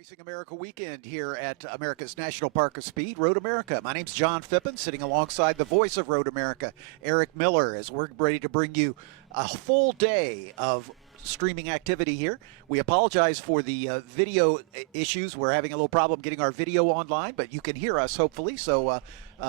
Racing America weekend here at America's National Park of Speed, Road America. My name's John Phippen, sitting alongside the voice of Road America, Eric Miller, as we're ready to bring you a full day of streaming activity here. We apologize for the video issues. We're having a little problem getting our video online, but you can hear us hopefully. So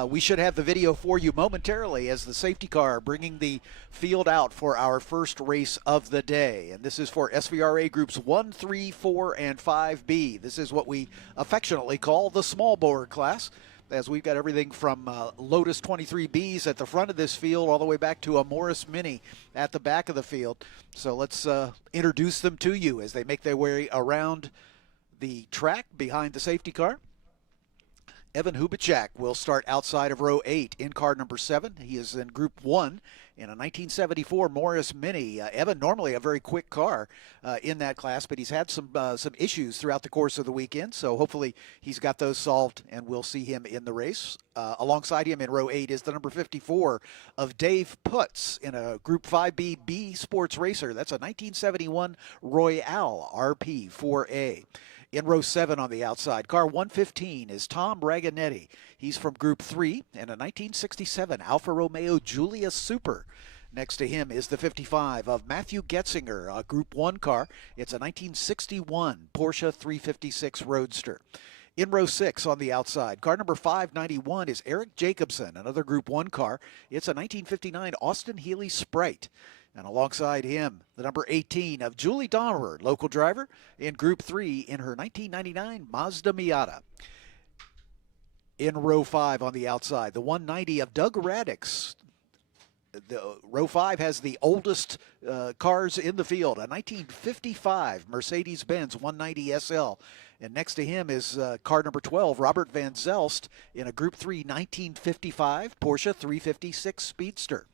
we should have the video for you momentarily as the safety car bringing the field out for our first race of the day. And this is for SVRA groups 1, 3, 4, and 5B. This is what we affectionately call the small bore class, as we've got everything from Lotus 23Bs at the front of this field all the way back to a Morris Mini at the back of the field. So let's introduce them to you as they make their way around the track behind the safety car. Evan Hubachek will start outside of row 8 in car number 7. He is in Group 1 in a 1974 Morris Mini. Evan, normally a very quick car in that class, but he's had some issues throughout the course of the weekend, so hopefully he's got those solved, and we'll see him in the race. Alongside him in row 8 is the number 54 of Dave Putz in a Group 5B B Sports Racer. That's a 1971 Royale RP 4A. In row 7 on the outside, car 115 is Tom Raganetti. He's from Group 3 and a 1967 Alfa Romeo Giulia Super. Next to him is the 55 of Matthew Getzinger, a Group 1 car. It's a 1961 Porsche 356 Roadster. In row 6 on the outside, car number 591 is Eric Jacobson, another Group 1 car. It's a 1959 Austin Healey Sprite. And alongside him, the number 18 of Julie Donner, local driver, in Group 3 in her 1999 Mazda Miata. In row 5 on the outside, the 190 of Doug Radix. The row 5 has the oldest cars in the field, a 1955 Mercedes-Benz 190 SL. And next to him is car number 12, Robert Van Zelst, in a Group 3 1955 Porsche 356 Speedster.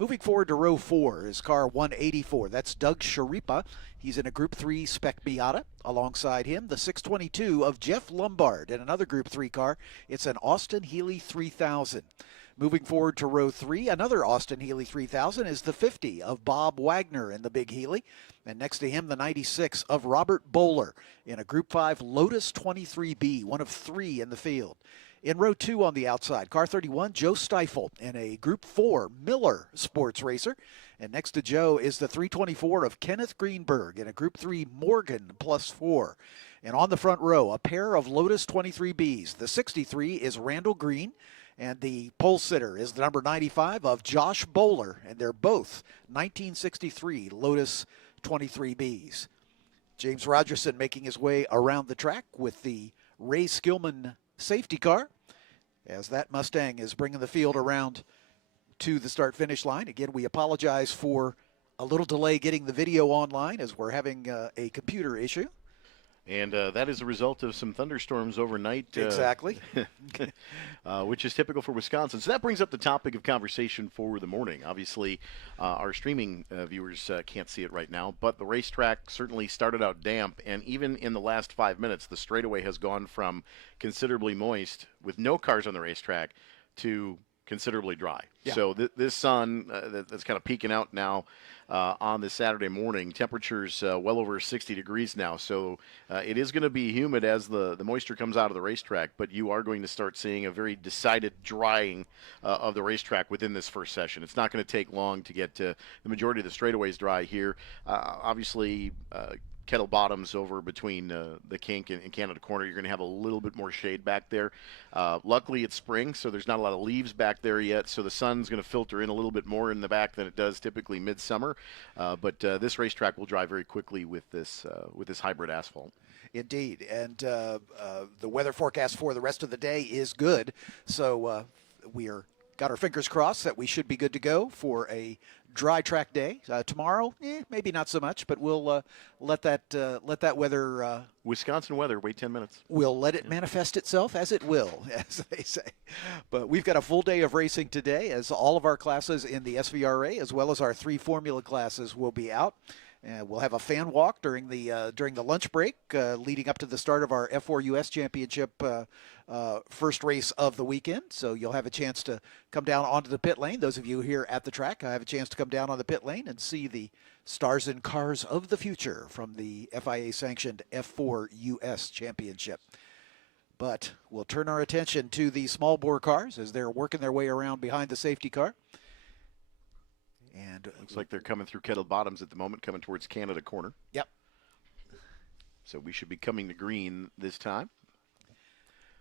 Moving forward to row 4 is car 184. That's Doug Sharipa. He's in a Group 3 Spec Miata. Alongside him, the 622 of Jeff Lombard in another Group 3 car. It's an Austin Healey 3000. Moving forward to row 3, another Austin Healey 3000 is the 50 of Bob Wagner in the Big Healey. And next to him, the 96 of Robert Bowler in a Group 5 Lotus 23B, one of 3 in the field. In row 2 on the outside, car 31, Joe Stifel in a Group 4 Miller Sports Racer. And next to Joe is the 324 of Kenneth Greenberg in a Group 3 Morgan Plus 4. And on the front row, a pair of Lotus 23Bs. The 63 is Randall Green, and the pole sitter is the number 95 of Josh Bowler, and they're both 1963 Lotus 23Bs. James Rogerson making his way around the track with the Ray Skillman safety car as that Mustang is bringing the field around to the start-finish line. Again, we apologize for a little delay getting the video online as we're having a computer issue. And that is a result of some thunderstorms overnight. Exactly. Which is typical for Wisconsin. So that brings up the topic of conversation for the morning. Obviously, our streaming viewers can't see it right now, but the racetrack certainly started out damp, and even in the last 5 minutes, the straightaway has gone from considerably moist with no cars on the racetrack to considerably dry. Yeah. So this sun that's kind of peeking out now on this Saturday morning. Temperatures well over 60 degrees now, so it is going to be humid as the moisture comes out of the racetrack, but you are going to start seeing a very decided drying of the racetrack within this first session. It's not going to take long to get the majority of the straightaways dry here. Obviously, kettle bottoms over between the kink and Canada Corner. You're going to have a little bit more shade back there. Luckily, it's spring, so there's not a lot of leaves back there yet, so the sun's going to filter in a little bit more in the back than it does typically midsummer. But this racetrack will dry very quickly with this hybrid asphalt. Indeed, and the weather forecast for the rest of the day is good, so we are got our fingers crossed that we should be good to go for a dry track day. Tomorrow, maybe not so much, but we'll let that weather. Wisconsin weather. Wait 10 minutes. We'll let it manifest itself as it will, as they say. But we've got a full day of racing today, as all of our classes in the SVRA, as well as our 3 formula classes, will be out. We'll have a fan walk during the lunch break leading up to the start of our F4 US Championship first race of the weekend. So you'll have a chance to come down onto the pit lane. Those of you here at the track, I have a chance to come down on the pit lane and see the stars and cars of the future from the FIA-sanctioned F4 US Championship. But we'll turn our attention to the small bore cars as they're working their way around behind the safety car. And looks like they're coming through Kettle Bottoms at the moment, coming towards Canada Corner. Yep. So we should be coming to green this time.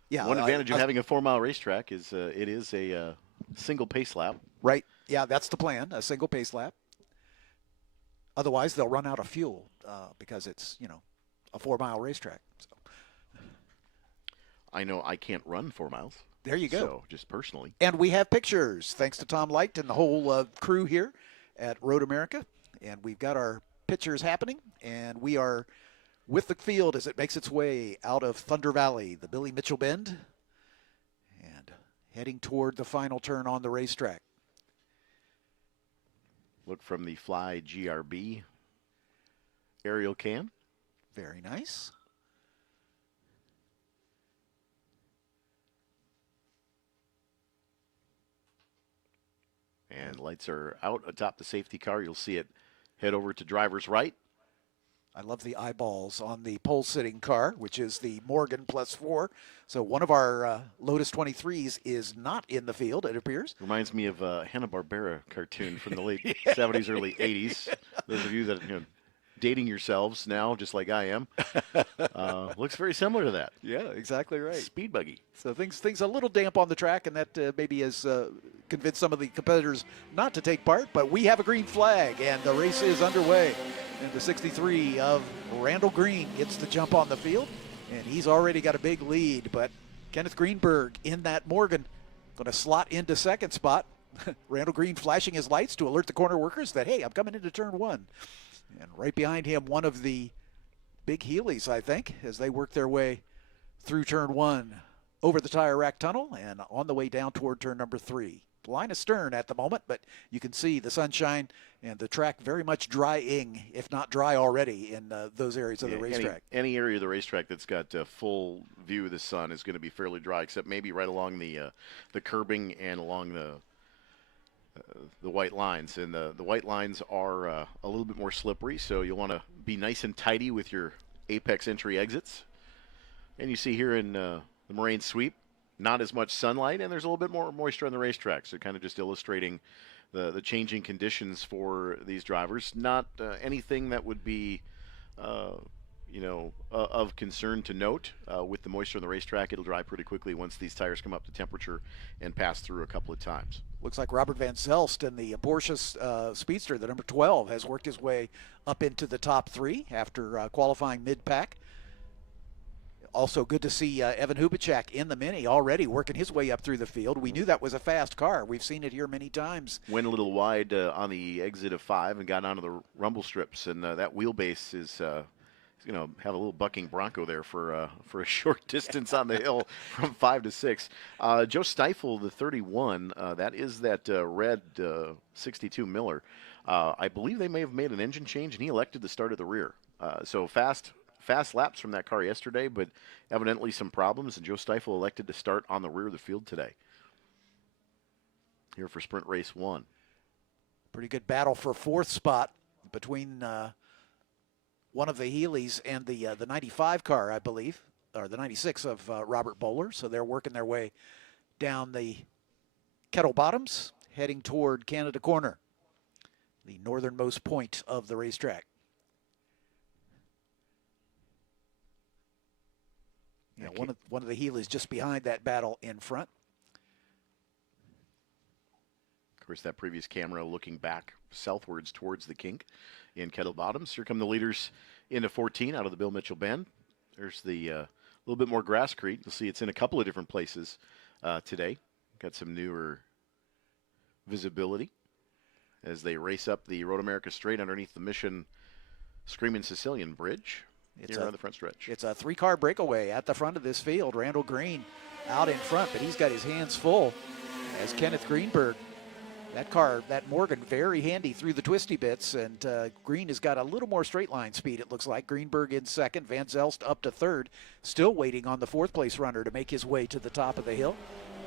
Yeah. One advantage of having a 4-mile racetrack is it is a single pace lap. Right. Yeah, that's the plan, a single pace lap. Otherwise, they'll run out of fuel because it's, a 4-mile racetrack. So. I know I can't run 4 miles. There you go. So, just personally. And we have pictures, thanks to Tom Light and the whole crew here at Road America. And we've got our pictures happening, and we are with the field as it makes its way out of Thunder Valley, the Billy Mitchell Bend, and heading toward the final turn on the racetrack. Look from the Fly GRB aerial cam. Very nice. And lights are out atop the safety car. You'll see it head over to driver's right. I love the eyeballs on the pole-sitting car, which is the Morgan +4. So one of our Lotus 23s is not in the field, it appears. Reminds me of a Hanna-Barbera cartoon from the late 70s, early 80s. Those of you that dating yourselves now, just like I am, looks very similar to that. Yeah, exactly right. Speed buggy. So things a little damp on the track, and that maybe has convinced some of the competitors not to take part. But we have a green flag, and the race is underway. And the 63 of Randall Green gets the jump on the field, and he's already got a big lead. But Kenneth Greenberg in that Morgan going to slot into second spot. Randall Green flashing his lights to alert the corner workers that, hey, I'm coming into turn one. And right behind him, one of the big Heelys, I think, as they work their way through turn one, over the tire rack tunnel, and on the way down toward turn number 3. Line astern at the moment, but you can see the sunshine and the track very much drying, if not dry already, in those areas of the racetrack. Any area of the racetrack that's got a full view of the sun is going to be fairly dry, except maybe right along the curbing and along the white lines. And the white lines are a little bit more slippery, so you'll want to be nice and tidy with your apex entry exits. And you see here in the Moraine Sweep, not as much sunlight, and there's a little bit more moisture on the racetrack, so kind of just illustrating the changing conditions for these drivers. Not anything that would be of concern to note. With the moisture on the racetrack, it'll dry pretty quickly once these tires come up to temperature and pass through a couple of times. Looks like Robert Van Zelst in the Porsche Speedster, the number 12, has worked his way up into the top 3 after qualifying mid-pack. Also good to see Evan Hubachek in the Mini already working his way up through the field. We knew that was a fast car. We've seen it here many times. Went a little wide on the exit of 5 and got onto the rumble strips, and that wheelbase is have a little bucking bronco there for a short distance on the hill from 5 to 6. Joe Stifel, the 31, that is that red 62 Miller. I believe they may have made an engine change, and he elected to start at the rear. So fast laps from that car yesterday, but evidently some problems, and Joe Stifel elected to start on the rear of the field today. Here for Sprint Race 1. Pretty good battle for 4th spot between one of the Heelys and the 95 car, I believe, or the 96 of Robert Bowler. So they're working their way down the Kettle Bottoms, heading toward Canada Corner, the northernmost point of the racetrack. Yeah, one of the Heelys just behind that battle in front. Of course, that previous camera looking back southwards towards the kink in Kettle Bottoms. Here come the leaders into 14 out of the Bill Mitchell Bend. There's the little bit more grasscrete. You'll see it's in a couple of different places today. Got some newer visibility as they race up the Road America Straight underneath the Mission Screaming Sicilian Bridge. Here on the front stretch. It's a 3-car breakaway at the front of this field. Randall Green out in front, but he's got his hands full as Kenneth Greenberg That car, that Morgan, very handy through the twisty bits, and Green has got a little more straight line speed, it looks like. Greenberg in second, Van Zelst up to third, still waiting on the fourth place runner to make his way to the top of the hill.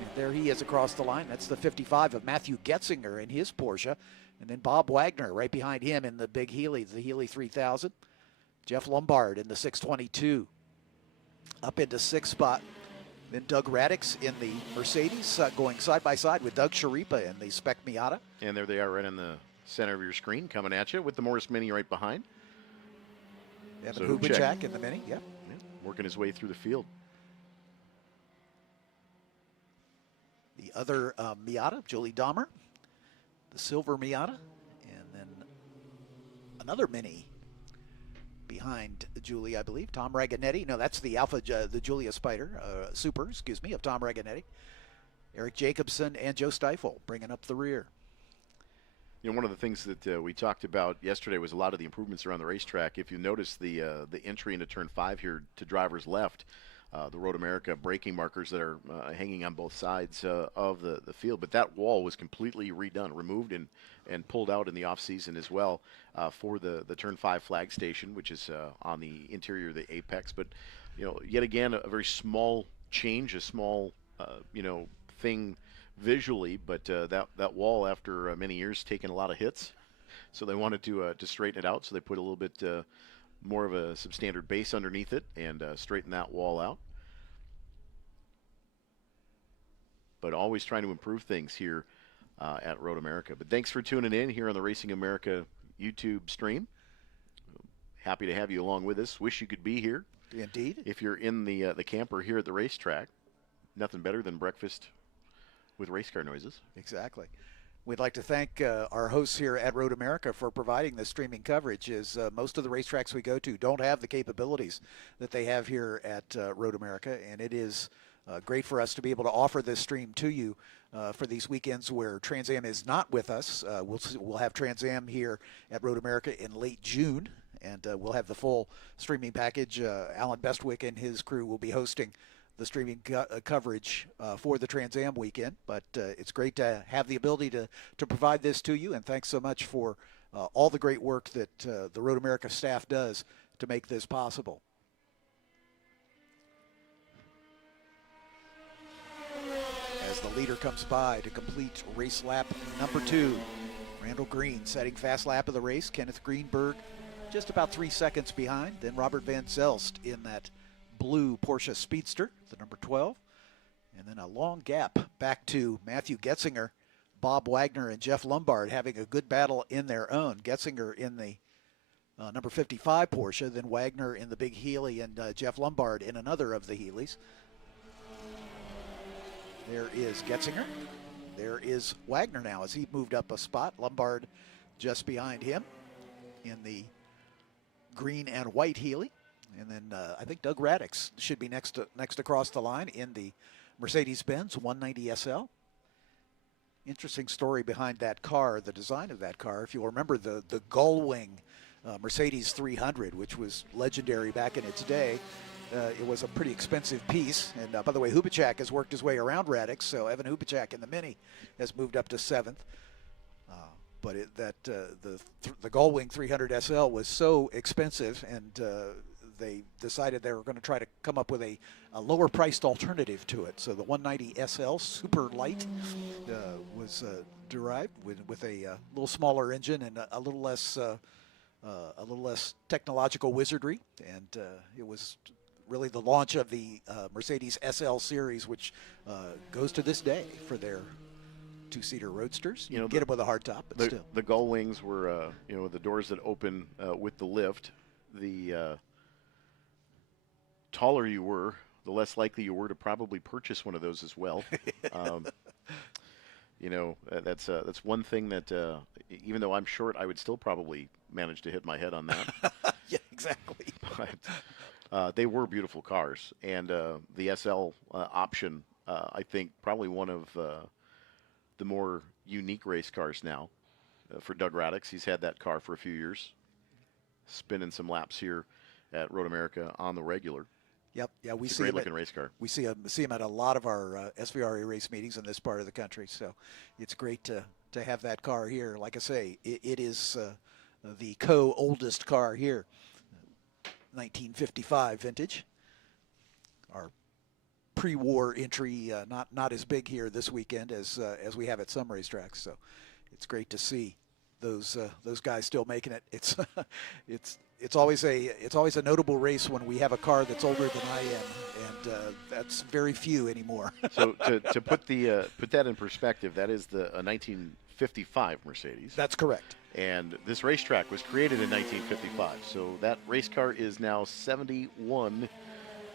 And there he is across the line. That's the 55 of Matthew Getzinger in his Porsche. And then Bob Wagner right behind him in the big Healy, the Healy 3000. Jeff Lombard in the 622. Up into sixth spot. Then Doug Radix in the Mercedes, going side by side with Doug Sharipa in the Spec Miata. And there they are right in the center of your screen coming at you with the Morris Mini right behind. Evan Hubachek in the Mini, yep. Yeah, working his way through the field. The other Miata, Julie Dahmer, the silver Miata, and then another Mini behind Julie, I believe. Tom Raganetti. No, that's the Alpha, the Giulia Spider, Super, excuse me, of Tom Raganetti. Eric Jacobson and Joe Steifel bringing up the rear. You know, one of the things that we talked about yesterday was a lot of the improvements around the racetrack. If you notice the entry into turn 5 here to driver's left, the Road America braking markers that are hanging on both sides of the field. But that wall was completely redone, removed and pulled out in the off-season as well for the turn 5 flag station, which is on the interior of the apex. But, you know, yet again, a very small change, a small, you know, thing visually. But that wall, after many years, taken a lot of hits. So they wanted to straighten it out. So they put a little bit more of a substandard base underneath it and straighten that wall out. But always trying to improve things here at Road America. But thanks for tuning in here on the Racing America YouTube stream. Happy to have you along with us. Wish you could be here. Indeed. If you're in the camper here at the racetrack, nothing better than breakfast with race car noises. Exactly. We'd like to thank our hosts here at Road America for providing this streaming coverage, as most of the racetracks we go to don't have the capabilities that they have here at Road America, and it is great for us to be able to offer this stream to you for these weekends where Trans Am is not with us. We'll have Trans Am here at Road America in late June, and we'll have the full streaming package. Alan Bestwick and his crew will be hosting the streaming coverage for the Trans Am weekend, but it's great to have the ability to provide this to you, and thanks so much for all the great work that the Road America staff does to make this possible. As the leader comes by to complete race lap number 2, Randall Green setting fast lap of the race. Kenneth Greenberg just about 3 seconds behind. Then Robert Van Zelst in that blue Porsche Speedster, the number 12. And then a long gap back to Matthew Getzinger, Bob Wagner, and Jeff Lombard having a good battle in their own. Getzinger in the number 55 Porsche, then Wagner in the big Healy, and Jeff Lombard in another of the Healys. There is Getzinger. There is Wagner now as he moved up a spot. Lombard just behind him in the green and white Healy. And then I think Doug Radix should be next across the line in the Mercedes-Benz 190 SL. Interesting story behind that car, the design of that car. If you'll remember the Gullwing Mercedes 300, which was legendary back in its day. It was a pretty expensive piece. And by the way, Hubachek has worked his way around Radix, so Evan Hubachek in the Mini has moved up to 7th. But the Gullwing 300 SL was so expensive, and they decided they were going to try to come up with a lower priced alternative to it. So the 190 SL Super Light was derived with a little smaller engine and a little less technological wizardry, and it was really the launch of the Mercedes SL series, which goes to this day for their two-seater roadsters. You know, get them with a hardtop, but still. The Gullwings were, you know, the doors that open with the lift. The taller you were, the less likely you were to probably purchase one of those as well. You know, that's one thing that even though I'm short, I would still probably manage to hit my head on that. Yeah, exactly. But they were beautiful cars, and the SL option, I think, probably one of the more unique race cars now for Doug Radix. He's had that car for a few years, spinning some laps here at Road America on the regular. Yep, yeah, we it's see a great looking race car. We see him at a lot of our SVRA race meetings in this part of the country. So it's great to to have that car here. Like I say, it is the co-oldest car here, 1955 vintage. Our pre-war entry, not as big here this weekend as we have at some racetracks. So it's great to see those guys still making it. It's always a notable race when we have a car that's older than I am, and that's very few anymore. So to put that in perspective, that is a 1955 Mercedes. That's correct. And this racetrack was created in 1955. So that race car is now 71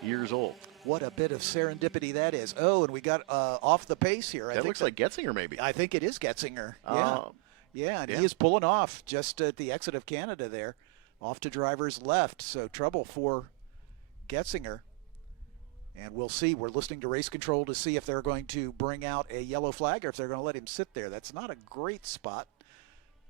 years old. What a bit of serendipity that is. Oh, and we got off the pace here. That looks like Getzinger, maybe. I think it is Getzinger. Yeah. And yeah. he is pulling off just at the exit of Canada there, off to driver's left. So trouble for Getzinger. And we'll see. We're listening to race control to see if they're going to bring out a yellow flag or if they're going to let him sit there. That's not a great spot,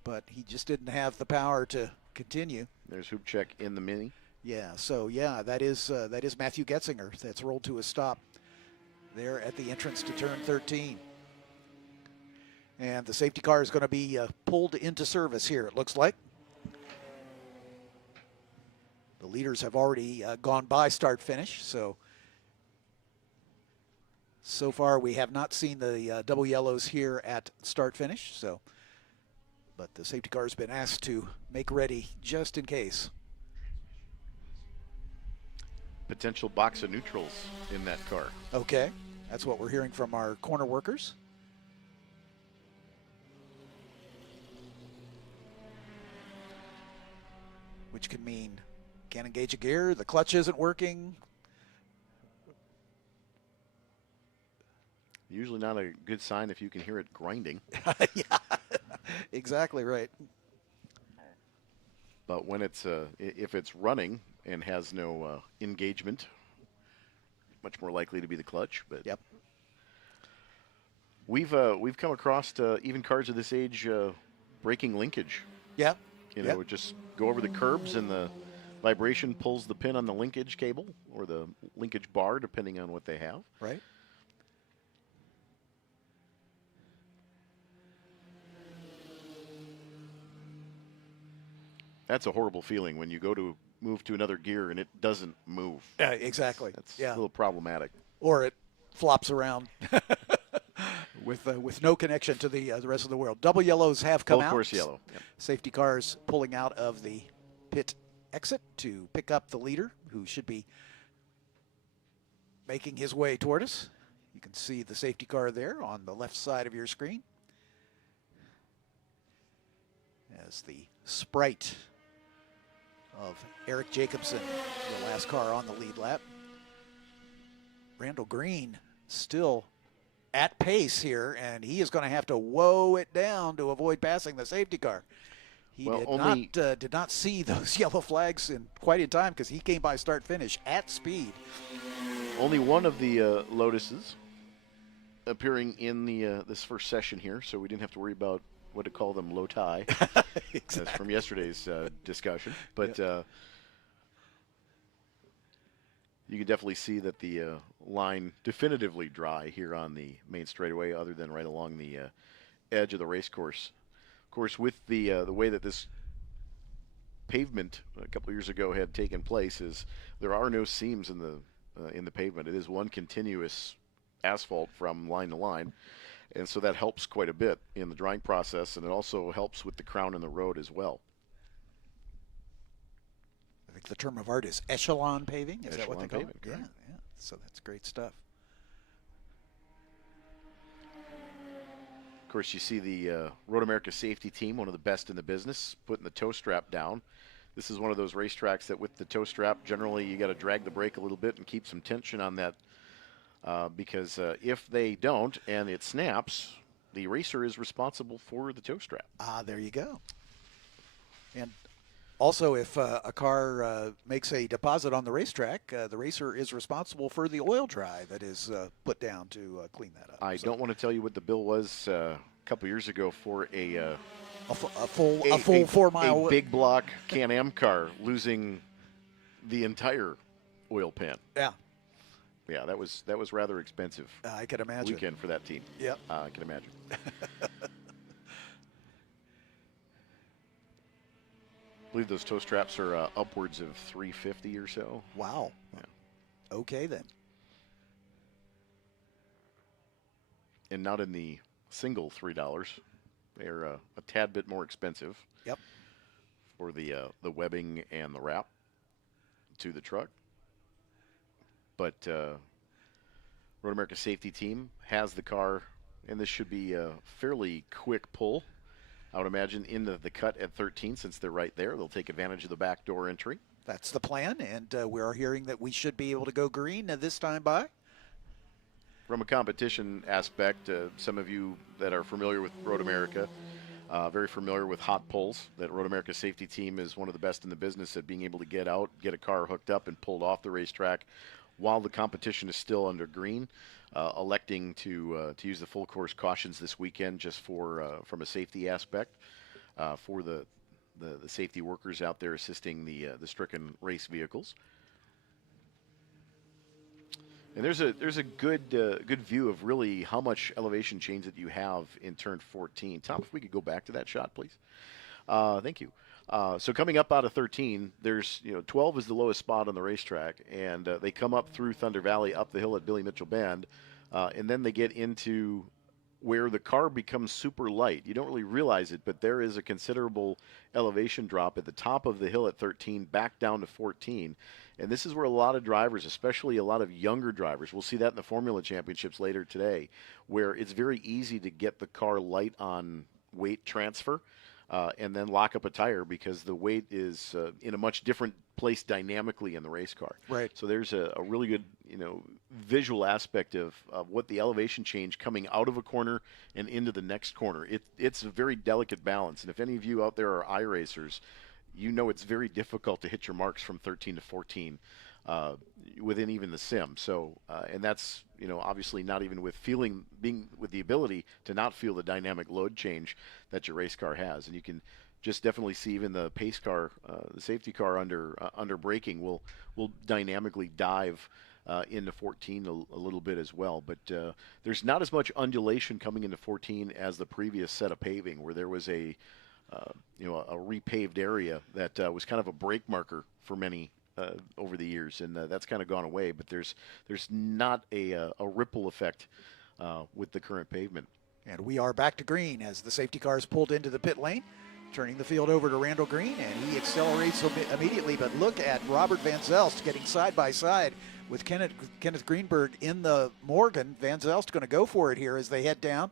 but he just didn't have the power to continue. There's Hubchek in the Mini. Yeah, so yeah, that is Matthew Getzinger. That's rolled to a stop there at the entrance to turn 13. And the safety car is going to be pulled into service here, it looks like. The leaders have already gone by start-finish, so far we have not seen the double yellows here at start-finish. But the safety car has been asked to make ready just in case. Potential box of neutrals in that car. Okay, that's what we're hearing from our corner workers. Which could mean can't engage a gear, the clutch isn't working. Usually not a good sign if you can hear it grinding. Yeah, exactly right. But when if it's running and has no engagement, much more likely to be the clutch. But yep, we've come across even cars of this age breaking linkage. Yeah, just go over the curbs and the vibration pulls the pin on the linkage cable or the linkage bar, depending on what they have. Right. That's a horrible feeling when you go to move to another gear and it doesn't move. Exactly. That's a little problematic. Or it flops around with no connection to the rest of the world. Double yellows have come out. Full course yellow. Yep. Safety cars pulling out of the pit exit to pick up the leader, who should be making his way toward us. You can see the safety car there on the left side of your screen as the Sprite of Eric Jacobson, the last car on the lead lap. Randall Green still at pace here, and he is going to have to woe it down to avoid passing the safety car. He did not see those yellow flags quite in time because he came by start-finish at speed. Only one of the Lotuses appearing in this first session here, so we didn't have to worry about what to call them, low tie. Exactly. That's from yesterday's discussion. But you can definitely see that the line definitively dry here on the main straightaway, other than right along the edge of the race course. Of course, with the way that this pavement a couple years ago had taken place, is there are no seams in the pavement. It is one continuous asphalt from line to line. And so that helps quite a bit in the drying process, and it also helps with the crown in the road as well. I think the term of art is echelon paving. Is that what they call it? Yeah, yeah. So that's great stuff. Of course, you see the Road America safety team, one of the best in the business, putting the toe strap down. This is one of those racetracks that with the toe strap, generally you got to drag the brake a little bit and keep some tension on that. Because if they don't and it snaps, the racer is responsible for the toe strap. There you go. And also, if a car makes a deposit on the racetrack, the racer is responsible for the oil dry that is put down to clean that up. I don't want to tell you what the bill was a couple years ago for a full 4 mile, a big block Can-Am car losing the entire oil pan. Yeah. Yeah, that was rather expensive. I can imagine. Weekend for that team. Yep. I can imagine. believe those toe straps are upwards of $350 or so. Wow. Yeah. Okay, then. And not in the single $3. They're a tad bit more expensive. Yep. For the webbing and the wrap to the truck. But Road America safety team has the car, and this should be a fairly quick pull. I would imagine into the cut at 13, since they're right there. They'll take advantage of the back door entry. That's the plan, and we are hearing that we should be able to go green this time by. From a competition aspect, some of you that are familiar with Road America, very familiar with hot pulls, that Road America safety team is one of the best in the business at being able to get out, get a car hooked up and pulled off the racetrack while the competition is still under green, electing to use the full course cautions this weekend just for from a safety aspect for the safety workers out there assisting the stricken race vehicles. And there's a good view of really how much elevation change that you have in turn 14. Tom, if we could go back to that shot, please. Thank you. So coming up out of 13, there's 12 is the lowest spot on the racetrack, and they come up through Thunder Valley, up the hill at Billy Mitchell Bend, and then they get into where the car becomes super light. You don't really realize it, but there is a considerable elevation drop at the top of the hill at 13, back down to 14. And this is where a lot of drivers, especially a lot of younger drivers, we'll see that in the Formula Championships later today, where it's very easy to get the car light on weight transfer and then lock up a tire because the weight is in a much different place dynamically in the race car. Right. So there's a really good, visual aspect of what the elevation change coming out of a corner and into the next corner. It's a very delicate balance. And if any of you out there are iRacers, it's very difficult to hit your marks from 13 to 14 within even the sim. So, and that's, obviously not even with being with the ability to not feel the dynamic load change that your race car has. And you can just definitely see even the pace car, the safety car under braking will dynamically dive into 14 a little bit as well. But there's not as much undulation coming into 14 as the previous set of paving, where there was a repaved area that was kind of a brake marker for many over the years, and that's kind of gone away. But there's not a ripple effect with the current pavement. And we are back to green as the safety cars pulled into the pit lane, turning the field over to Randall Green, and he accelerates immediately. But look at Robert Van Zelst getting side by side with Kenneth Greenberg in the Morgan. Van Zelst going to go for it here as they head down,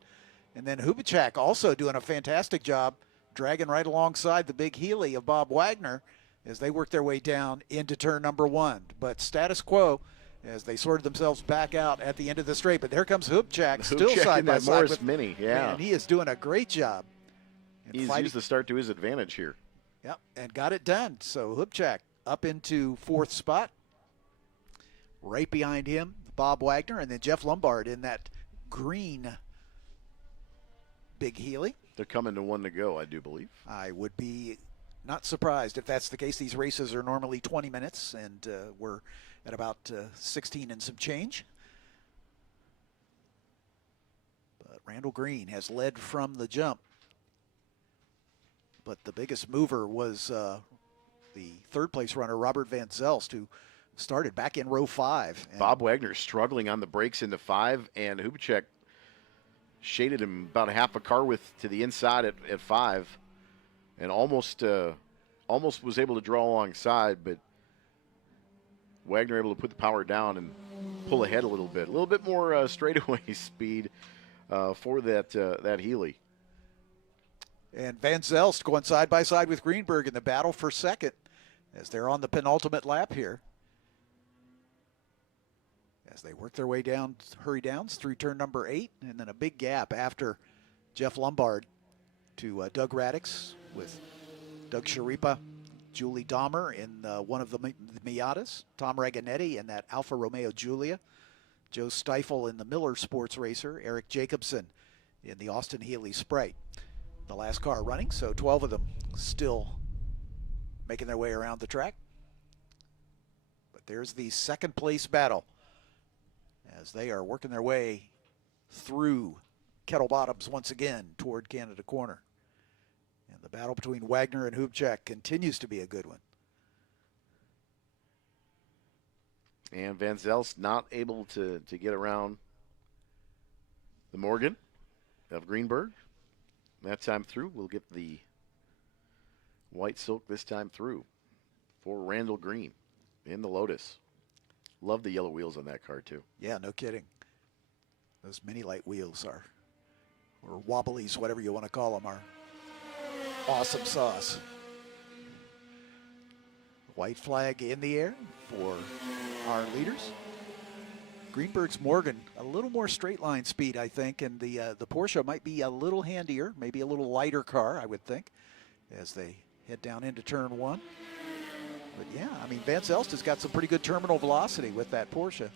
and then Hubachek also doing a fantastic job, dragging right alongside the big Healy of Bob Wagner as they work their way down into turn number 1. But status quo as they sorted themselves back out at the end of the straight. But there comes Hubachek, still side by side Morris with Mini. Yeah, and he is doing a great job. He's used the start to his advantage here. Yep, and got it done. So Hubachek up into 4th spot. Right behind him, Bob Wagner, and then Jeff Lombard in that green big Healy. They're coming to 1 to go, I do believe. I would be not surprised if that's the case. These races are normally 20 minutes, and we're at about 16 and some change. But Randall Green has led from the jump. But the biggest mover was the 3rd place runner, Robert Van Zelst, who started back in row 5. And Bob Wagner struggling on the brakes into 5, and Hubachek shaded him about a half a car width to the inside at 5, and almost was able to draw alongside, but Wagner able to put the power down and pull ahead a little bit more straightaway speed for that Healy. And Van Zelst going side by side with Greenberg in the battle for 2nd as they're on the penultimate lap here, as they work their way down, hurry downs through turn number 8, and then a big gap after Jeff Lombard to Doug Radix with Doug Sharipa, Julie Dahmer in one of the Miatas, Tom Raganetti in that Alfa Romeo Giulia, Joe Steifel in the Miller Sports Racer, Eric Jacobson in the Austin Healey Sprite. The last car running, so 12 of them still making their way around the track. But there's the 2nd place battle as they are working their way through Kettle Bottoms once again toward Canada Corner. And The battle between Wagner and Hubchek continues to be a good one. And Van Zelst not able to get around the Morgan of Greenberg. That time through, we'll get the white silk this time through for Randall Green in the Lotus. Love the yellow wheels on that car too. Yeah, no kidding. Those mini light wheels are, or wobblies, whatever you want to call them, are awesome sauce. White flag in the air for our leaders. Greenberg's Morgan, a little more straight line speed, I think, and the Porsche might be a little handier, maybe a little lighter car, I would think, as they head down into turn one. But yeah, I mean, Van Zelst has got some pretty good terminal velocity with that Porsche.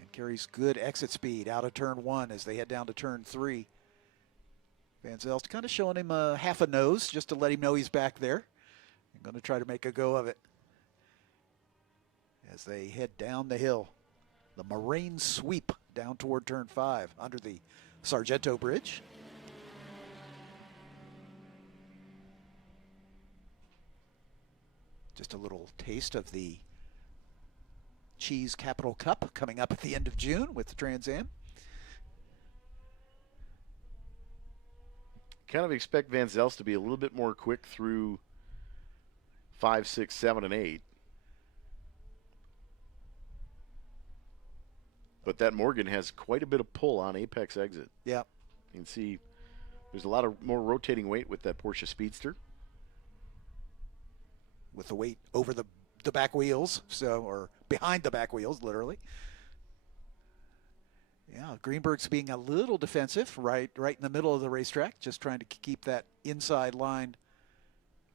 And carries good exit speed out of turn one as they head down to turn three. Van Zelst kind of showing him a half a nose just to let him know he's back there. I'm going to try to make a go of it as they head down the hill. The Moraine sweep down toward turn five under the Sargento Bridge. Just a little taste of the Cheese Capital Cup coming up at the end of June with the Trans Am. Kind of expect Van Zelst to be a little bit more quick through 5, 6, 7, and 8. But that Morgan has quite a bit of pull on apex exit. Yeah. You can see there's a lot of more rotating weight with that Porsche Speedster. With the weight over the back wheels, or behind the back wheels, literally. Yeah, Greenberg's being a little defensive right in the middle of the racetrack, just trying to keep that inside line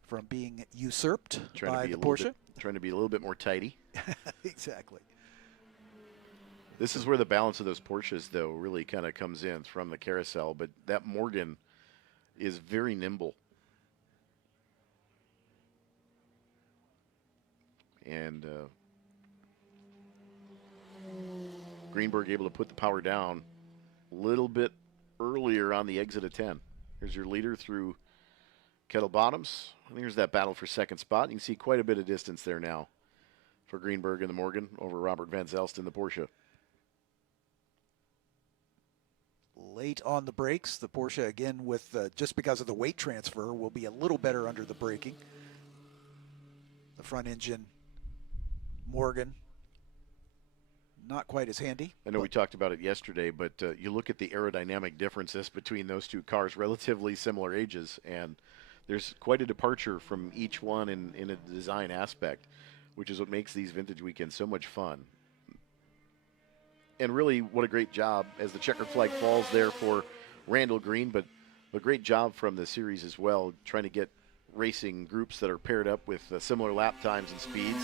from being usurped by the Porsche. Trying to be a little bit more tidy. Exactly. This is where the balance of those Porsches, though, really kind of comes in from the carousel. But that Morgan is very nimble. And Greenberg able to put the power down a little bit earlier on the exit of 10. Here's your leader through Kettle Bottoms. And here's that battle for second spot. You can see quite a bit of distance there now for Greenberg and the Morgan over Robert Van Zelst in the Porsche. Late on the brakes, the Porsche again with just because of the weight transfer will be a little better under the braking. The front engine Morgan, not quite as handy. I know we talked about it yesterday, but you look at the aerodynamic differences between those two cars, relatively similar ages, and there's quite a departure from each one in a design aspect, which is what makes these vintage weekends so much fun. And really, what a great job as the checkered flag falls there for Randall Green, but a great job from the series as well, trying to get racing groups that are paired up with similar lap times and speeds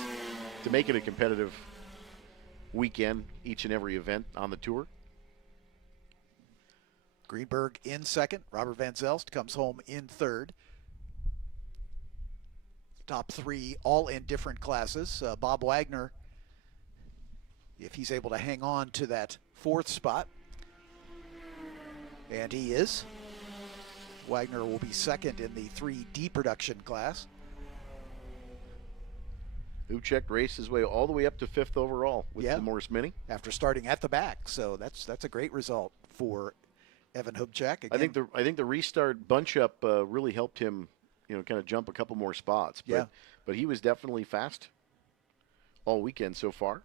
to make it a competitive weekend, each and every event on the tour. Greenberg in second. Robert Van Zelst comes home in third. Top three all in different classes. Bob Wagner, if he's able to hang on to that fourth spot, and he is, Wagner will be second in the 3D production class. Hubchek raced his way all the way up to fifth overall with the Morris Mini. After starting at the back, so that's a great result for Evan Hubchek. Again, I think the restart bunch up really helped him, kind of jump a couple more spots. But he was definitely fast all weekend so far.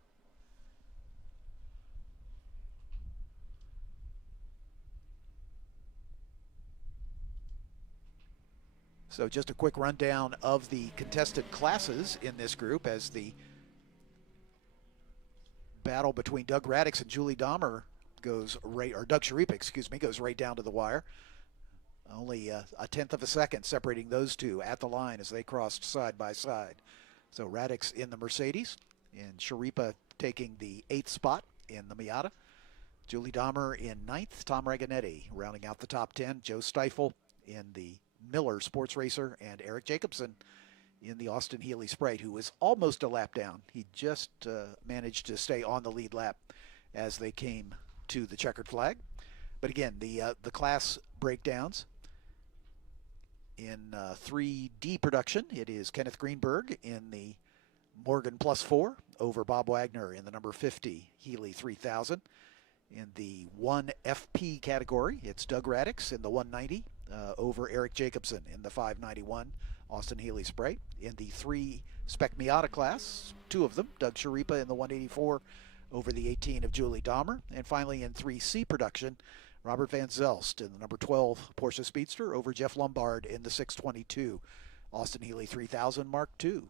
So just a quick rundown of the contested classes in this group as the battle between Doug Radix and Julie Dahmer goes right, or Doug Sharipa, excuse me, goes right down to the wire. Only a tenth of a second separating those two at the line as they crossed side by side. So Radix in the Mercedes and Sharipa taking the 8th spot in the Miata. Julie Dahmer in 9th, Tom Raganetti rounding out the top 10. Joe Steifel in the Miller Sports Racer, and Eric Jacobson in the Austin Healey Sprite, who was almost a lap down. He just managed to stay on the lead lap as they came to the checkered flag. But again, the class breakdowns. In 3D production, it is Kenneth Greenberg in the Morgan Plus 4 over Bob Wagner in the number 50 Healy 3000. In the 1FP category, it's Doug Radix in the 190 over Eric Jacobson in the 591 Austin Healy Spray. In the 3 Spec Miata class, 2 of them, Doug Sharipa in the 184 over the 18 of Julie Dahmer. And finally in 3C production, Robert Van Zelst in the number 12 Porsche Speedster over Jeff Lombard in the 622 Austin Healy 3000 Mark II.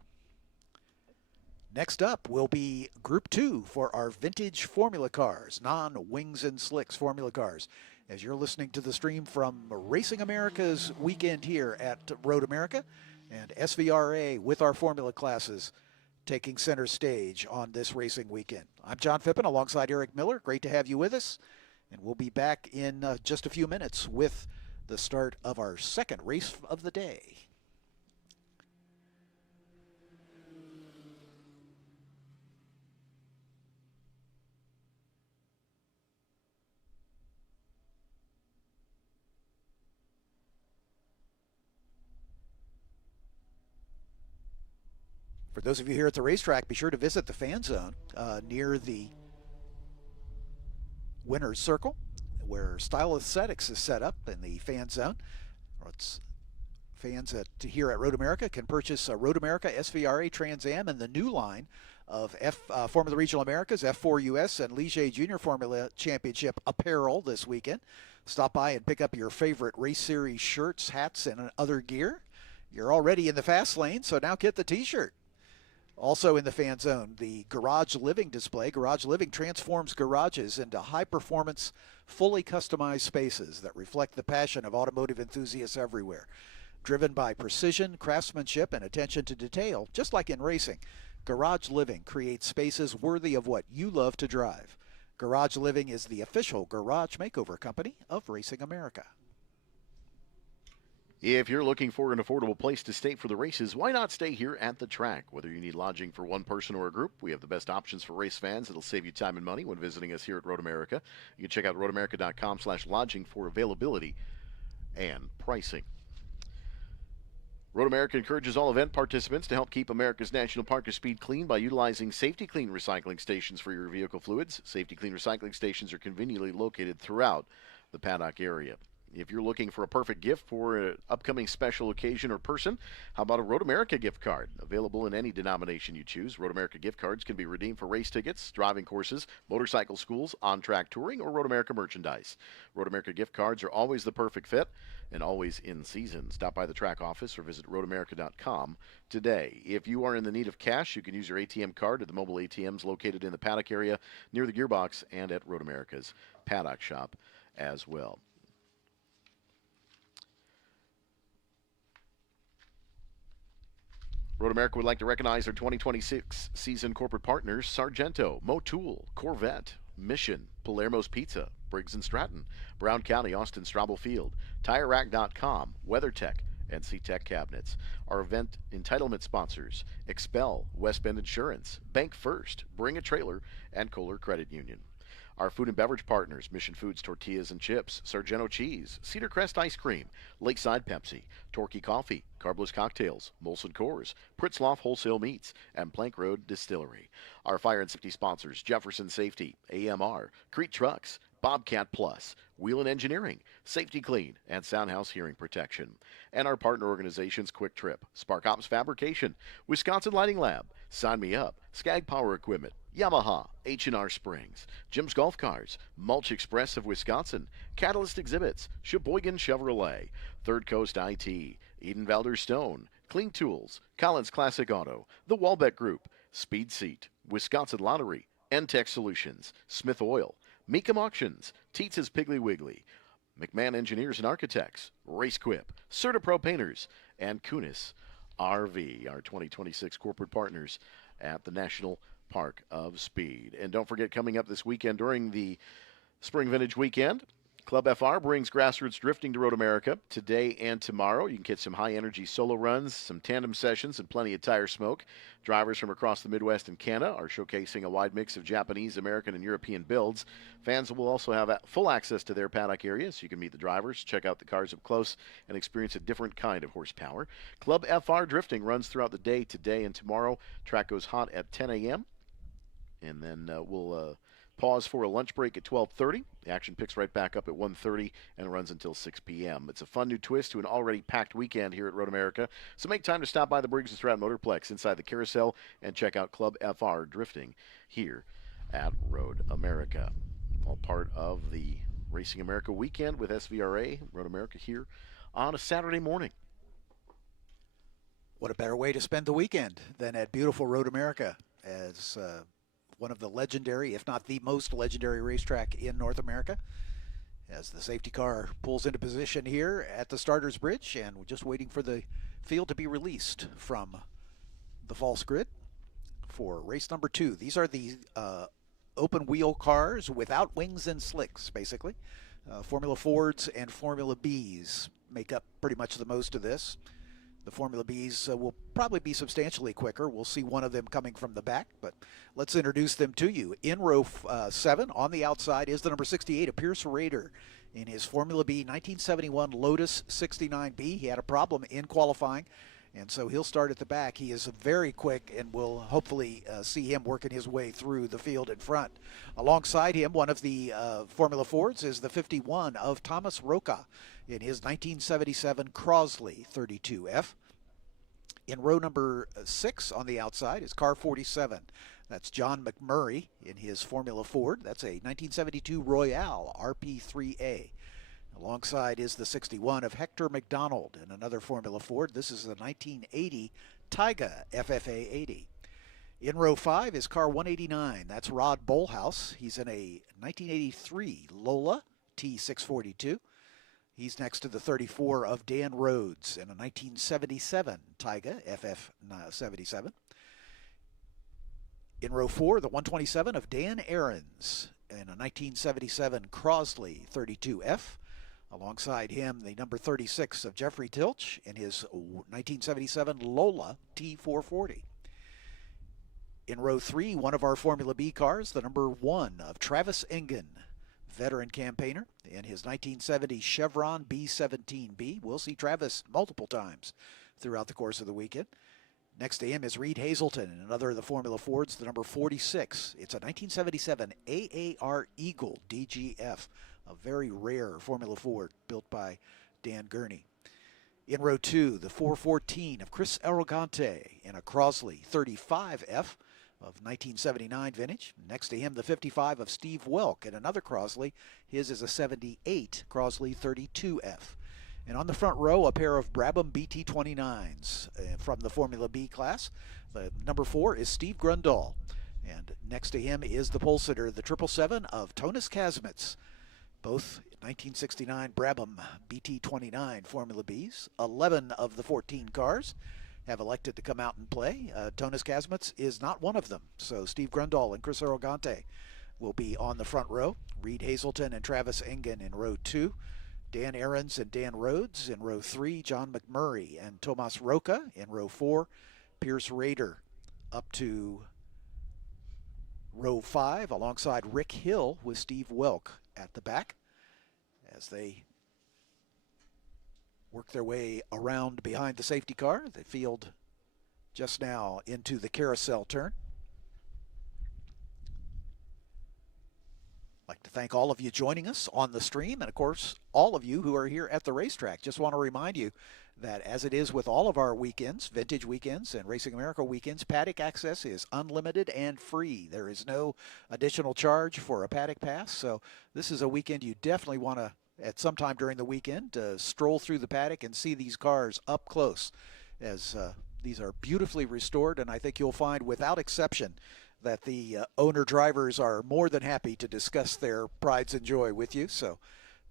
Next up will be Group 2 for our vintage Formula cars, non-wings and slicks Formula cars. As you're listening to the stream from Racing America's weekend here at Road America, and SVRA with our Formula classes taking center stage on this racing weekend. I'm John Phippen alongside Eric Miller. Great to have you with us. And we'll be back in just a few minutes with the start of our second race of the day. For those of you here at the racetrack, be sure to visit the fan zone near the winner's circle, where Style Aesthetics is set up in the fan zone. It's fans here at Road America can purchase a Road America SVRA Trans Am and the new line of Formula Regional Americas, F4 US, and Ligier Junior Formula Championship apparel this weekend. Stop by and pick up your favorite race series shirts, hats, and other gear. You're already in the fast lane, so now get the t-shirt. Also in the fan zone, the Garage Living display. Garage Living transforms garages into high-performance, fully customized spaces that reflect the passion of automotive enthusiasts everywhere. Driven by precision, craftsmanship, and attention to detail, just like in racing, Garage Living creates spaces worthy of what you love to drive. Garage Living is the official garage makeover company of Racing America. If you're looking for an affordable place to stay for the races, why not stay here at the track? Whether you need lodging for one person or a group, we have the best options for race fans. It'll save you time and money when visiting us here at Road America. You can check out roadamerica.com/lodging for availability and pricing. Road America encourages all event participants to help keep America's National Park of Speed clean by utilizing Safety Clean recycling stations for your vehicle fluids. Safety Clean recycling stations are conveniently located throughout the paddock area. If you're looking for a perfect gift for an upcoming special occasion or person, how about a Road America gift card? Available in any denomination you choose. Road America gift cards can be redeemed for race tickets, driving courses, motorcycle schools, on-track touring, or Road America merchandise. Road America gift cards are always the perfect fit and always in season. Stop by the track office or visit roadamerica.com today. If you are in the need of cash, you can use your ATM card at the mobile ATMs located in the paddock area near the gearbox and at Road America's paddock shop as well. Road America would like to recognize our 2026 season corporate partners: Sargento, Motul, Corvette, Mission, Palermo's Pizza, Briggs & Stratton, Brown County, Austin Straubel Field, TireRack.com, WeatherTech, and C-Tech Cabinets. Our event entitlement sponsors: Expel, West Bend Insurance, Bank First, Bring a Trailer, and Kohler Credit Union. Our food and beverage partners: Mission Foods Tortillas and Chips, Sargento Cheese, Cedar Crest Ice Cream, Lakeside Pepsi, Torquay Coffee, Carbless Cocktails, Molson Coors, Pritzloff Wholesale Meats, and Plank Road Distillery. Our fire and safety sponsors: Jefferson Safety, AMR, Crete Trucks, Bobcat Plus, Wheelan Engineering, Safety Clean, and Soundhouse Hearing Protection. And our partner organizations: Quick Trip, Spark Ops Fabrication, Wisconsin Lighting Lab, Sign Me Up, Skag Power Equipment, Yamaha, H&R Springs, Jim's Golf Cars, Mulch Express of Wisconsin, Catalyst Exhibits, Sheboygan Chevrolet, Third Coast IT, Eden Valder Stone, Clean Tools, Collins Classic Auto, The Walbeck Group, Speed Seat, Wisconsin Lottery, NTech Solutions, Smith Oil, Meekum Auctions, Tietz's Piggly Wiggly, McMahon Engineers and Architects, RaceQuip, CertaPro Painters, and Kunis RV, our 2026 corporate partners at the National Park of Speed. And don't forget, coming up this weekend during the Spring Vintage Weekend, Club FR brings grassroots drifting to Road America today and tomorrow. You can get some high-energy solo runs, some tandem sessions, and plenty of tire smoke. Drivers from across the Midwest and Canada are showcasing a wide mix of Japanese, American, and European builds. Fans will also have full access to their paddock areas, so you can meet the drivers, check out the cars up close, and experience a different kind of horsepower. Club FR drifting runs throughout the day today and tomorrow. Track goes hot at 10 a.m., and then we'll pause for a lunch break at 12:30. The action picks right back up at 1:30 and runs until 6 p.m. It's a fun new twist to an already packed weekend here at Road America. So make time to stop by the Briggs & Stratton Motorplex inside the carousel and check out Club FR Drifting here at Road America. All part of the Racing America weekend with SVRA, Road America here on a Saturday morning. What a better way to spend the weekend than at beautiful Road America, as one of the legendary, if not the most legendary racetrack in North America, as the safety car pulls into position here at the starter's bridge, and we're just waiting for the field to be released from the false grid for race number 2. These are the open wheel cars without wings and slicks, basically. Formula Fords and Formula Bs make up pretty much the most of this. The Formula Bs will probably be substantially quicker. We'll see one of them coming from the back, but let's introduce them to you. In row 7 on the outside is the number 68 of Pierce Rader in his Formula B 1971 Lotus 69B. He had a problem in qualifying, and so he'll start at the back. He is very quick, and we'll hopefully see him working his way through the field in front. Alongside him, one of the Formula Fords is the 51 of Thomas Roca in his 1977 Crosley 32F. In row number 6 on the outside is car 47. That's John McMurray in his Formula Ford. That's a 1972 Royale RP3A. Alongside is the 61 of Hector McDonald in another Formula Ford. This is the 1980 Taiga FFA 80. In row 5 is car 189. That's Rod Bolhouse. He's in a 1983 Lola T642. He's next to the 34 of Dan Rhodes in a 1977 Taiga FF77. In row 4, the 127 of Dan Ahrens in a 1977 Crosley 32F. Alongside him, the number 36 of Jeffrey Tilch in his 1977 Lola T440. In row 3, one of our Formula B cars, the number 1 of Travis Engen, veteran campaigner, in his 1970 Chevron B17B. We'll see Travis multiple times throughout the course of the weekend. Next to him is Reed Hazelton in another of the Formula Fords, the number 46. It's a 1977 AAR Eagle DGF, a very rare Formula Ford built by Dan Gurney. In row 2, the 414 of Chris Arrogante in a Crosley 35F of 1979 vintage. Next to him, the 55 of Steve Welk in another Crosley. His is a 78 Crosley 32F. And on the front row, a pair of Brabham BT29s from the Formula B class. The number 4 is Steve Grundahl. And next to him is the pole sitter, the 777 of Tonis Kazmits. Both 1969 Brabham BT29 Formula Bs. 11 of the 14 cars have elected to come out and play. Tonis Kazmits is not one of them. So Steve Grundahl and Chris Arrogante will be on the front row. Reed Hazelton and Travis Engen in row 2. Dan Ahrens and Dan Rhodes in row 3. John McMurray and Tomas Roca in row 4. Pierce Rader up to row 5 alongside Rick Hill with Steve Welk at the back as they work their way around behind the safety car. The field just now into the carousel turn. I'd like to thank all of you joining us on the stream, and of course all of you who are here at the racetrack. Just want to remind you that as it is with all of our weekends, Vintage Weekends and Racing America Weekends, paddock access is unlimited and free. There is no additional charge for a paddock pass, so this is a weekend you definitely want to, at some time during the weekend, stroll through the paddock and see these cars up close, as these are beautifully restored, and I think you'll find without exception that the owner drivers are more than happy to discuss their prides and joy with you. So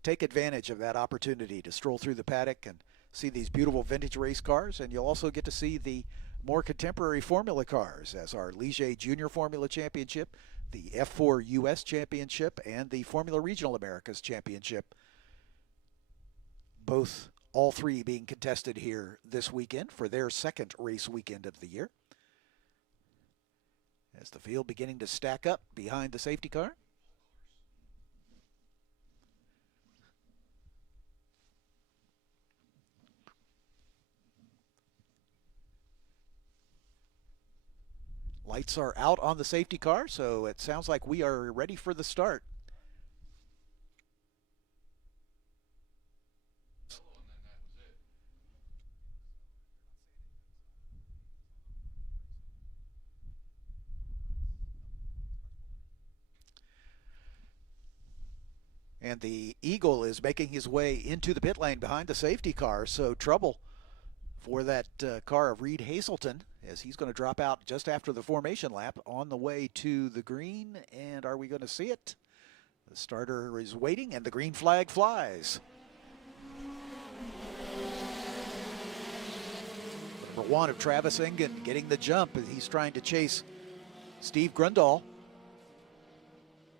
take advantage of that opportunity to stroll through the paddock and see these beautiful vintage race cars, and you'll also get to see the more contemporary formula cars, as our Ligier Junior Formula Championship, the F4 US Championship, and the Formula Regional Americas Championship all three being contested here this weekend for their second race weekend of the year. As the field beginning to stack up behind the safety car. Lights are out on the safety car, so it sounds like we are ready for the start. And the Eagle is making his way into the pit lane behind the safety car, so trouble for that car of Reed Hazelton, as he's going to drop out just after the formation lap on the way to the green. And are we going to see it? The starter is waiting, and the green flag flies. Number 1 of Travis Engen getting the jump as he's trying to chase Steve Grundahl.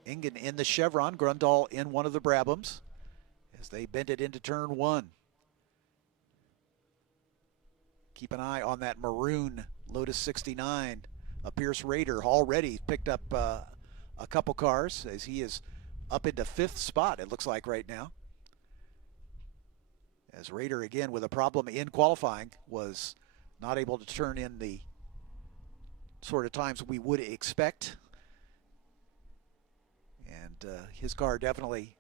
Engen in the Chevron, Grundahl in one of the Brabhams as they bend it into turn 1. Keep an eye on that maroon Lotus 69. Pierce Rader already picked up a couple cars as he is up into 5th spot, it looks like right now. As Rader again with a problem in qualifying was not able to turn in the sort of times we would expect. And his car definitely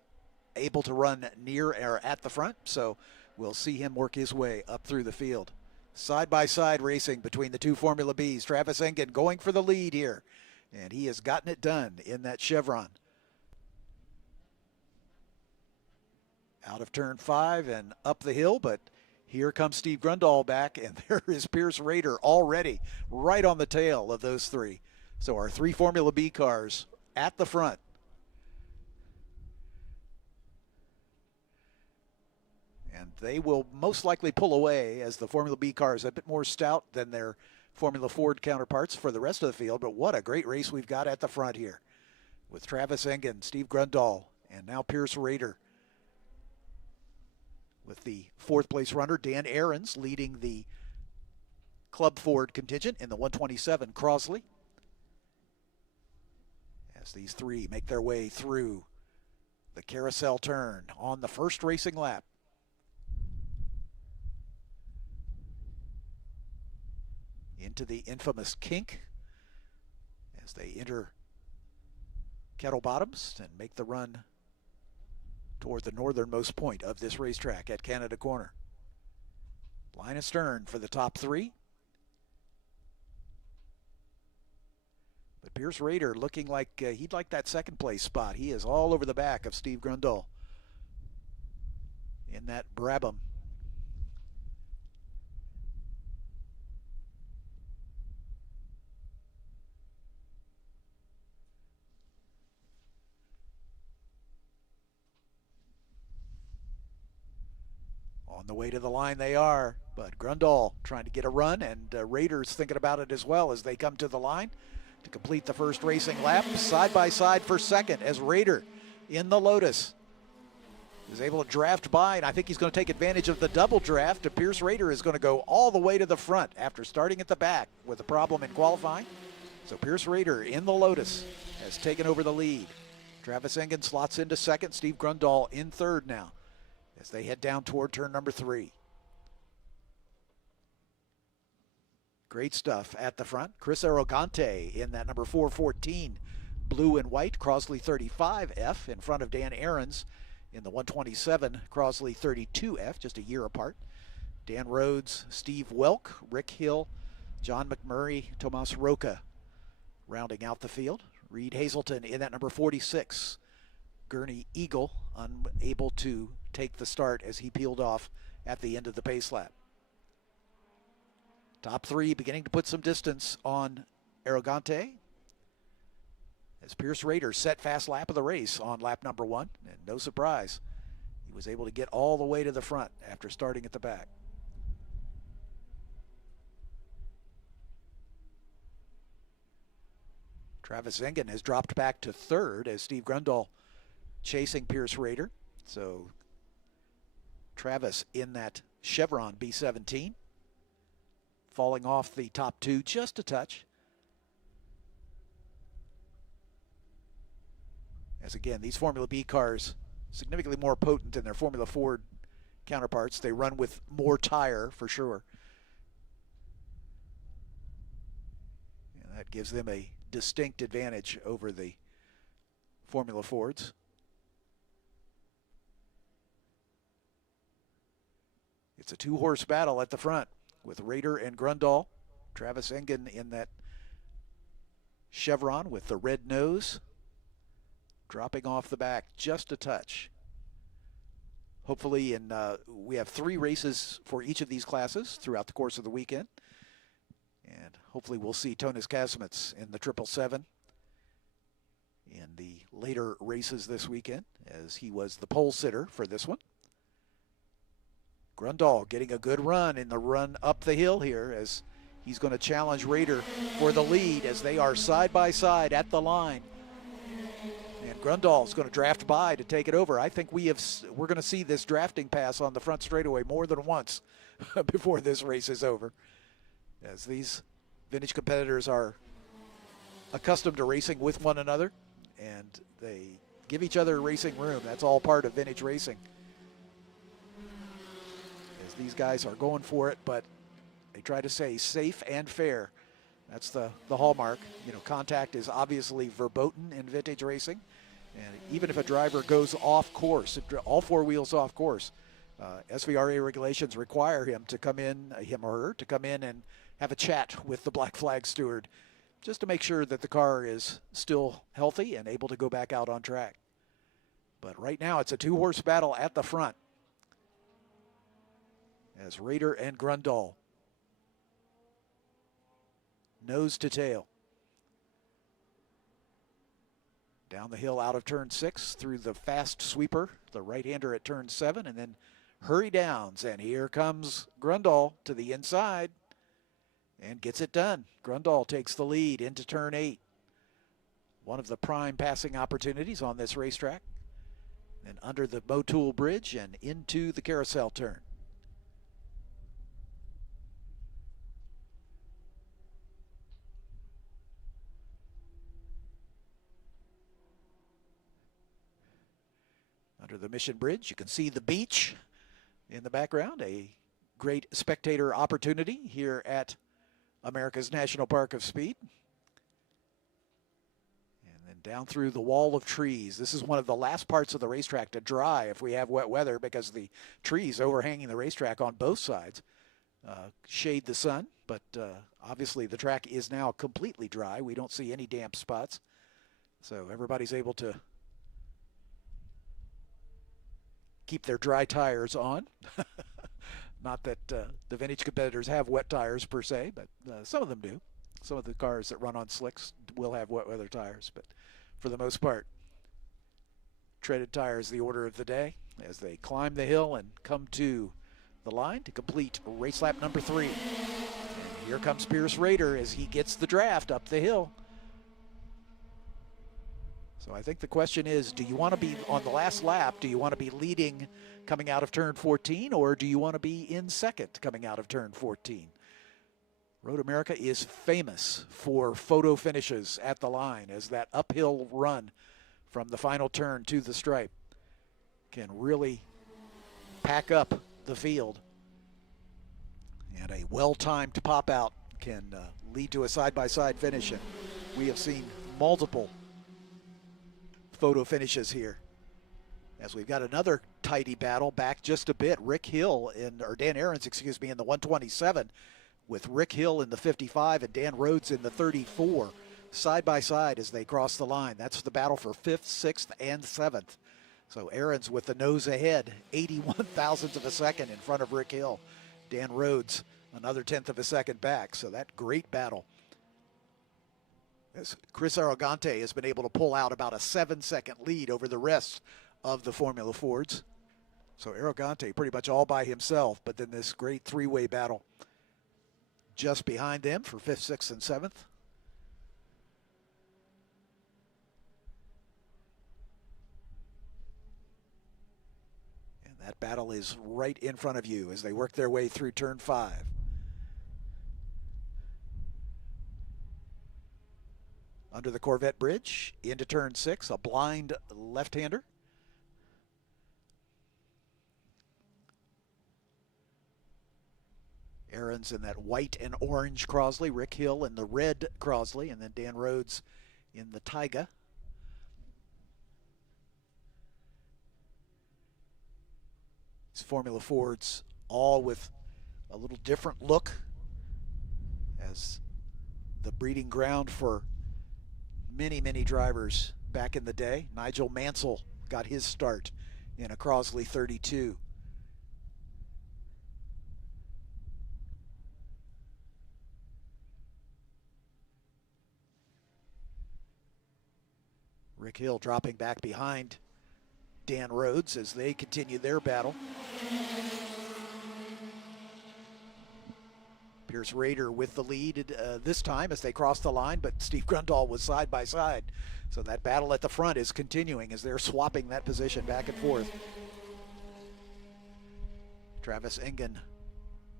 able to run near or at the front, so we'll see him work his way up through the field. Side-by-side racing between the two Formula Bs. Travis Engen going for the lead here, and he has gotten it done in that Chevron. Out of turn 5 and up the hill, but here comes Steve Grundahl back, and there is Pierce Rader already right on the tail of those three. So our 3 Formula B cars at the front. And they will most likely pull away as the Formula B car is a bit more stout than their Formula Ford counterparts for the rest of the field. But what a great race we've got at the front here with Travis Engen, Steve Grundahl, and now Pierce Rader. With the 4th place runner, Dan Ahrens, leading the Club Ford contingent in the 127 Crosley. As these 3 make their way through the carousel turn on the first racing lap. Into the infamous kink as they enter Kettle Bottoms and make the run toward the northernmost point of this racetrack at Canada Corner. Line astern for the top 3. But Pierce Rader looking like he'd like that 2nd place spot. He is all over the back of Steve Grundahl in that Brabham. On the way to the line they are, but Grundahl trying to get a run, and Rader's thinking about it as well as they come to the line to complete the first racing lap. Side by side for second as Rader in the Lotus is able to draft by, and I think he's going to take advantage of the double draft. And Pierce Rader is going to go all the way to the front after starting at the back with a problem in qualifying. So Pierce Rader in the Lotus has taken over the lead. Travis Engen slots into second, Steve Grundahl in third now, as they head down toward turn number 3. Great stuff at the front. Chris Arrogante in that number 414 blue and white Crosley 35F in front of Dan Ahrens in the 127 Crosley 32F, just a year apart. Dan Rhodes, Steve Welk, Rick Hill, John McMurray, Tomas Roca rounding out the field. Reed Hazelton in that number 46 Gurney Eagle, unable to take the start as he peeled off at the end of the pace lap. Top 3 beginning to put some distance on Arrogante as Pierce Rader set fast lap of the race on lap number 1, and no surprise, he was able to get all the way to the front after starting at the back. Travis Engen has dropped back to third as Steve Grundahl chasing Pierce Rader. So Travis in that Chevron B17, falling off the top two just a touch. As again, these Formula B cars significantly more potent than their Formula Ford counterparts. They run with more tire for sure. And that gives them a distinct advantage over the Formula Fords. It's a two-horse battle at the front with Rader and Grundahl. Travis Engen in that Chevron with the red nose, dropping off the back just a touch. Hopefully, we have 3 races for each of these classes throughout the course of the weekend. And hopefully we'll see Tonis Kasmets in the 777 in the later races this weekend, as he was the pole sitter for this one. Grundahl getting a good run in the run up the hill here, as he's going to challenge Rader for the lead as they are side by side at the line. And Grundahl's going to draft by to take it over. I think we're going to see this drafting pass on the front straightaway more than once before this race is over, as these vintage competitors are accustomed to racing with one another, and they give each other racing room. That's all part of vintage racing, as these guys are going for it, but they try to stay safe and fair. That's the hallmark. You know, contact is obviously verboten in vintage racing. And even if a driver goes off course, all 4 wheels off course, SVRA regulations require him or her to come in and have a chat with the black flag steward, just to make sure that the car is still healthy and able to go back out on track. But right now it's a 2-horse battle at the front, as Rader and Grundahl, nose to tail. Down the hill out of turn 6 through the fast sweeper, the right-hander at turn 7, and then hurry downs. And here comes Grundahl to the inside and gets it done. Grundahl takes the lead into turn 8. One of the prime passing opportunities on this racetrack. And under the Motul Bridge and into the carousel turn. Under the Mission Bridge, you can see the beach in the background, a great spectator opportunity here at America's National Park of Speed. And then down through the wall of trees. This is one of the last parts of the racetrack to dry if we have wet weather, because the trees overhanging the racetrack on both sides shade the sun. But obviously the track is now completely dry. We don't see any damp spots. So everybody's able to keep their dry tires on. Not that the vintage competitors have wet tires per se, but some of them do. Some of the cars that run on slicks will have wet weather tires, but for the most part, treaded tires the order of the day as they climb the hill and come to the line to complete race lap number 3. And here comes Pierce Rader as he gets the draft up the hill. So I think the question is, do you want to be on the last lap? Do you want to be leading coming out of turn 14, or do you want to be in second coming out of turn 14? Road America is famous for photo finishes at the line, as that uphill run from the final turn to the stripe can really pack up the field. And a well-timed pop-out can lead to a side-by-side finish. And we have seen multiple photo finishes here, as we've got another tidy battle back just a bit. Dan Ahrens, excuse me, in the 127, with Rick Hill in the 55 and Dan Rhodes in the 34, side by side as they cross the line. That's the battle for 5th, 6th, and 7th. So Ahrens with the nose ahead, 81 thousandths of a second in front of Rick Hill. Dan Rhodes another 1/10 of a second back. So that great battle, as Chris Arrogante has been able to pull out about a 7-second lead over the rest of the Formula Fords. So Arrogante pretty much all by himself, but then this great 3-way battle just behind them for 5th, 6th, and 7th. And that That battle is right in front of you as they work their way through turn 5. Under the Corvette bridge, into turn 6, a blind left-hander. Aaron's in that white and orange Crosley, Rick Hill in the red Crosley, and then Dan Rhodes in the Taiga. These Formula Fords all with a little different look as the breeding ground for many, many drivers back in the day. Nigel Mansell got his start in a Crosley 32. Rick Hill dropping back behind Dan Rhodes as they continue their battle. Pierce Rader with the lead this time as they cross the line, but Steve Grundahl was side by side. So that battle at the front is continuing as they're swapping that position back and forth. Travis Engen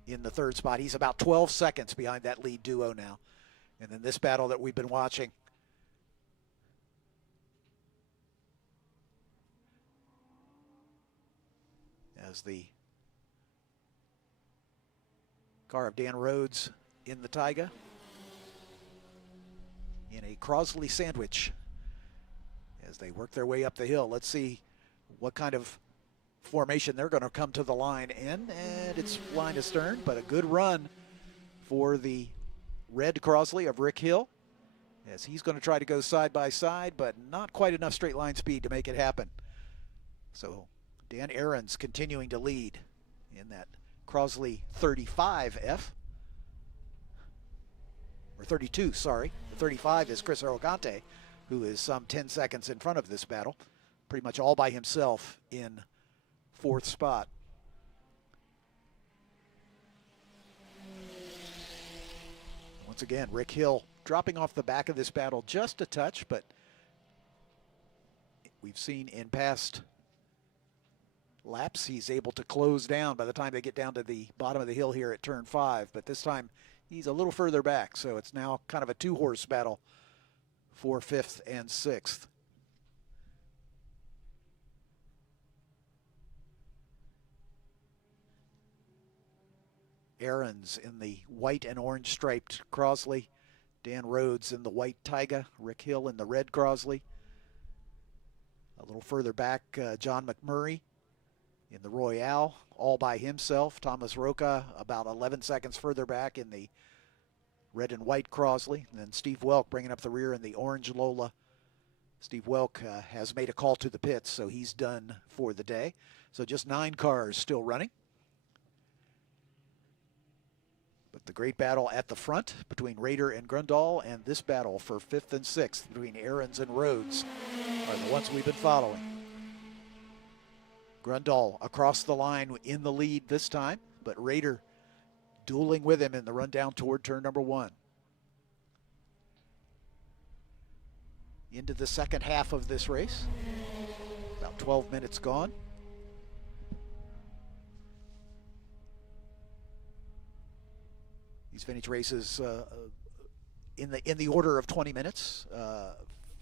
in the third spot. He's about 12 seconds behind that lead duo now. And then this battle that we've been watching, as the car of Dan Rhodes in the Taiga in a Crosley sandwich as they work their way up the hill. Let's see what kind of formation they're going to come to the line in, and it's line astern, but a good run for the red Crosley of Rick Hill as he's going to try to go side by side, but not quite enough straight line speed to make it happen. So Dan Aarons continuing to lead in that Crosley 35F, or 32, sorry. The 35 is Chris Arrogante, who is some 10 seconds in front of this battle, pretty much all by himself in fourth spot. Once again, Rick Hill dropping off the back of this battle just a touch, but we've seen in past laps he's able to close down by the time they get down to the bottom of the hill here at turn 5, but this time he's a little further back, so it's now kind of a two-horse battle for 5th and 6th. Aarons in the white and orange striped Crosley, Dan Rhodes in the white Taiga, Rick Hill in the red Crosley. A little further back, John McMurray in the Royale, all by himself. Thomas Roca about 11 seconds further back in the red and white Crosley. And then Steve Welk bringing up the rear in the orange Lola. Steve Welk has made a call to the pits, so he's done for the day. So just 9 cars still running. But the great battle at the front between Rader and Grundahl, and this battle for 5th and 6th between Aarons and Rhodes are the ones we've been following. Grundahl across the line in the lead this time, but Rader dueling with him in the run down toward turn number 1. Into the second half of this race. About 12 minutes gone. These vintage races in the order of 20 minutes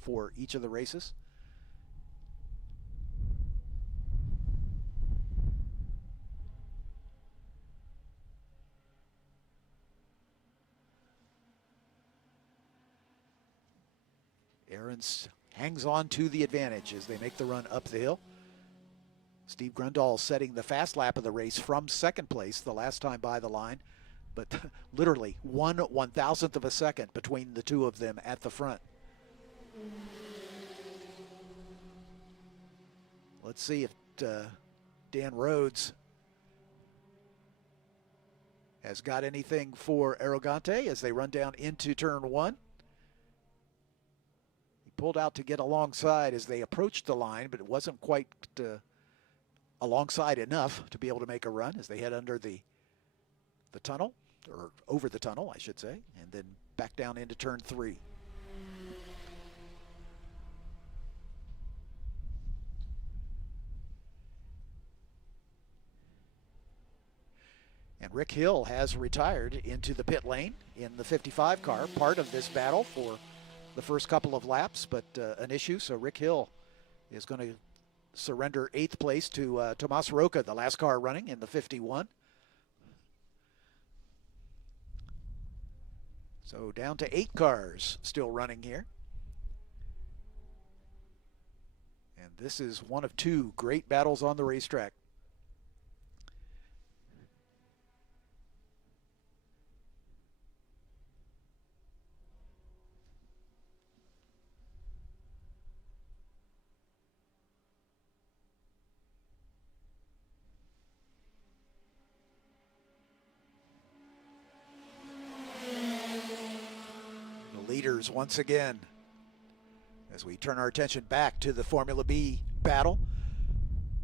for each of the races. Aarons hangs on to the advantage as they make the run up the hill. Steve Grundahl setting the fast lap of the race from second place the last time by the line, but literally 1/1000th of a second between the two of them at the front. Let's see if Dan Rhodes has got anything for Arrogante as they run down into turn 1. Pulled out to get alongside as they approached the line, but it wasn't quite alongside enough to be able to make a run as they head under the tunnel, or over the tunnel, I should say, and then back down into turn 3. And Rick Hill has retired into the pit lane in the 55 car, part of this battle for the first couple of laps, but an issue. So Rick Hill is going to surrender 8th place to Tomas Roca, the last car running in the 51. So down to 8 cars still running here. And this is one of 2 great battles on the racetrack. Leaders once again as we turn our attention back to the Formula B battle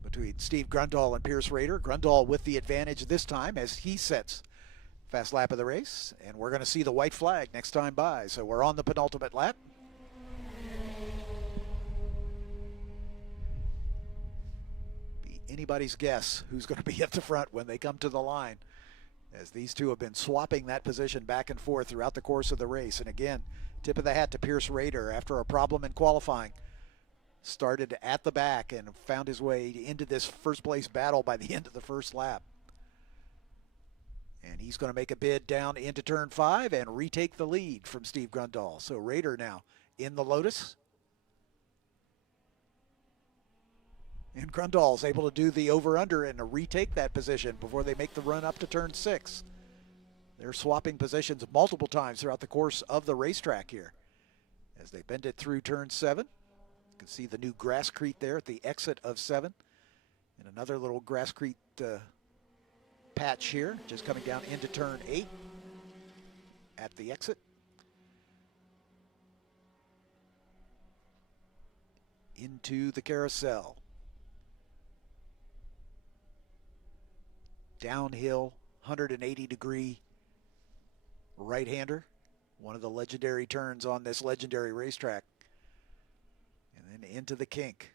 between Steve Grundahl and Pierce Rader. Grundahl with the advantage this time as he sets fast lap of the race, and we're going to see the white flag next time by. So we're on the penultimate lap. Be anybody's guess who's going to be at the front when they come to the line, as these two have been swapping that position back and forth throughout the course of the race. And again, tip of the hat to Pierce Rader after a problem in qualifying. Started at the back and found his way into this first place battle by the end of the first lap. And he's going to make a bid down into turn 5 and retake the lead from Steve Grundahl. So Rader now in the Lotus. And Grundahl's able to do the over-under and to retake that position before they make the run up to turn 6. They're swapping positions multiple times throughout the course of the racetrack here as they bend it through turn 7. You can see the new grasscrete there at the exit of 7. And another little grasscrete patch here, just coming down into turn 8 at the exit. Into the carousel. Downhill, 180-degree right-hander, one of the legendary turns on this legendary racetrack. And then into the kink,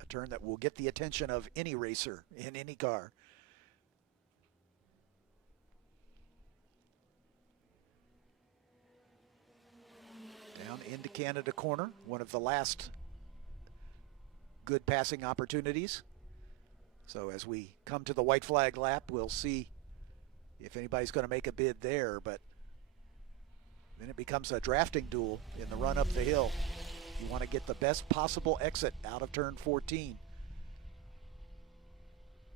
a turn that will get the attention of any racer in any car. Down into Canada corner, one of the last good passing opportunities. So as we come to the white flag lap, we'll see if anybody's going to make a bid there, but then it becomes a drafting duel in the run up the hill. You want to get the best possible exit out of turn 14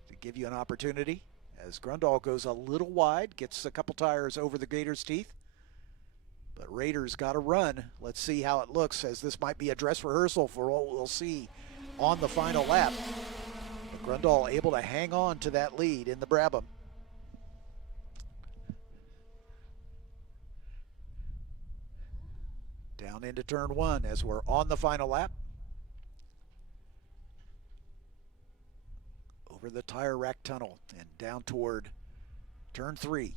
to give you an opportunity. As Grundahl goes a little wide, gets a couple tires over the gator's teeth, but Rader's got to run. Let's see how it looks, as this might be a dress rehearsal for what we'll see on the final lap. Grundahl able to hang on to that lead in the Brabham. Down into turn 1 as we're on the final lap. Over the tire rack tunnel and down toward turn 3.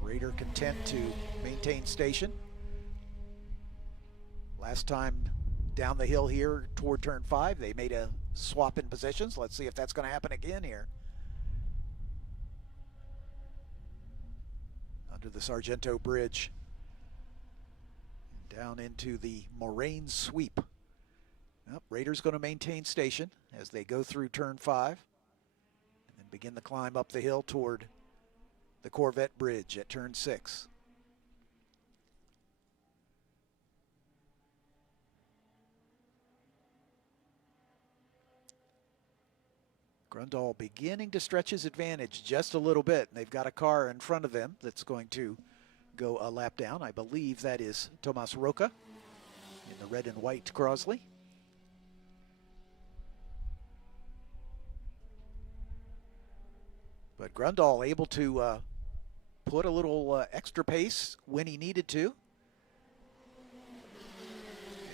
Rader content to maintain station. Last time down the hill here toward turn 5, they made a swap in positions. Let's see if that's going to happen again here. Under the Sargento Bridge. And down into the Moraine Sweep. Well, Rader's going to maintain station as they go through turn 5. And then begin the climb up the hill toward the Corvette Bridge at turn 6. Grundahl beginning to stretch his advantage just a little bit. And they've got a car in front of them that's going to go a lap down. I believe that is Tomas Roca in the red and white Crosley. But Grundahl able to put a little extra pace when he needed to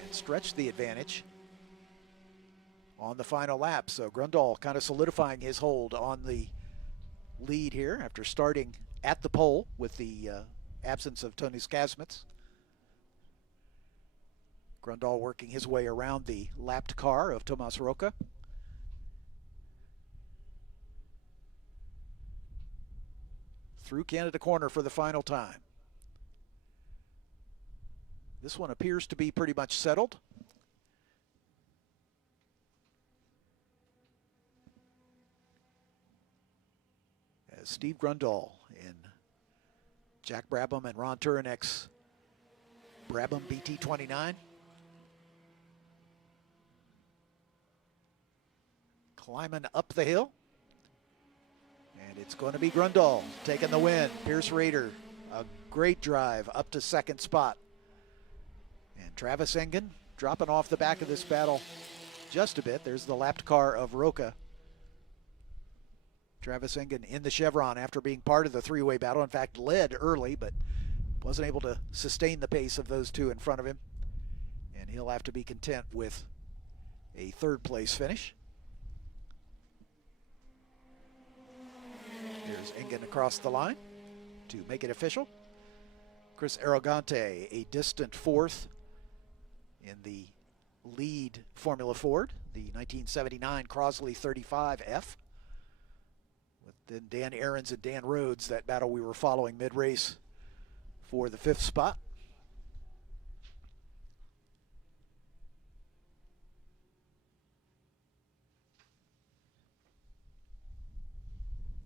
and stretch the advantage on the final lap. So Grundahl kind of solidifying his hold on the lead here after starting at the pole with the absence of Tony Skasmits. Grundahl working his way around the lapped car of Tomas Roca. through Canada Corner for the final time. This one appears to be pretty much settled. As Steve Grundahl in Jack Brabham and Ron Turinek's Brabham BT29. Climbing up the hill. And it's going to be Grundahl taking the win. Pierce Rader, a great drive up to second spot. And Travis Engen dropping off the back of this battle just a bit. There's the lapped car of Roca. Travis Engen in the Chevron after being part of the three-way battle. In fact, led early, but wasn't able to sustain the pace of those two in front of him. And he'll have to be content with a third-place finish. Here's Engen across the line to make it official. Chris Arrogante, a distant fourth in the lead Formula Ford, the 1979 Crosley 35F. With then Dan Ahrens and Dan Rhodes, that battle we were following mid-race for the fifth spot.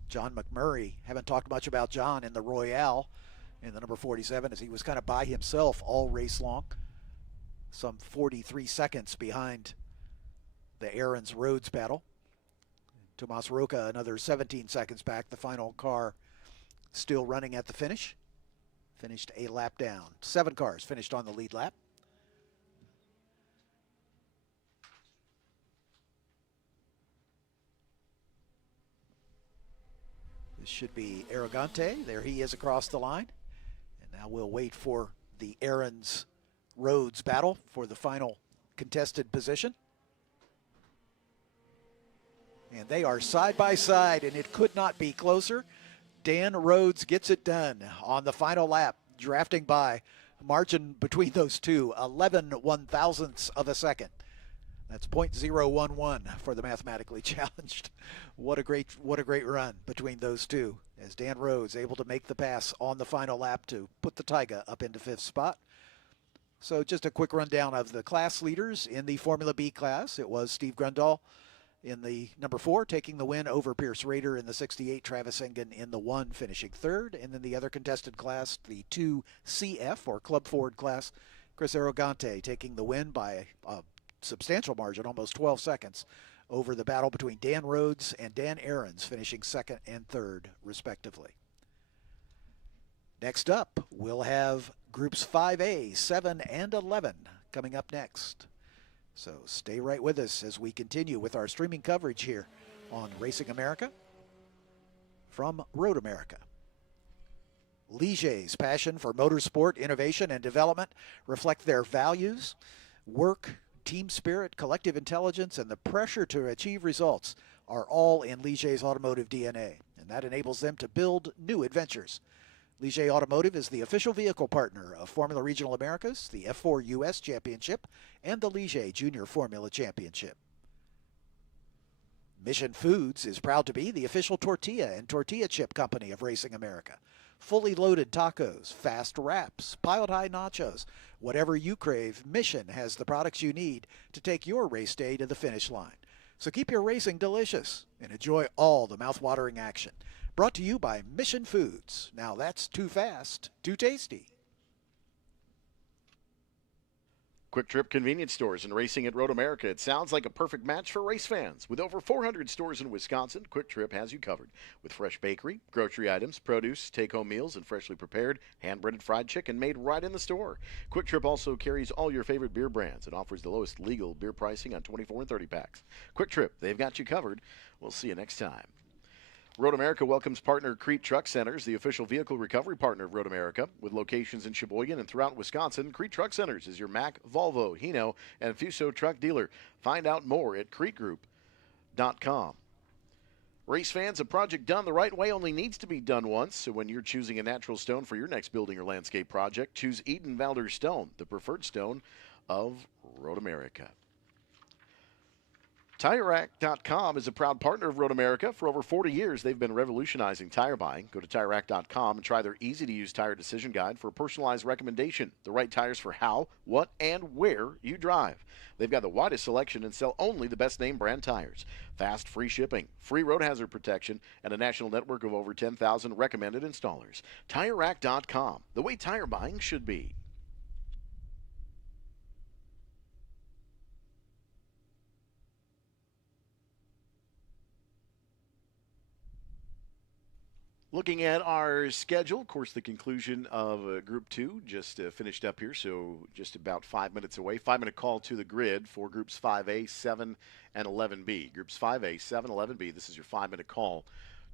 John McMurray, haven't talked much about John in the Royale in the number 47, as he was kind of by himself all race long. Some 43 seconds behind the Ahrens-Rhodes battle. Tomas Roca another 17 seconds back. The final car still running at the finish. Finished a lap down. 7 cars finished on the lead lap. This should be Arrogante. There he is across the line. And now we'll wait for the Ahrens-Rhodes battle for the final contested position. And they are side by side, and it could not be closer. Dan Rhodes gets it done on the final lap, drafting by. Margin between those two, 11 one-thousandths of a second. That's .011 for the mathematically challenged. What a great run between those two, as Dan Rhodes able to make the pass on the final lap to put the Taiga up into fifth spot. So just a quick rundown of the class leaders in the Formula B class. It was Steve Grundahl in the number 4, taking the win over Pierce Rader in the 68, Travis Engen in the 1, finishing third. And then the other contested class, the 2 CF or Club Ford class, Chris Arrogante taking the win by a substantial margin, almost 12 seconds, over the battle between Dan Rhodes and Dan Ahrens, finishing second and third, respectively. Next up, we'll have Groups 5A, 7, and 11 coming up next. So stay right with us as we continue with our streaming coverage here on Racing America from Road America. Ligier's passion for motorsport innovation and development reflect their values, work, team spirit, collective intelligence, and the pressure to achieve results are all in Ligier's automotive DNA, and that enables them to build new adventures. Ligier Automotive is the official vehicle partner of Formula Regional Americas, the F4 US Championship, and the Ligier Junior Formula Championship. Mission Foods is proud to be the official tortilla and tortilla chip company of Racing America. Fully loaded tacos, fast wraps, piled high nachos, whatever you crave, Mission has the products you need to take your race day to the finish line. So keep your racing delicious and enjoy all the mouth-watering action. Brought to you by Mission Foods. Now that's too fast, too tasty. Quick Trip convenience stores and racing at Road America. It sounds like a perfect match for race fans. With over 400 stores in Wisconsin, Quick Trip has you covered. With fresh bakery, grocery items, produce, take-home meals, and freshly prepared, hand-breaded fried chicken made right in the store. Quick Trip also carries all your favorite beer brands and offers the lowest legal beer pricing on 24 and 30 packs. Quick Trip, they've got you covered. We'll see you next time. Road America welcomes partner Crete Truck Centers, the official vehicle recovery partner of Road America. With locations in Sheboygan and throughout Wisconsin, Crete Truck Centers is your Mack, Volvo, Hino, and Fuso truck dealer. Find out more at CreteGroup.com. Race fans, a project done the right way only needs to be done once. So when you're choosing a natural stone for your next building or landscape project, choose Eden Valder Stone, the preferred stone of Road America. TireRack.com is a proud partner of Road America. For over 40 years, they've been revolutionizing tire buying. Go to TireRack.com and try their easy-to-use tire decision guide for a personalized recommendation. The right tires for how, what, and where you drive. They've got the widest selection and sell only the best name brand tires. Fast, free shipping, free road hazard protection, and a national network of over 10,000 recommended installers. TireRack.com, the way tire buying should be. Looking at our schedule, of course, the conclusion of Group 2 just finished up here, so just about 5 minutes away. 5-minute call to the grid for Groups 5A, 7, and 11B. Groups 5A, 7, 11B, this is your 5-minute call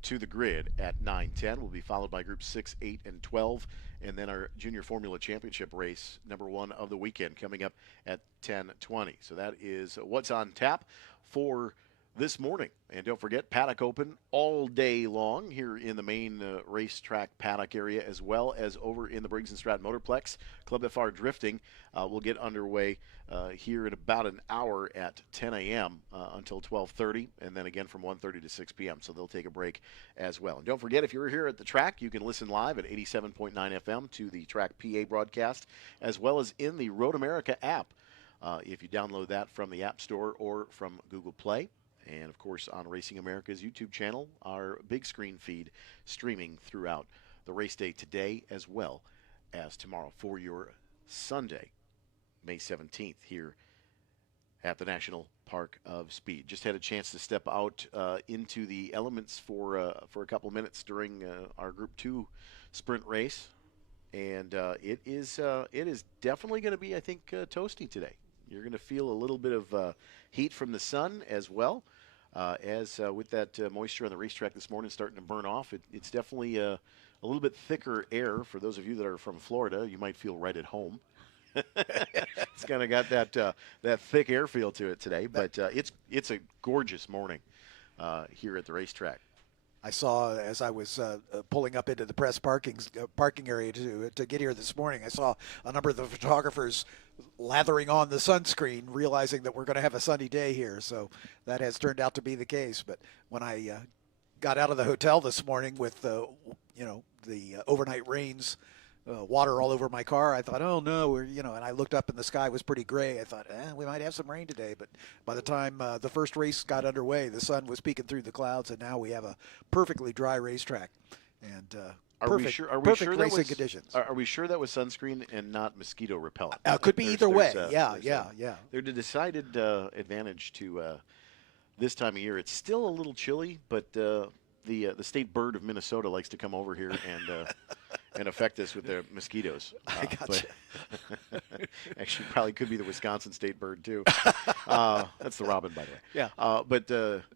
to the grid at 9:10. Will be followed by Groups 6, 8, and 12, and then our Junior Formula Championship race, number 1 of the weekend, coming up at 10:20. So that is what's on tap for this morning. And don't forget, paddock open all day long here in the main racetrack paddock area, as well as over in the Briggs & Stratton Motorplex. Club FR Drifting will get underway here in about an hour at 10 a.m. Until 12:30, and then again from 1:30 to 6 p.m. So they'll take a break as well. And don't forget, if you're here at the track, you can listen live at 87.9 FM to the Track PA broadcast, as well as in the Road America app. If you download that from the App Store or from Google Play. And, of course, on Racing America's YouTube channel, our big screen feed streaming throughout the race day today as well as tomorrow for your Sunday, May 17th, here at the National Park of Speed. Just had a chance to step out into the elements for a couple of minutes during our Group 2 sprint race. And it is definitely going to be, I think, toasty today. You're going to feel a little bit of heat from the sun as well. As with that moisture on the racetrack this morning starting to burn off, it's definitely a little bit thicker air. For those of you that are from Florida, you might feel right at home. It's kind of got that thick air feel to it today, but it's a gorgeous morning here at the racetrack. I saw, as I was pulling up into the press parking area to get here this morning, I saw a number of the photographers lathering on the sunscreen, realizing that we're going to have a sunny day here. So that has turned out to be the case. But when I got out of the hotel this morning with the overnight rains, water all over my car, I thought, oh no, and I looked up and the sky was pretty gray. I thought, we might have some rain today. But by the time the first race got underway, the sun was peeking through the clouds, and now we have a perfectly dry racetrack. And perfect racing conditions. Are we sure that was sunscreen and not mosquito repellent? Could be either way. Yeah. There's a decided advantage to this time of year. It's still a little chilly, but the state bird of Minnesota likes to come over here and affect us with their mosquitoes. I gotcha. Actually, probably could be the Wisconsin state bird too. That's the robin, by the way. Yeah. But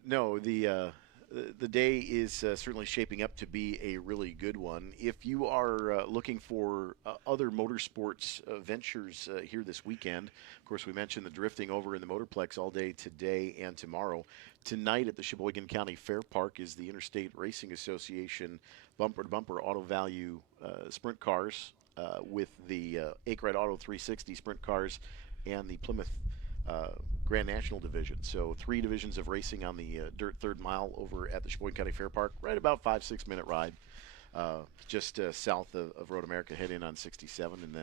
no, the day is certainly shaping up to be a really good one. If you are looking for other motorsports ventures here this weekend, of course, we mentioned the drifting over in the Motorplex all day today and tomorrow. Tonight at the Sheboygan County Fair Park is the Interstate Racing Association bumper-to-bumper auto value sprint cars with the Acre Auto 360 sprint cars and the Plymouth Grand National Division. So 3 divisions of racing on the dirt third mile over at the Sheboygan County Fair Park. Right about 5-6 minute ride just south of Road America. Head in on 67 and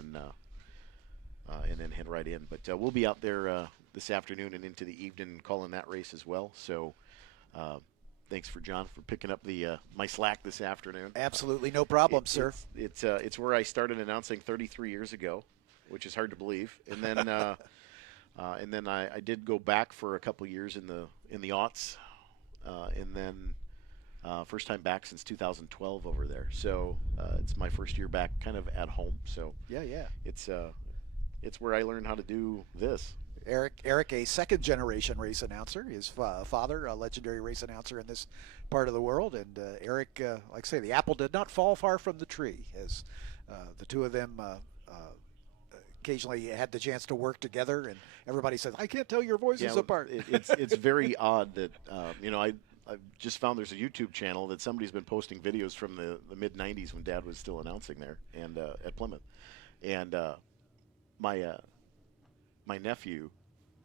then head right in. But we'll be out there this afternoon and into the evening calling that race as well. So thanks for John for picking up the my slack this afternoon. Absolutely no problem, sir. It's where I started announcing 33 years ago, which is hard to believe. And then and then I did go back for a couple years in the aughts, and then first time back since 2012 over there. So it's my first year back, kind of at home. So yeah, it's where I learned how to do this. Eric, a second-generation race announcer. His father, a legendary race announcer in this part of the world. And Eric, like I say, the apple did not fall far from the tree, as the two of them occasionally had the chance to work together. And everybody says, I can't tell your voices apart. It's very odd that, I've just found there's a YouTube channel that somebody's been posting videos from the mid-'90s when Dad was still announcing there and at Plymouth. And my nephew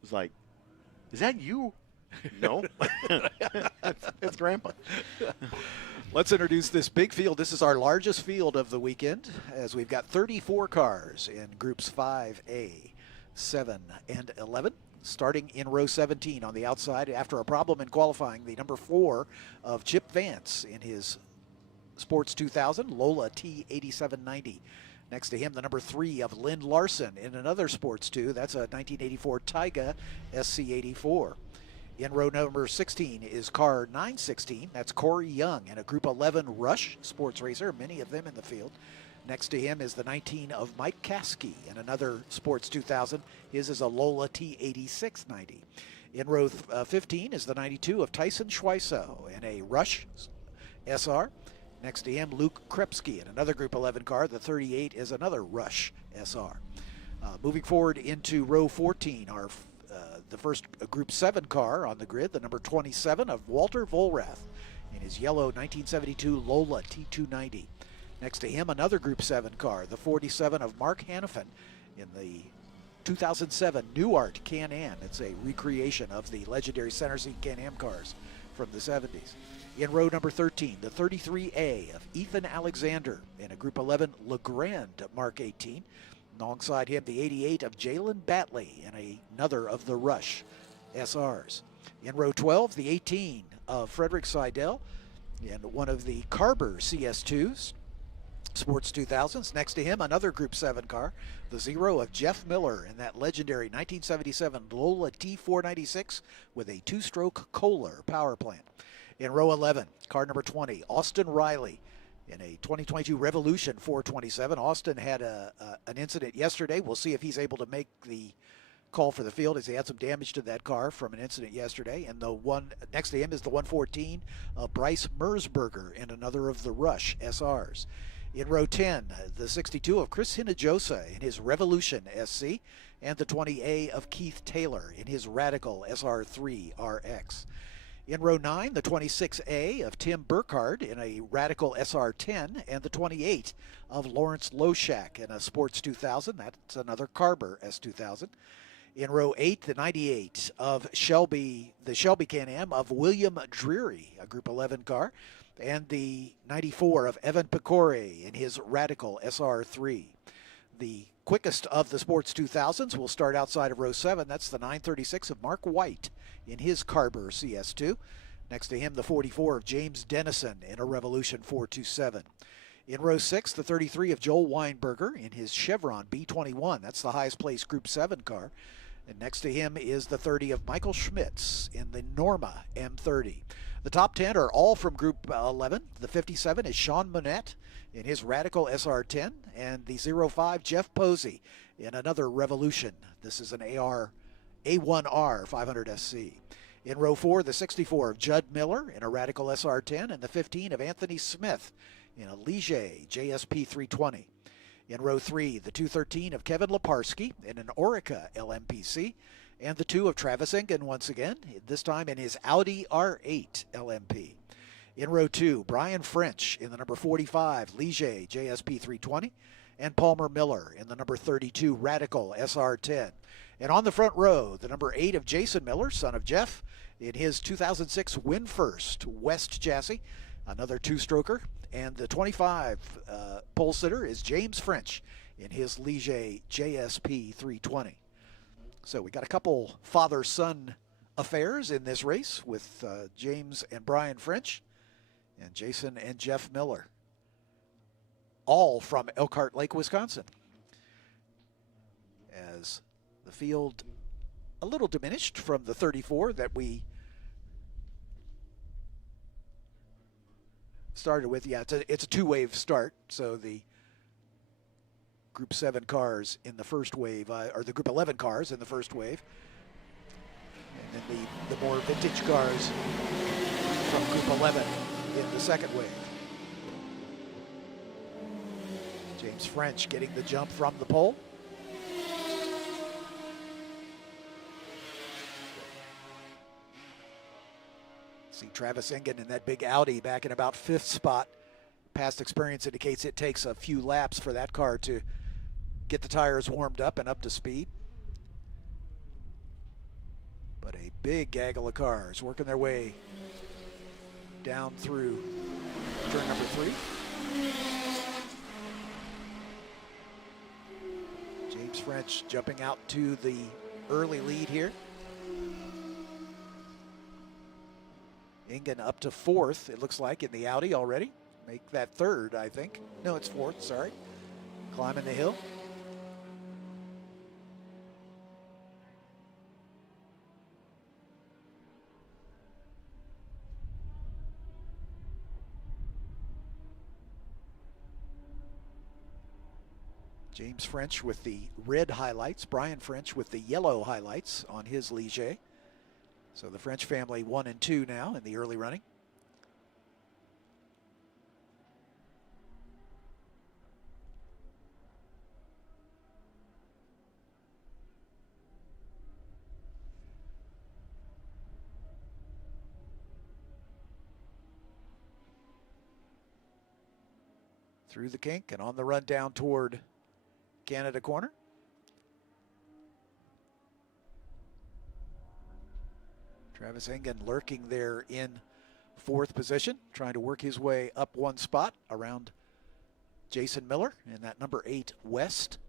was like, is that you? No, it's Grandpa. Let's introduce this big field. This is our largest field of the weekend, as we've got 34 cars in groups 5A, 7, and 11. Starting in row 17 on the outside after a problem in qualifying, the number 4 of Chip Vance in his Sports 2000 Lola T8790. Next to him, the number 3 of Lynn Larson in another Sports 2. That's a 1984 Taiga SC84. In row number 16 is car 916. That's Corey Young in a Group 11 Rush sports racer, many of them in the field. Next to him is the 19 of Mike Caskey in another Sports 2000. His is a Lola T8690. In row 15 is the 92 of Tyson Schweiso in a Rush SR. Next to him, Luke Krepsky in another Group 11 car. The 38 is another Rush SR. Moving forward into row 14, the first Group 7 car on the grid, the number 27 of Walter Volrath in his yellow 1972 Lola T290. Next to him, another Group 7 car, the 47 of Mark Hannafin in the 2007 Nuart Can-Am. It's a recreation of the legendary center seat Can-Am cars from the 70s. In row number 13, the 33A of Ethan Alexander in a Group 11 Legrand Mark 18. Alongside him, the 88 of Jalen Batley in another of the Rush SRs. In row 12, the 18 of Frederick Seidel in one of the Carber CS2s, Sports 2000s. Next to him, another Group 7 car, the 0 of Jeff Miller in that legendary 1977 Lola T496 with a 2-stroke Kohler power plant. In row 11, car number 20, Austin Riley in a 2022 Revolution 427. Austin had an incident yesterday. We'll see if he's able to make the call for the field, as he had some damage to that car from an incident yesterday. And the one next to him is the 114 of Bryce Mersberger in another of the Rush SRs. In row 10, the 62 of Chris Hinojosa in his Revolution SC, and the 20A of Keith Taylor in his Radical SR3 RX. In row 9, the 26A of Tim Burkhardt in a Radical SR10, and the 28 of Lawrence Loshak in a Sports 2000. That's another Carber S2000. In row 8, the 98 of the Shelby Can-Am of William Dreary, a Group 11 car, and the 94 of Evan Pecore in his Radical SR3. The quickest of the Sports 2000s will start outside of row 7. That's the 936 of Mark White in his Carber CS2. Next to him, the 44 of James Dennison in a Revolution 427. In row 6, the 33 of Joel Weinberger in his Chevron B21. That's the highest placed Group 7 car. And next to him is the 30 of Michael Schmitz in the Norma M30. The top 10 are all from Group 11. The 57 is Sean Monette in his Radical SR10, and the 05 Jeff Posey in another Revolution. This is an A1R 500 SC. In row 4, the 64 of Judd Miller in a Radical SR10, and the 15 of Anthony Smith in a Ligier JSP 320. In row 3, the 213 of Kevin Leparsky in an Orica LMPC, and the 2 of Travis Engen once again, this time in his Audi R8 LMP. In row 2, Brian French in the number 45 Ligier JSP 320, and Palmer Miller in the number 32 Radical SR10. And on the front row, the number 8 of Jason Miller, son of Jeff, in his 2006 Windfirst West chassis, another 2-stroker. And the 25 pole sitter is James French in his Ligier JSP 320. So we got a couple father-son affairs in this race with James and Brian French and Jason and Jeff Miller, all from Elkhart Lake, Wisconsin. As the field a little diminished from the 34 that we started with. Yeah, it's a two-wave start, so the Group 7 cars in the first wave, or the Group 11 cars in the first wave, and then the more vintage cars from Group 11 in the second wave. James French getting the jump from the pole. See Travis Engen in that big Audi back in about 5th spot. Past experience indicates it takes a few laps for that car to get the tires warmed up and up to speed. But a big gaggle of cars working their way down through turn number 3. James French jumping out to the early lead here. Engen up to 4th, it looks like, in the Audi already. Make that 3rd, I think. No, it's 4th, sorry. Climbing the hill. James French with the red highlights, Brian French with the yellow highlights on his Ligier. So the French family 1 and 2 now in the early running. Through the kink and on the run down toward Canada corner. Travis Engen lurking there in 4th position, trying to work his way up 1 spot around Jason Miller in that number 8 West.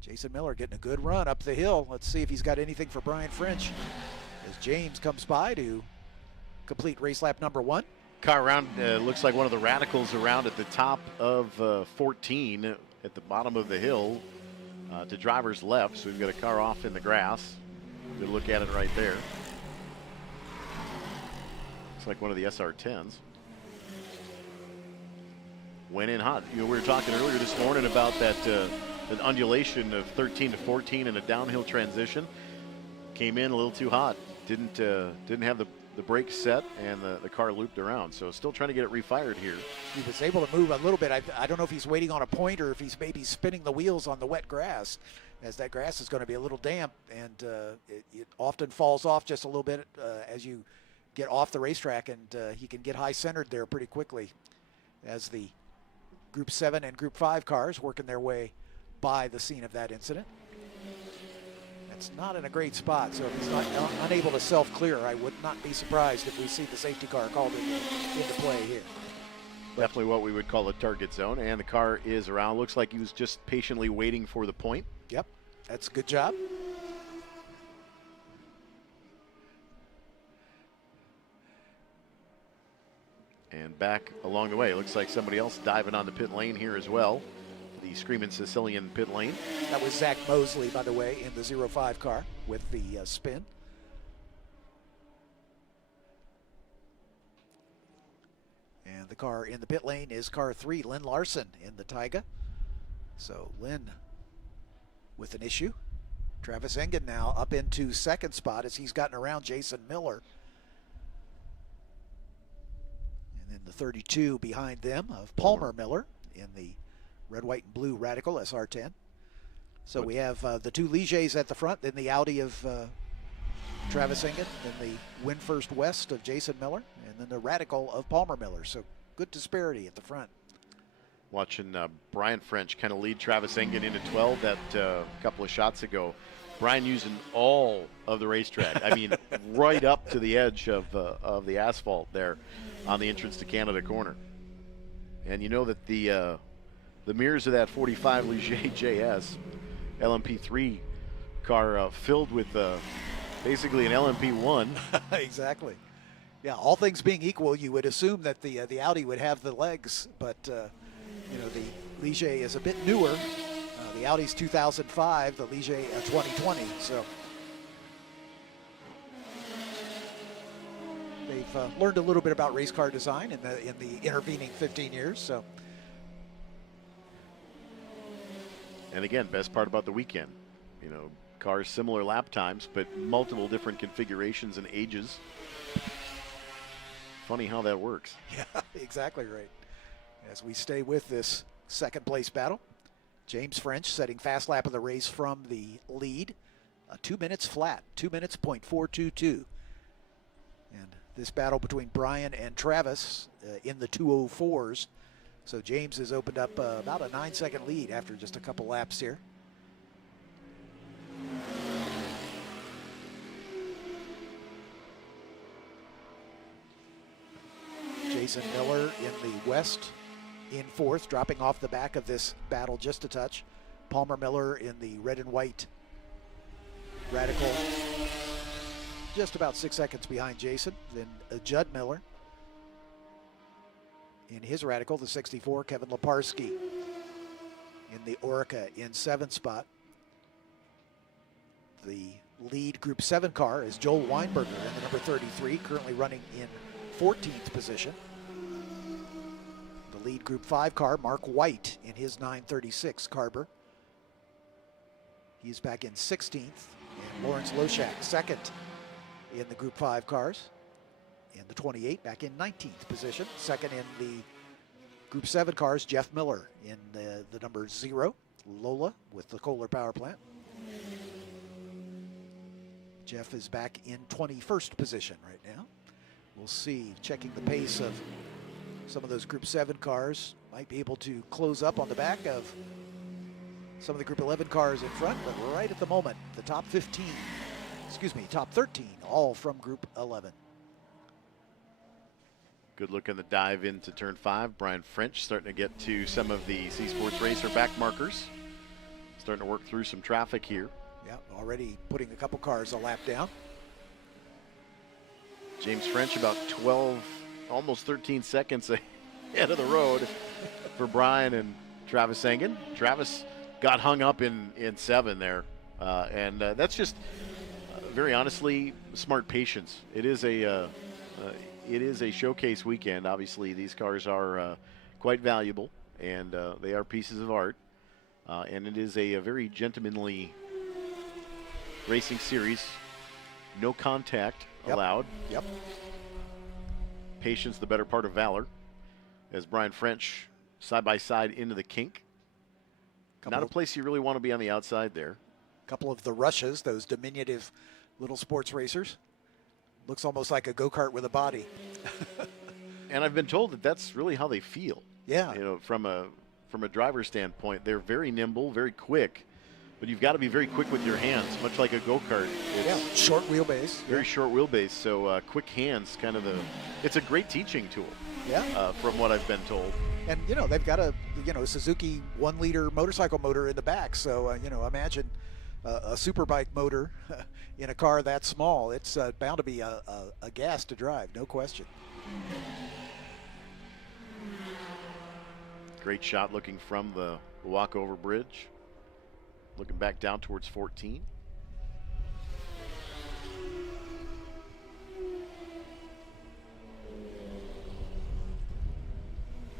Jason Miller getting a good run up the hill. Let's see if he's got anything for Brian French as James comes by to complete race lap number 1. Car around looks like one of the radicals around at the top of 14 at the bottom of the hill to driver's left. So we've got a car off in the grass. Good look at it right there. Looks like one of the SR10s. Went in hot. You know, we were talking earlier this morning about that an undulation of 13 to 14 in a downhill transition. Came in a little too hot. Didn't have the brakes set, and the car looped around. So still trying to get it refired here. He was able to move a little bit. I don't know if he's waiting on a point or if he's maybe spinning the wheels on the wet grass, as that grass is going to be a little damp, and it often falls off just a little bit as you get off the racetrack, and he can get high centered there pretty quickly as the Group 7 and Group 5 cars working their way by the scene of that incident. It's not in a great spot, so if he's not unable to self-clear, I would not be surprised if we see the safety car called into play here. Definitely what we would call a target zone, and the car is around. Looks like he was just patiently waiting for the point. Yep, that's a good job. And back along the way, it looks like somebody else diving on the pit lane here as well. The Screaming Sicilian pit lane. That was Zach Mosley, by the way, in the 05 car with the spin. And the car in the pit lane is car 3, Lynn Larson in the Taiga. So Lynn with an issue. Travis Engen now up into 2nd spot as he's gotten around Jason Miller. And then the 32 behind them of Palmer Miller in the red, white, and blue Radical SR10. So we have the 2 Ligiers at the front, then the Audi of Travis Engen, then the Winfirst West of Jason Miller, and then the Radical of Palmer Miller. So good disparity at the front. Watching Brian French kind of lead Travis Engen into 12 that couple of shots ago. Brian using all of the racetrack. I mean, right up to the edge of the asphalt there on the entrance to Canada corner. And you know that the mirrors of that 45 Ligier JS LMP3 car filled with basically an LMP1. Exactly. Yeah, all things being equal, you would assume that the Audi would have the legs, but you know, the Ligier is a bit newer. The Audi's 2005, the Ligier 2020. So they've learned a little bit about race car design in the intervening 15 years. So. And again, best part about the weekend, you know, cars similar lap times, but multiple different configurations and ages. Funny how that works. Yeah, exactly right. As we stay with this 2nd place battle, James French setting fast lap of the race from the lead, 2 minutes flat, 2 minutes .422. And this battle between Brian and Travis in the 204s So James has opened up about a 9-second lead after just a couple laps here. Jason Miller in the West in fourth, dropping off the back of this battle just a touch. Palmer Miller in the red and white Radical, just about 6 seconds behind Jason. Then Judd Miller in his Radical, the 64. Kevin Leparsky in the Orica in 7th spot. The lead Group 7 car is Joel Weinberger in the number 33, currently running in 14th position. The lead Group 5 car, Mark White in his 936 Carber. He's back in 16th. And Lawrence Loshak second in the Group 5 cars. In the 28, back in 19th position. Second in the Group 7 cars, Jeff Miller in the number 0, Lola with the Kohler Power Plant. Jeff is back in 21st position right now. We'll see, checking the pace of some of those Group 7 cars. Might be able to close up on the back of some of the Group 11 cars in front, but right at the moment, the top 15, top 13, all from Group 11. Good look in the dive into turn 5. Brian French starting to get to some of the C Sports Racer back markers. Starting to work through some traffic here. Yeah, already putting a couple cars a lap down. James French about 12, almost 13 seconds ahead of the road for Brian and Travis Engen. Travis got hung up in 7 there, and that's just very honestly smart patience. It is a showcase weekend. Obviously, these cars are quite valuable, and they are pieces of art, and it is a very gentlemanly racing series. No contact allowed. Yep. Patience, the better part of valor, as Brian French side by side into the kink. Not a place you really want to be on the outside there. A couple of the rushes, those diminutive little sports racers. Looks almost like a go-kart with a body. And I've been told that that's really how they feel. Yeah. You know, from a driver's standpoint, they're very nimble, very quick, but you've got to be very quick with your hands, much like a go-kart. Yeah, short wheelbase. Very short wheelbase, so quick hands, kind of it's a great teaching tool. Yeah. From what I've been told. And, you know, they've got a, Suzuki 1-liter motorcycle motor in the back. So, imagine a superbike motor in a car that small. It's bound to be a gas to drive, no question. Great shot looking from the walkover bridge. Looking back down towards 14.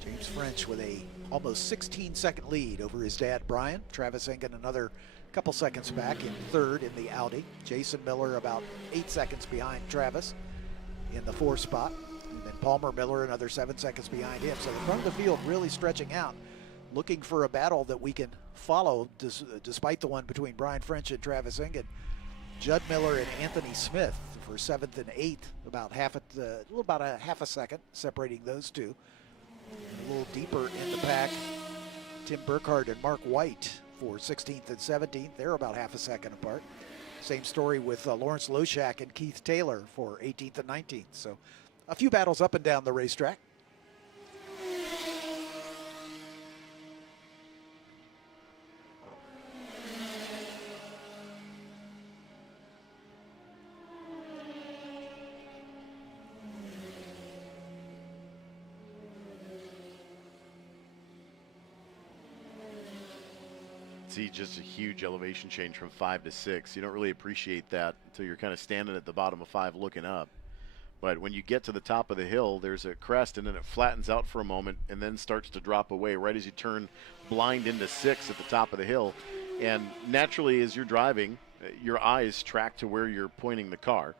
James French with a almost 16-second lead over his dad, Brian. Travis Engen another couple seconds back in third in the Audi. Jason Miller about 8 seconds behind Travis in the 4th spot. And then Palmer Miller another 7 seconds behind him. So the front of the field really stretching out, looking for a battle that we can follow despite the one between Brian French and Travis Engen. Judd Miller and Anthony Smith for 7th and 8th, about a half a second separating those two. A little deeper in the pack, Tim Burkhardt and Mark White for 16th and 17th. They're about half a second apart. Same story with Lawrence Loshak and Keith Taylor for 18th and 19th. So a few battles up and down the racetrack. See just a huge elevation change from 5 to 6. You don't really appreciate that until you're kind of standing at the bottom of 5 looking up. But when you get to the top of the hill, there's a crest, and then it flattens out for a moment and then starts to drop away right as you turn blind into 6 at the top of the hill. And naturally, as you're driving, your eyes track to where you're pointing the car.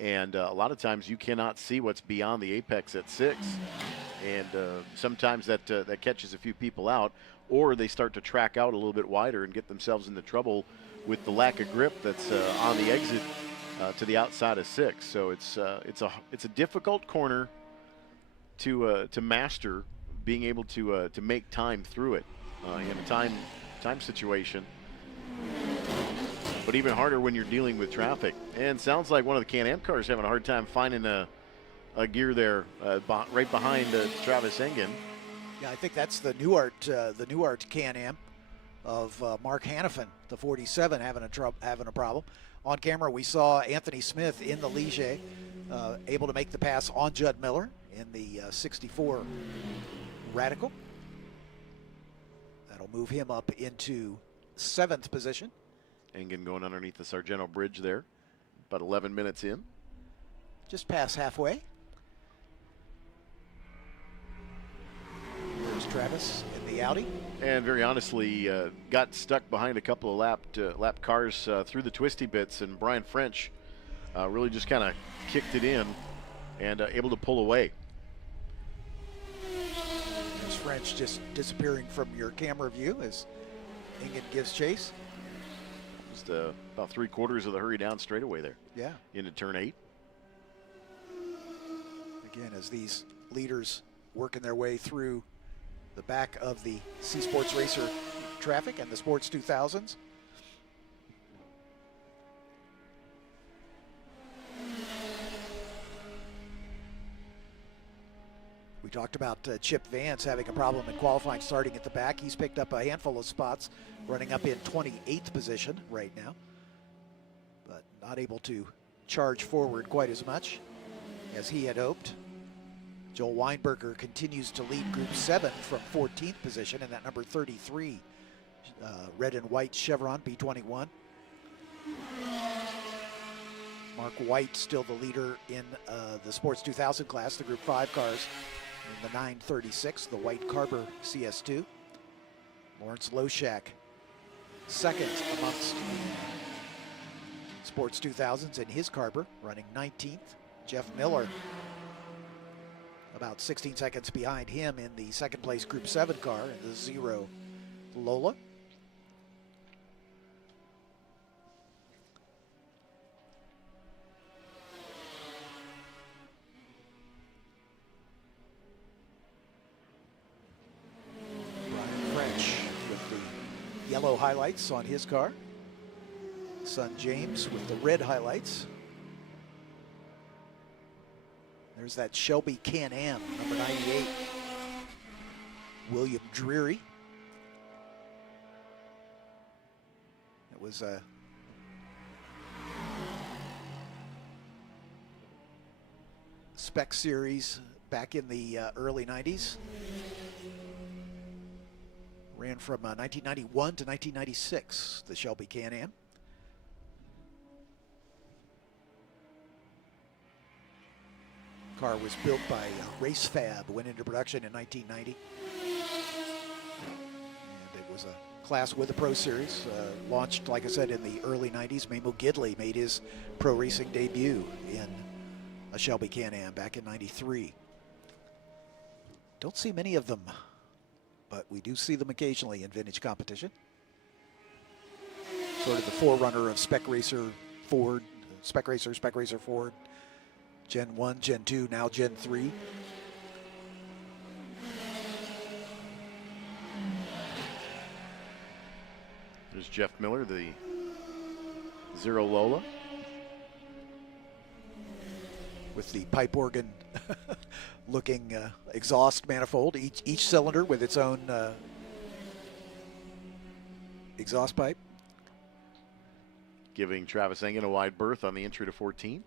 And a lot of times you cannot see what's beyond the apex at 6. And sometimes that catches a few people out, or they start to track out a little bit wider and get themselves into trouble with the lack of grip that's on the exit to the outside of 6. So it's a difficult corner to master, being able to make time through it in a time situation. But even harder when you're dealing with traffic. And sounds like one of the Can-Am cars having a hard time finding a gear there right behind Travis Engen. Yeah, I think that's the Nuart Can-Am of Mark Hannafin, the 47, having a problem. On camera, we saw Anthony Smith in the Ligier, able to make the pass on Judd Miller in the 64 Radical. That'll move him up into 7th position. Engen going underneath the Sargento Bridge there, about 11 minutes in. Just past halfway. There's Travis in the Audi. And very honestly, got stuck behind a couple of lap cars through the twisty bits, and Brian French really just kind of kicked it in and able to pull away. There's French just disappearing from your camera view as Engen gives chase. Just about 3/4 of the hurry down straightaway there. Yeah. Into turn 8. Again, as these leaders working their way through the back of the C Sports Racer traffic and the Sports 2000s. We talked about Chip Vance having a problem in qualifying starting at the back. He's picked up a handful of spots, running up in 28th position right now, but not able to charge forward quite as much as he had hoped. Joel Weinberger continues to lead Group 7 from 14th position in that number 33 red and white Chevron B21. Mark White still the leader in the Sports 2000 class, the Group 5 cars in the 936, the white Carber CS2. Lawrence Loshak second amongst Sports 2000s in his Carber, running 19th. Jeff Miller about 16 seconds behind him in the second place Group 7 car in the 0 Lola. Brian French with the yellow highlights on his car. Son James with the red highlights. There's that Shelby Can-Am, number 98. William Dreary. It was a spec series back in the early 90s. Ran from 1991 to 1996, the Shelby Can-Am. Car was built by Race Fab, went into production in 1990. And it was a class with a Pro Series, launched, like I said, in the early 90s. Mamo Gidley made his pro racing debut in a Shelby Can-Am back in 93. Don't see many of them, but we do see them occasionally in vintage competition. Sort of the forerunner of Spec Racer Ford, Spec Racer Ford. Gen 1, Gen 2, now Gen 3. There's Jeff Miller, the 0 Lola. With the pipe organ looking exhaust manifold, each cylinder with its own exhaust pipe. Giving Travis Engen a wide berth on the entry to 14.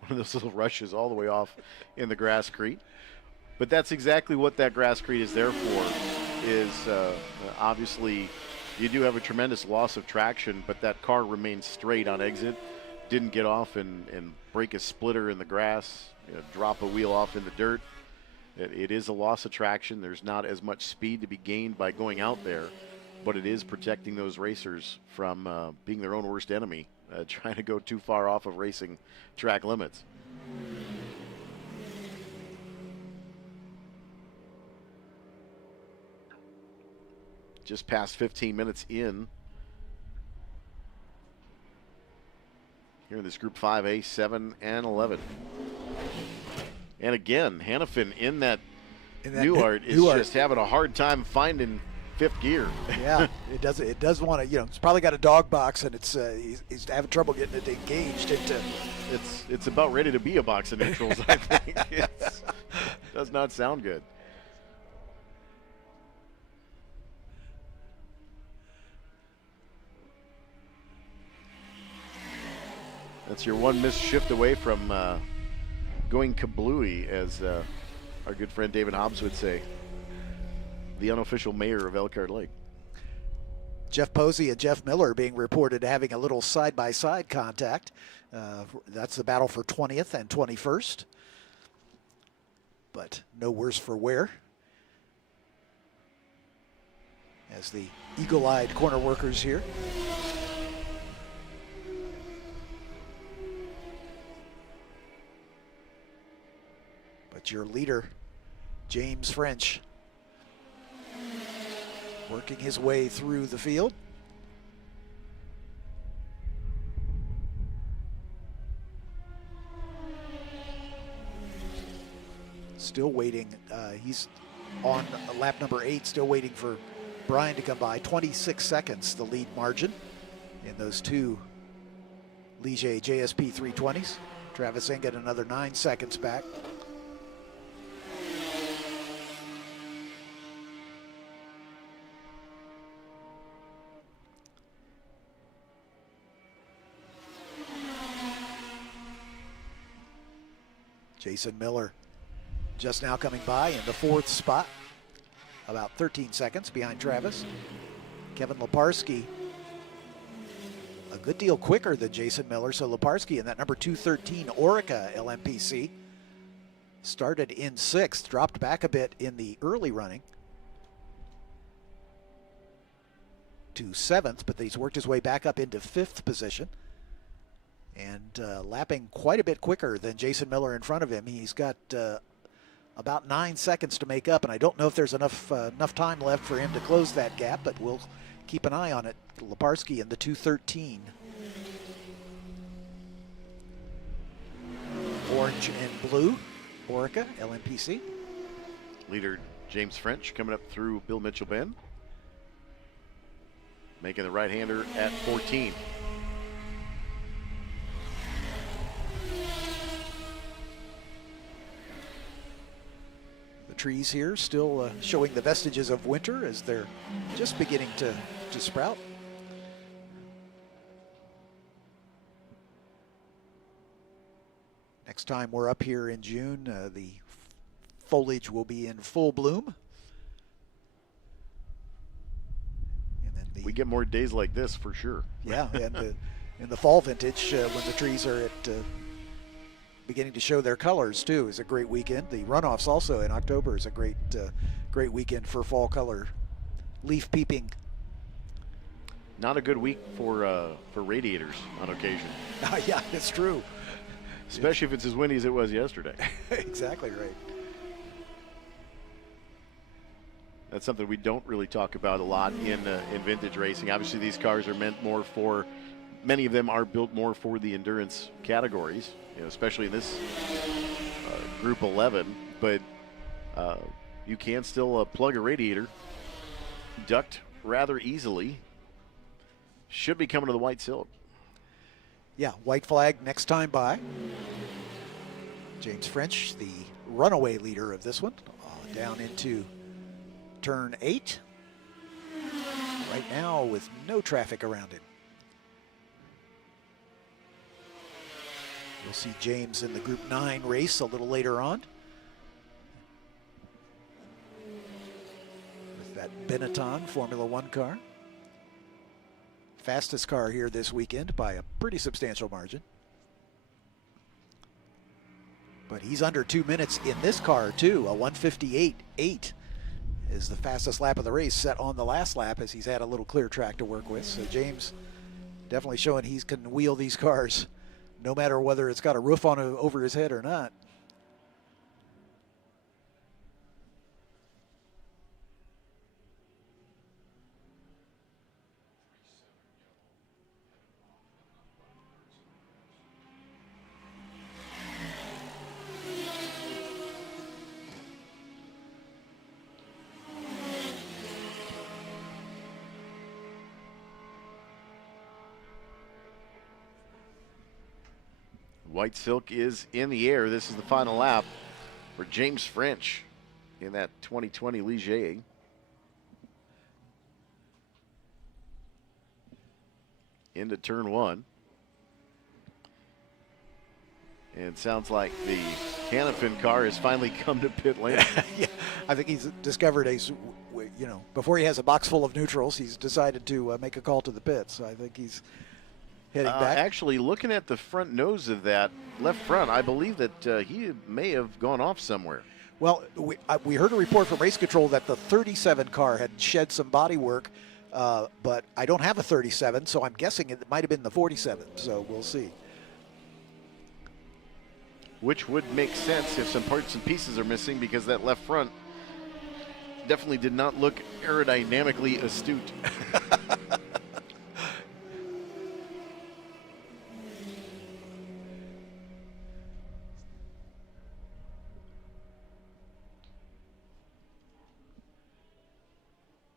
One of those little rushes all the way off in the grasscrete. But that's exactly what that grasscrete is there for, is obviously you do have a tremendous loss of traction, but that car remains straight on exit, didn't get off and break a splitter in the grass, drop a wheel off in the dirt. It is a loss of traction. There's not as much speed to be gained by going out there, but it is protecting those racers from being their own worst enemy, trying to go too far off of racing track limits. Just past 15 minutes in here in this Group 5A, 7 and 11. And again, Hannafin in that Newhart is just having a hard time finding fifth gear. Yeah, it does want to, it's probably got a dog box, and it's he's having trouble getting it engaged into. It's about ready to be a box of neutrals, I think. It does not sound good. That's your one missed shift away from going kablooey, as our good friend David Hobbs would say, the unofficial mayor of Elkhart Lake. Jeff Posey and Jeff Miller being reported having a little side-by-side contact. That's the battle for 20th and 21st. But no worse for wear, as the eagle-eyed corner workers here. But your leader, James French, working his way through the field. Still waiting. He's on lap number 8, still waiting for Brian to come by. 26 seconds, the lead margin in those two Ligier JSP 320s. Travis Engett another 9 seconds back. Jason Miller just now coming by in the 4th spot, about 13 seconds behind Travis. Kevin Leparski a good deal quicker than Jason Miller, so Leparski in that number 213 Orica LMPC started in 6th, dropped back a bit in the early running to 7th, but he's worked his way back up into 5th position. And lapping quite a bit quicker than Jason Miller in front of him. He's got about 9 seconds to make up, and I don't know if there's enough time left for him to close that gap, but we'll keep an eye on it. Leparski in the 213. Orange and blue, Orica, LMPC. Leader James French coming up through Bill Mitchell Bend, making the right-hander at 14. Trees here still showing the vestiges of winter as they're just beginning to sprout. Next time we're up here in June, the foliage will be in full bloom. And then we get more days like this for sure. Yeah, and in the fall vintage, when the trees are at beginning to show their colors too, is a great weekend. The runoffs also in October is a great weekend for fall color leaf peeping. Not a good week for radiators on occasion. Yeah, it's true. Especially if it's as windy as it was yesterday. Exactly right. That's something we don't really talk about a lot in vintage racing. Obviously, these cars are meant more for, many of them are built more for the endurance categories, especially in this Group 11. But you can still plug a radiator, duct rather easily. Should be coming to the white silk. Yeah, white flag next time by. James French, the runaway leader of this one, down into turn 8. Right now with no traffic around him. You'll see James in the Group 9 race a little later on. With that Benetton Formula One car. Fastest car here this weekend by a pretty substantial margin. But he's under 2 minutes in this car too. A 1:58.8 is the fastest lap of the race, set on the last lap as he's had a little clear track to work with. So James definitely showing he can wheel these cars no matter whether it's got a roof on over his head or not. White Silk is in the air. This is the final lap for James French in that 2020 Ligier. Into turn 1. And sounds like the Hannafin car has finally come to pit lane. Yeah, I think he's discovered before he has a box full of neutrals, he's decided to make a call to the pits. So I think he's heading back. Actually, looking at the front nose of that left front, I believe that he may have gone off somewhere. Well, we heard a report from race control that the 37 car had shed some body work, but I don't have a 37, so I'm guessing it might have been the 47. So we'll see. Which would make sense if some parts and pieces are missing, because that left front definitely did not look aerodynamically astute.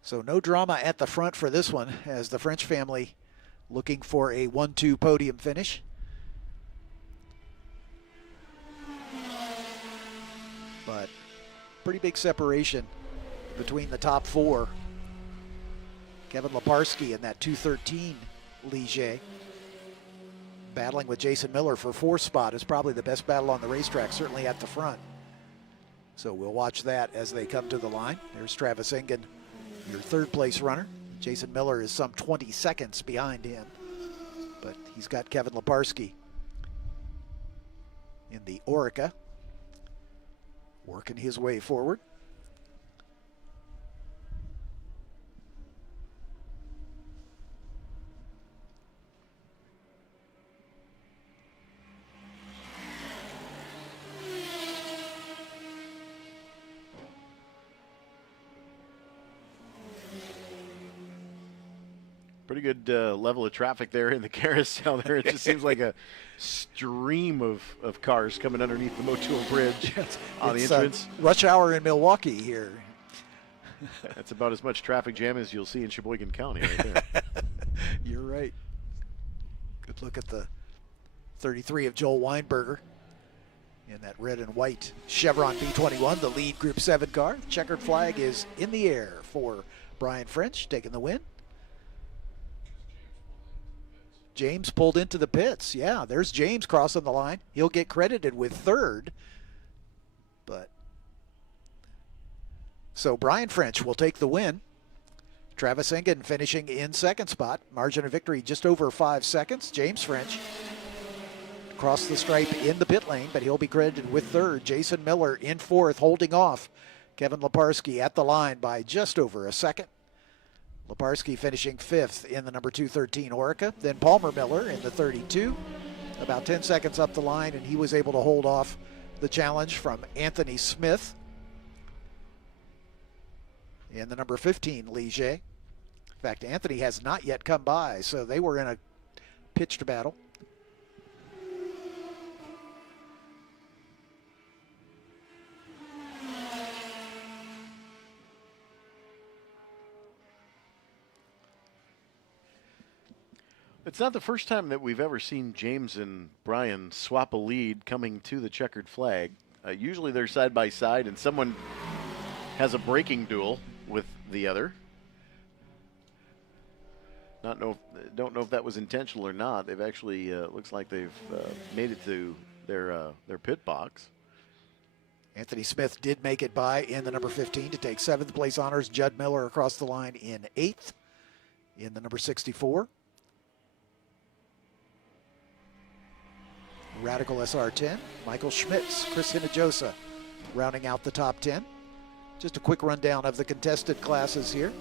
So no drama at the front for this one, as the French family looking for a 1-2 podium finish. But pretty big separation between the top 4. Kevin Leparski in that 213 Ligier, battling with Jason Miller for 4th spot, is probably the best battle on the racetrack, certainly at the front. So we'll watch that as they come to the line. There's Travis Engen, your 3rd place runner. Jason Miller is some 20 seconds behind him, but he's got Kevin Leparski in the Orica, working his way forward. Pretty good level of traffic there in the carousel there. It just seems like a stream of cars coming underneath the Motul Bridge on the entrance. Rush hour in Milwaukee here. That's about as much traffic jam as you'll see in Sheboygan County right there. You're right. Good look at the 33 of Joel Weinberger in that red and white Chevron B21, the lead Group 7 car. The checkered flag is in the air for Brian French, taking the win. James pulled into the pits. Yeah, there's James crossing the line. He'll get credited with 3rd. But so Brian French will take the win. Travis Engen finishing in 2nd spot. Margin of victory just over 5 seconds. James French crossed the stripe in the pit lane, but he'll be credited with 3rd. Jason Miller in 4th, holding off Kevin Leparski at the line by just over a second. Leparski finishing 5th in the number 213 Orica. Then Palmer Miller in the 32, about 10 seconds up the line, and he was able to hold off the challenge from Anthony Smith in the number 15 Ligier. In fact, Anthony has not yet come by, so they were in a pitched battle. It's not the first time that we've ever seen James and Brian swap a lead coming to the checkered flag. Usually they're side by side and someone has a braking duel with the other. Don't know if that was intentional or not. They've actually looks like they've made it to their pit box. Anthony Smith did make it by in the number 15 to take 7th place honors. Judd Miller across the line in 8th in the number 64. Radical SR10, Michael Schmitz, Chris Hinojosa rounding out the top 10. Just a quick rundown of the contested classes here.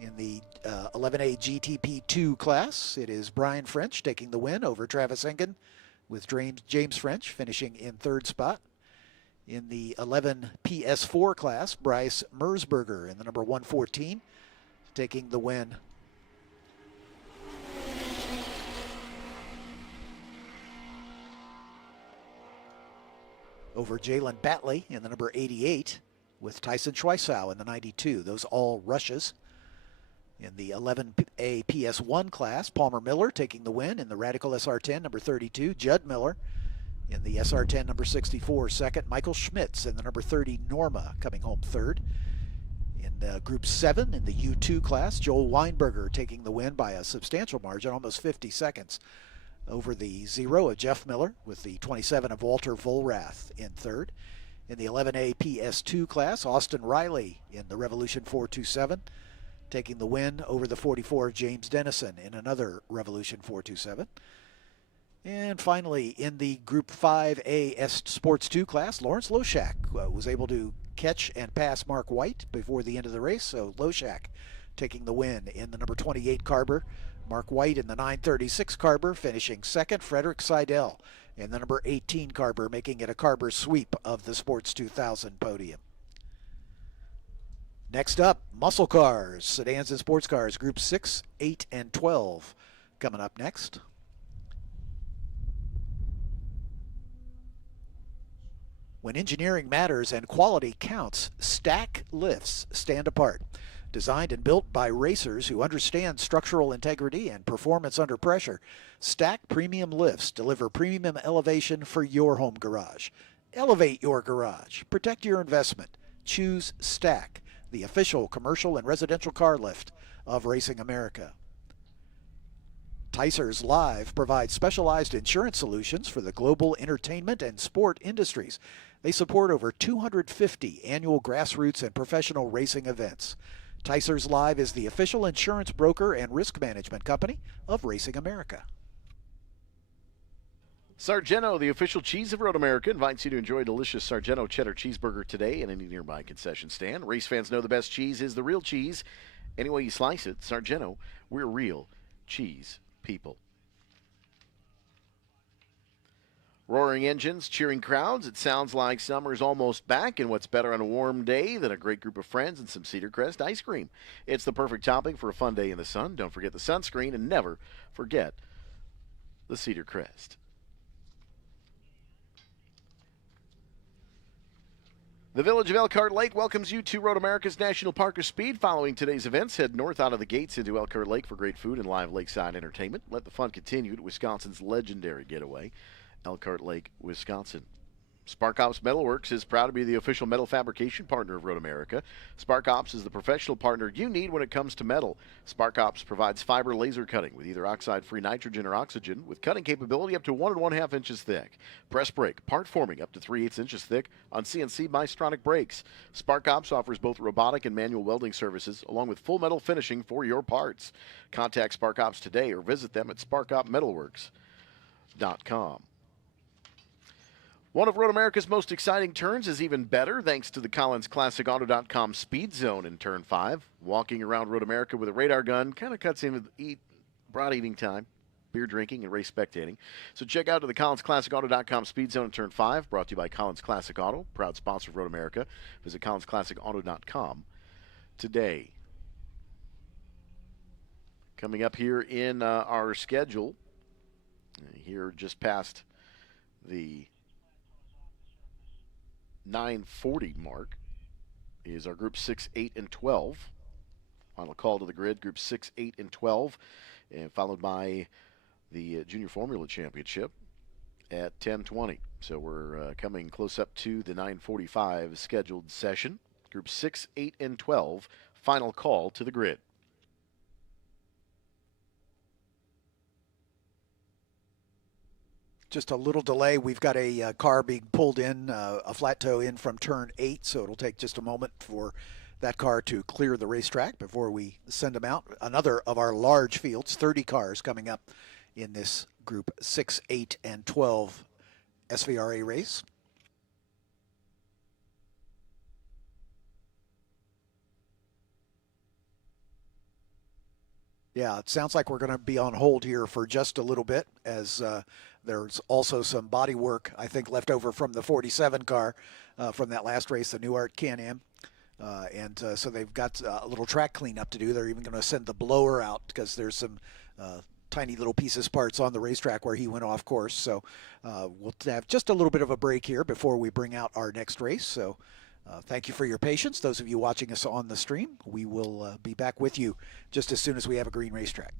In the 11A GTP2 class, it is Brian French taking the win over Travis Engen, with James French finishing in 3rd spot. In the 11 PS4 class, Bryce Mersberger in the number 114 taking the win over Jalen Batley in the number 88, with Tyson Schweisau in the 92. Those all rushes. In the 11A PS1 class, Palmer Miller taking the win in the Radical SR10, number 32. Judd Miller in the SR10, number 64, second. Michael Schmitz in the number 30, Norma, coming home third. In Group 7, in the U2 class, Joel Weinberger taking the win by a substantial margin, almost 50 seconds, over the 0 of Jeff Miller, with the 27 of Walter Volrath in third. In the 11A PS2 class, Austin Riley in the Revolution 427, taking the win over the 44 of James Dennison in another Revolution 427. And finally, in the Group 5A S Sports 2 class, Lawrence Loshak was able to catch and pass Mark White before the end of the race, so Loshak taking the win in the number 28 Carber. Mark White in the 936 Carber finishing second. Frederick Seidel in the number 18 Carber, making it a Carber sweep of the Sports 2000 podium. Next up, muscle cars, sedans and sports cars, Group 6, 8, and 12 coming up next. When engineering matters and quality counts, Stack lifts stand apart. Designed and built by racers who understand structural integrity and performance under pressure, Stack premium lifts deliver premium elevation for your home garage. Elevate your garage. Protect your investment. Choose Stack, the official commercial and residential car lift of Racing America. Ticers Live provides specialized insurance solutions for the global entertainment and sport industries. They support over 250 annual grassroots and professional racing events. Ticers Live is the official insurance broker and risk management company of Racing America. Sargento, the official cheese of Road America, invites you to enjoy a delicious Sargento cheddar cheeseburger today at any nearby concession stand. Race fans know the best cheese is the real cheese. Any way you slice it, Sargento, we're real cheese people. Roaring engines, cheering crowds. It sounds like summer's almost back, and what's better on a warm day than a great group of friends and some Cedar Crest ice cream? It's the perfect topping for a fun day in the sun. Don't forget the sunscreen, and never forget the Cedar Crest. The Village of Elkhart Lake welcomes you to Road America's National Park of Speed. Following today's events, head north out of the gates into Elkhart Lake for great food and live lakeside entertainment. Let the fun continue at Wisconsin's legendary getaway, Elkhart Lake, Wisconsin. Spark Ops Metalworks is proud to be the official metal fabrication partner of Road America. Spark Ops is the professional partner you need when it comes to metal. Spark Ops provides fiber laser cutting with either oxide-free nitrogen or oxygen, with cutting capability up to 1 1/2 inches thick. Press brake, part forming up to 3/8 inches thick on CNC Bystronic brakes. Spark Ops offers both robotic and manual welding services, along with full metal finishing for your parts. Contact Spark Ops today or visit them at sparkopmetalworks.com. One of Road America's most exciting turns is even better thanks to the CollinsClassicAuto.com Speed Zone in Turn 5. Walking around Road America with a radar gun kind of cuts into broad eating time, beer drinking, and race spectating. So check out the CollinsClassicAuto.com Speed Zone in Turn 5, brought to you by Collins Classic Auto, proud sponsor of Road America. Visit CollinsClassicAuto.com today. Coming up here in our schedule, here just past the 9:40 mark, is our Group 6, 8, and 12. Final call to the grid, Group 6, 8, and 12, and followed by the Junior Formula Championship at 10:20. So we're coming close up to the 9:45 scheduled session. Group 6, 8, and 12, final call to the grid. Just a little delay. We've got a car being pulled in, a flat tow in from turn 8, so it'll take just a moment for that car to clear the racetrack before we send them out. Another of our large fields, 30 cars coming up in this Group 6, 8, and 12 SVRA race. Yeah, it sounds like we're going to be on hold here for just a little bit, as there's also some body work, I think, left over from the 47 car from that last race, the Newark Can-Am. So they've got a little track cleanup to do. They're even going to send the blower out because there's some tiny little pieces, parts on the racetrack where he went off course. So we'll have just a little bit of a break here before we bring out our next race. So Thank you for your patience. Those of you watching us on the stream, we will be back with you just as soon as we have a green racetrack.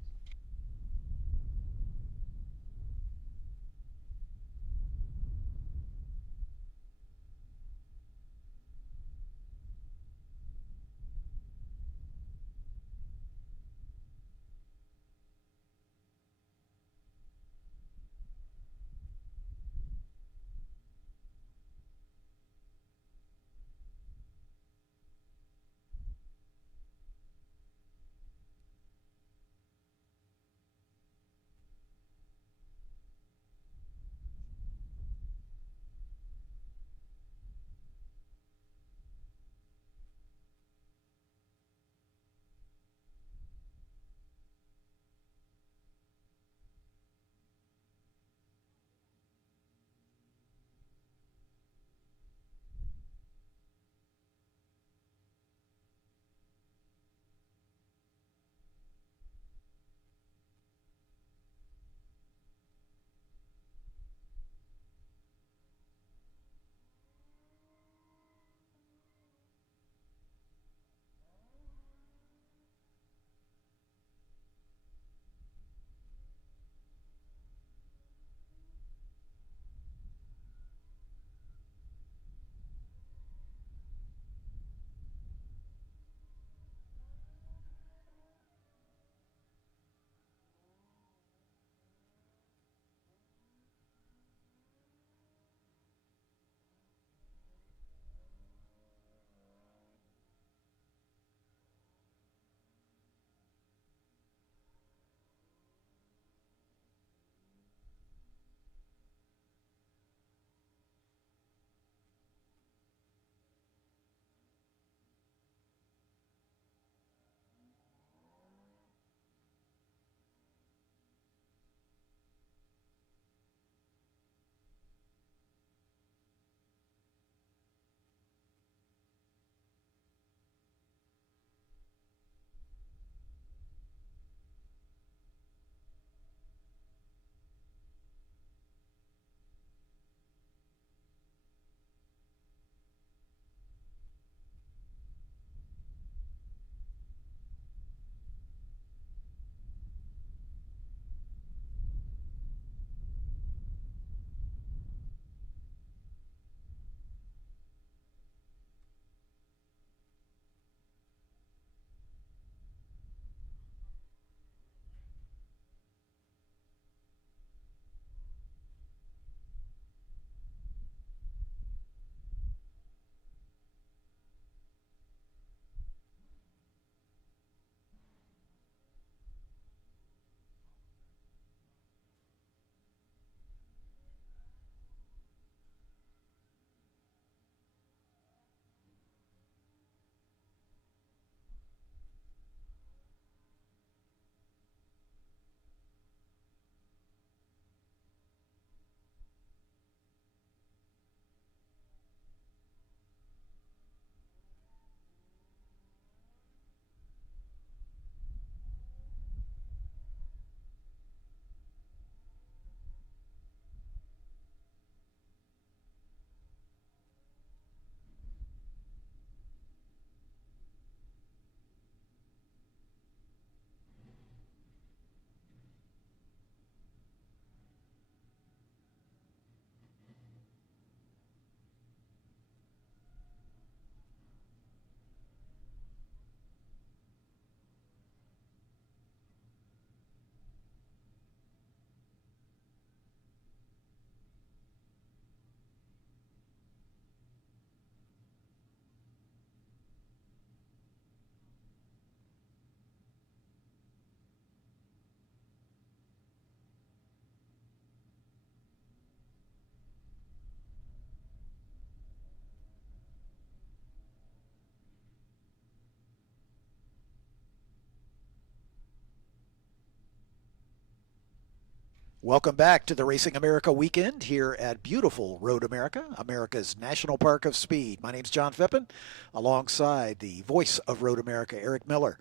Welcome back to the Racing America weekend here at beautiful Road America, America's National Park of Speed. My name's John Fippen, alongside the voice of Road America, Eric Miller.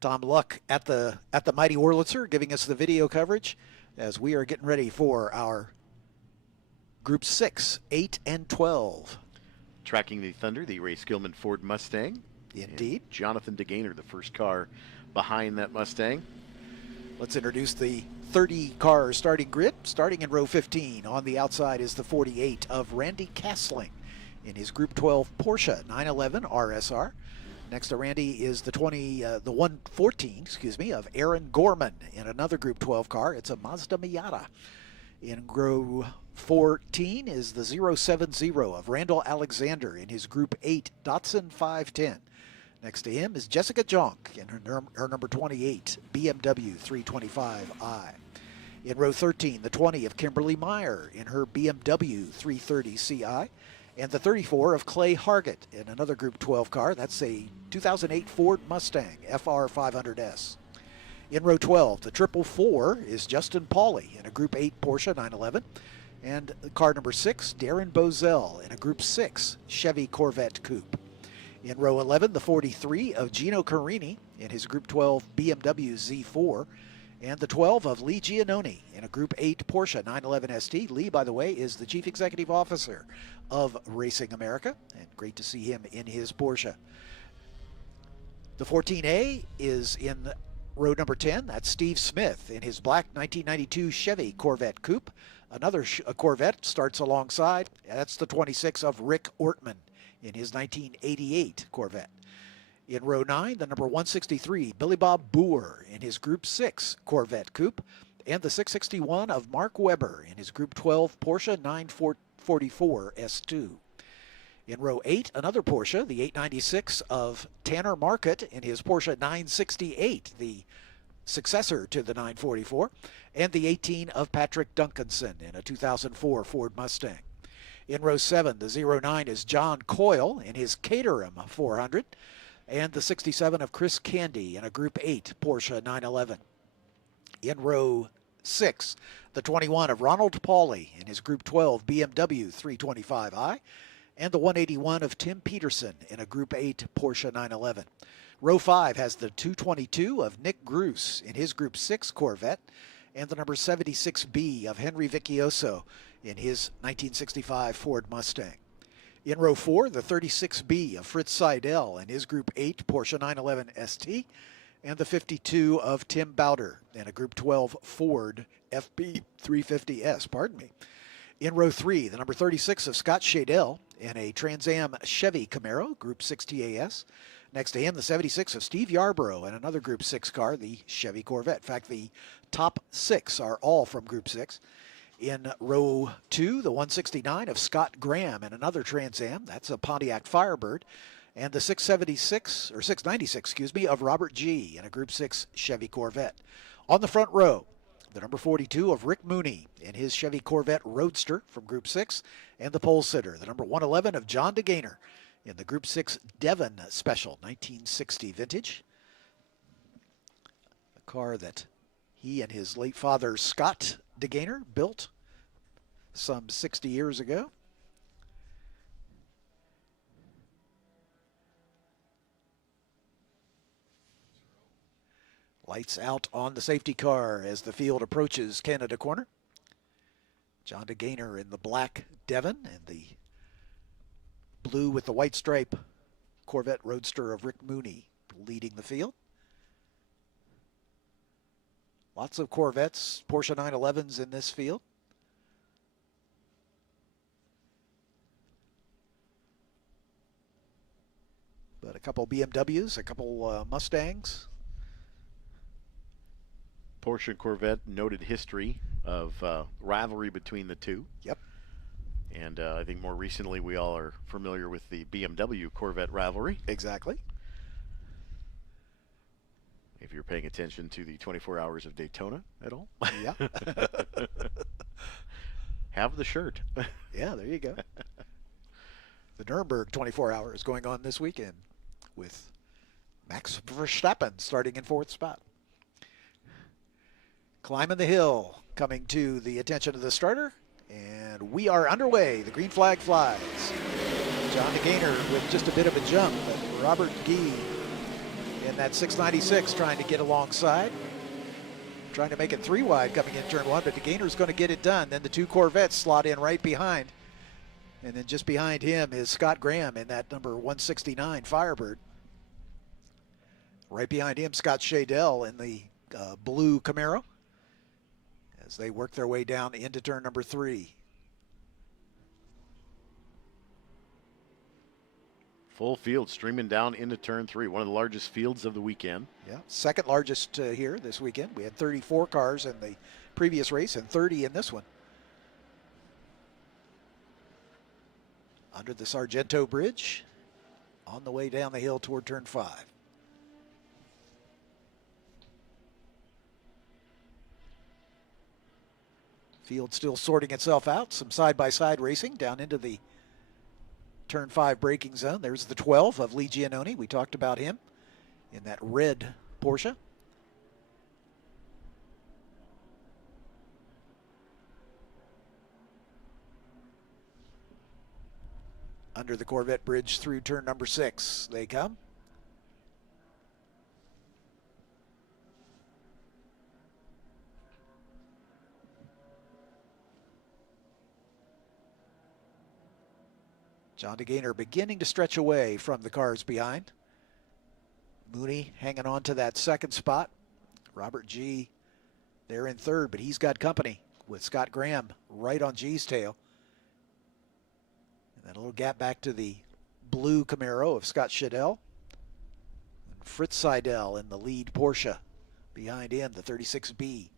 Tom Luck at the Mighty Wurlitzer giving us the video coverage as we are getting ready for our Group 6, 8, and 12. tracking the Thunder, the Ray Skillman Ford Mustang. Indeed. And Jonathan DeGaynor, the first car behind that Mustang. Let's introduce the 30-car starting grid. Starting in row 15, on the outside is the 48 of Randy Castling in his Group 12 Porsche 911 RSR. Next to Randy is the 114, of Aaron Gorman in another Group 12 car. It's a Mazda Miata. In row 14 is the 070 of Randall Alexander in his Group 8 Datsun 510. Next to him is Jessica Jonk in her number 28 BMW 325i. In row 13, the 20 of Kimberly Meyer in her BMW 330 Ci. And the 34 of Clay Hargett in another Group 12 car. That's a 2008 Ford Mustang FR 500S. In row 12, the 444 is Justin Pauley in a Group 8 Porsche 911. And car number 6, Darren Bozell in a Group 6 Chevy Corvette Coupe. In row 11, the 43 of Gino Carini in his Group 12 BMW Z4. And the 12 of Lee Giannone in a Group 8 Porsche 911 ST. Lee, by the way, is the Chief Executive Officer of Racing America, and great to see him in his Porsche. The 14A is in row number 10. That's Steve Smith in his black 1992 Chevy Corvette Coupe. Another Corvette starts alongside. That's the 26 of Rick Ortman in his 1988 Corvette. In row 9, the number 163, Billy Bob Boer in his Group 6 Corvette Coupe, and the 661 of Mark Webber in his Group 12 Porsche 944 S2. In row 8, another Porsche, the 896 of Tanner Market in his Porsche 968, the successor to the 944, and the 18 of Patrick Duncanson in a 2004 Ford Mustang. In row 7, the 09 is John Coyle in his Caterham 400, and the 67 of Chris Candy in a Group 8 Porsche 911. In row 6, the 21 of Ronald Pauly in his Group 12 BMW 325i, and the 181 of Tim Peterson in a Group 8 Porsche 911. Row 5 has the 222 of Nick Gruce in his Group 6 Corvette, and the number 76B of Henry Vicchioso in his 1965 Ford Mustang. In row 4, the 36B of Fritz Seidel in his Group 8 Porsche 911 ST, and the 52 of Tim Bowder in a Group 12 Ford FB 350S, In row 3, the number 36 of Scott Shadell in a Trans Am Chevy Camaro, Group 6 TAS. Next to him, the 76 of Steve Yarborough in another Group 6 car, the Chevy Corvette. In fact, the top 6 are all from Group 6. In row 2, the 169 of Scott Graham in another Trans Am. That's a Pontiac Firebird. And the 696, of Robert G. in a Group 6 Chevy Corvette. On the front row, the number 42 of Rick Mooney in his Chevy Corvette Roadster from Group 6. And the pole sitter, the number 111 of John DeGaynor in the Group 6 Devon Special 1960 Vintage. A car that he and his late father, Scott DeGaynor, built some 60 years ago. Lights out on the safety car as the field approaches Canada Corner. John DeGaynor in the black Devon and the blue with the white stripe Corvette Roadster of Rick Mooney leading the field. Lots of Corvettes, Porsche 911s in this field. But a couple BMWs, a couple Mustangs. Porsche and Corvette, noted history of rivalry between the two. Yep. And I think more recently we all are familiar with the BMW Corvette rivalry. Exactly. If you're paying attention to the 24 Hours of Daytona at all. Yeah. Have the shirt. Yeah, there you go. The Nuremberg 24 Hours going on this weekend with Max Verstappen starting in 4th spot. Climbing the hill, coming to the attention of the starter, and we are underway. The green flag flies. John DeGaynor with just a bit of a jump, but Robert Gee in that 696 trying to get alongside. Trying to make it 3 wide coming in turn 1, but DeGaynor's going to get it done. Then the 2 Corvettes slot in right behind. And then just behind him is Scott Graham in that number 169 Firebird. Right behind him, Scott Shadell in the blue Camaro as they work their way down into turn number 3. Full field streaming down into turn 3, one of the largest fields of the weekend. Yeah, second largest here this weekend. We had 34 cars in the previous race and 30 in this one. Under the Sargento Bridge, on the way down the hill toward turn 5. Field still sorting itself out. Some side-by-side racing down into the turn 5 braking zone. There's the 12 of Lee Giannone. We talked about him in that red Porsche. Under the Corvette bridge through turn number 6 they come. John DeGaynor beginning to stretch away from the cars behind. Mooney hanging on to that second spot. Robert G there in third, but he's got company with Scott Graham right on G's tail. And that little gap back to the blue Camaro of Scott Shadell. And Fritz Seidel in the lead Porsche. Behind him, the 36B.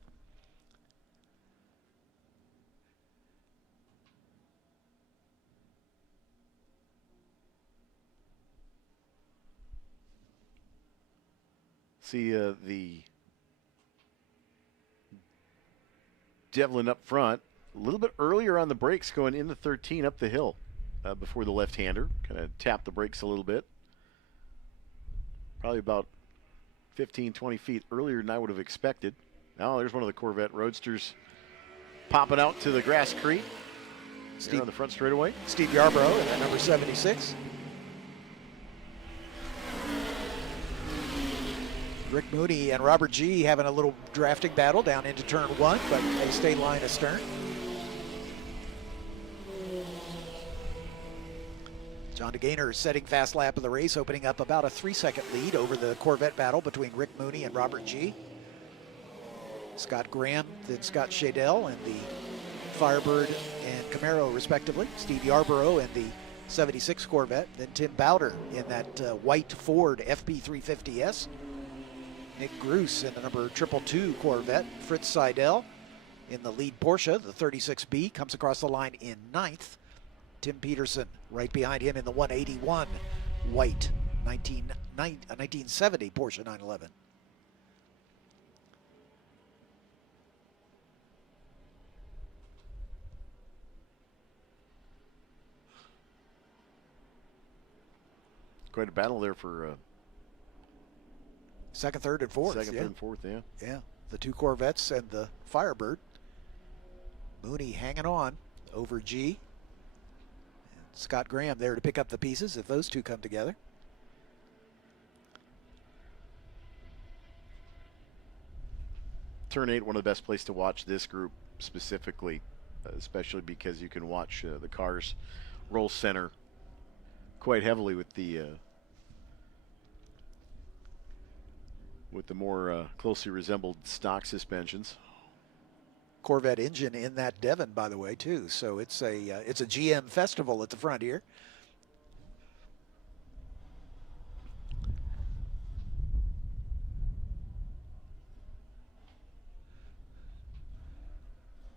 See the Devlin up front, a little bit earlier on the brakes going into 13 up the hill before the left-hander. Kind of tapped the brakes a little bit. Probably about 15, 20 feet earlier than I would have expected. Now there's one of the Corvette Roadsters popping out to the grass creek. Steve on the front straightaway. Steve Yarborough in that number 76. Rick Mooney and Robert G having a little drafting battle down into turn 1, but they stay line astern. John DeGaynor setting fast lap of the race, opening up about a 3-second lead over the Corvette battle between Rick Mooney and Robert G. Scott Graham, then Scott Shadell in the Firebird and Camaro respectively. Steve Yarborough in the 76 Corvette, then Tim Bowder in that white Ford FP350S. Nick Gruss in the number 222 Corvette. Fritz Seidel in the lead Porsche, the 36B, comes across the line in 9th. Tim Peterson right behind him in the 181 white 1970 Porsche 911. Quite a battle there for second, third, and fourth. Second, third, and fourth, yeah. Yeah, the two Corvettes and the Firebird. Mooney hanging on over G. And Scott Graham there to pick up the pieces if those two come together. Turn 8, one of the best places to watch this group specifically, especially because you can watch the cars roll center quite heavily with the more closely resembled stock suspensions. Corvette engine in that Devon, by the way, too. So it's a GM festival at the front here.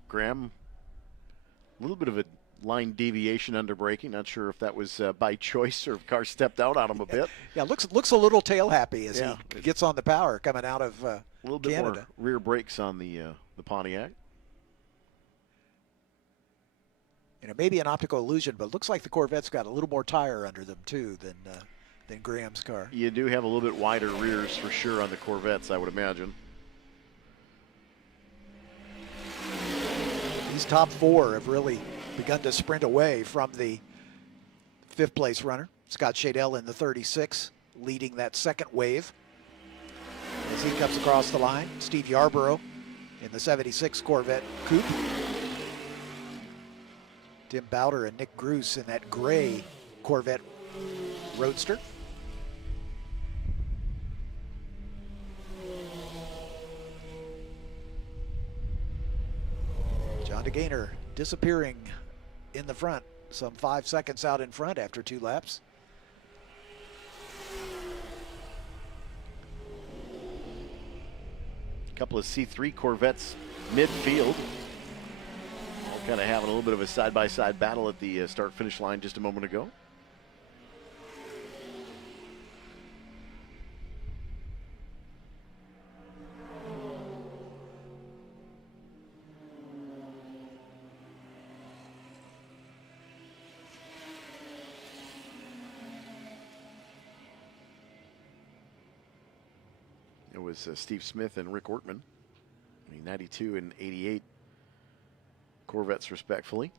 Graham, a little bit of a line deviation under braking. Not sure if that was by choice or if car stepped out on him a bit. Yeah, looks a little tail happy as he gets on the power coming out of a little bit Canada. More rear brakes on the Pontiac. You know, maybe an optical illusion, but it looks like the Corvette's got a little more tire under them too than Graham's car. You do have a little bit wider rears for sure on the Corvettes, I would imagine. These top four have really begun to sprint away from the 5th place runner. Scott Shadell in the 36, leading that second wave. As he comes across the line, Steve Yarborough in the 76 Corvette Coupe. Tim Bowder and Nick Gruce in that gray Corvette Roadster. John DeGainer disappearing in the front, some 5 seconds out in front after 2 laps. A couple of C3 Corvettes midfield. All kind of having a little bit of a side-by-side battle at the start-finish line just a moment ago. It was Steve Smith and Rick Ortman, 92 and 88 Corvettes respectfully.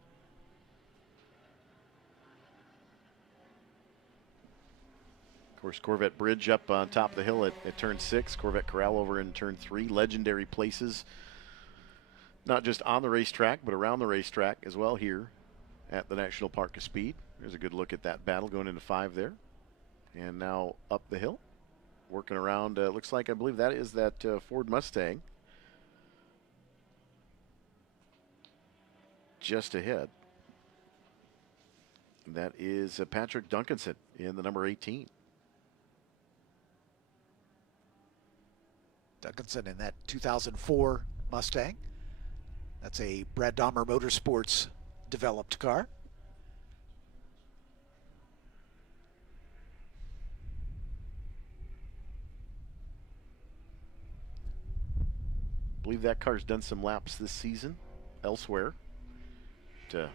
Of course, Corvette Bridge up on top of the hill at turn 6, Corvette Corral over in turn 3. Legendary places, not just on the racetrack, but around the racetrack as well here at the National Park of Speed. There's a good look at that battle going into 5 there. And now up the hill. Working around, looks like, I believe that is that Ford Mustang. Just ahead. That is Patrick Duncanson in the number 18. Duncanson in that 2004 Mustang. That's a Brad Dahmer Motorsports developed car. I believe that car's done some laps this season elsewhere. To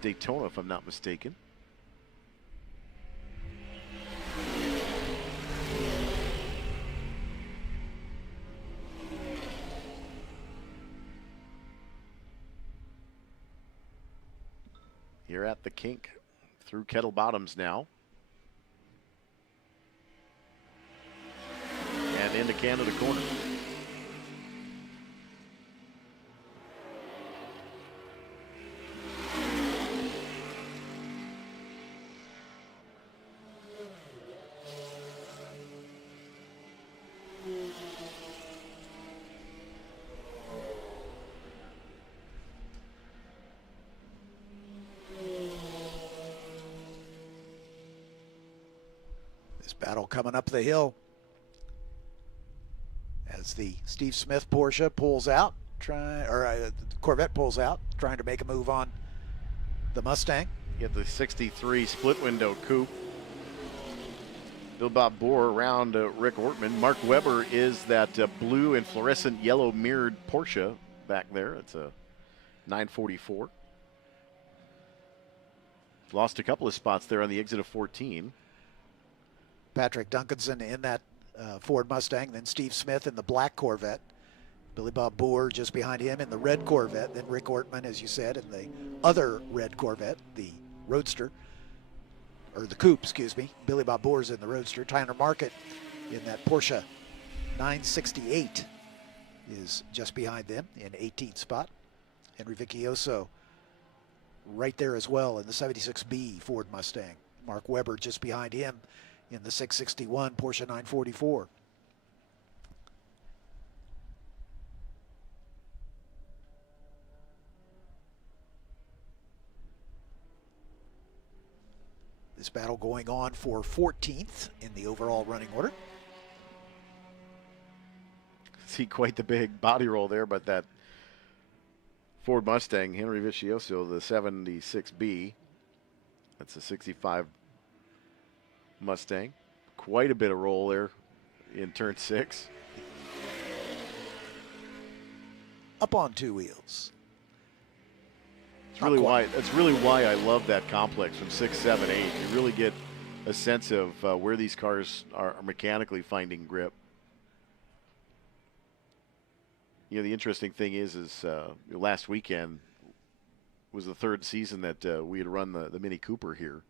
Daytona, if I'm not mistaken. Here at the kink through Kettle Bottoms now. And into Canada corner. This battle coming up the hill as the Steve Smith Porsche pulls out, the Corvette pulls out, trying to make a move on the Mustang. You have the 63 split window coupe. Bill Bob Bohr around Rick Ortman. Mark Webber is that blue and fluorescent yellow mirrored Porsche back there. It's a 944. Lost a couple of spots there on the exit of 14. Patrick Duncanson in that Ford Mustang, then Steve Smith in the black Corvette. Billy Bob Bohr just behind him in the red Corvette, then Rick Ortman, as you said, in the other red Corvette, the Roadster, or the coupe, excuse me. Billy Bob Bohr's in the Roadster. Tyler Market in that Porsche 968 is just behind them in 18th spot. Henry Vicchioso right there as well in the 76B Ford Mustang. Mark Webber just behind him in the 661 Porsche 944. This battle going on for 14th in the overall running order. See quite the big body roll there, but that Ford Mustang, Henry Vicchioso, the 76B, that's a 65 Mustang. Quite a bit of roll there in turn 6. Up on 2 wheels. That's really why I love that complex from 6, 7, 8. You really get a sense of where these cars are mechanically finding grip. You know, the interesting thing is last weekend was the 3rd season that we had run the Mini Cooper here,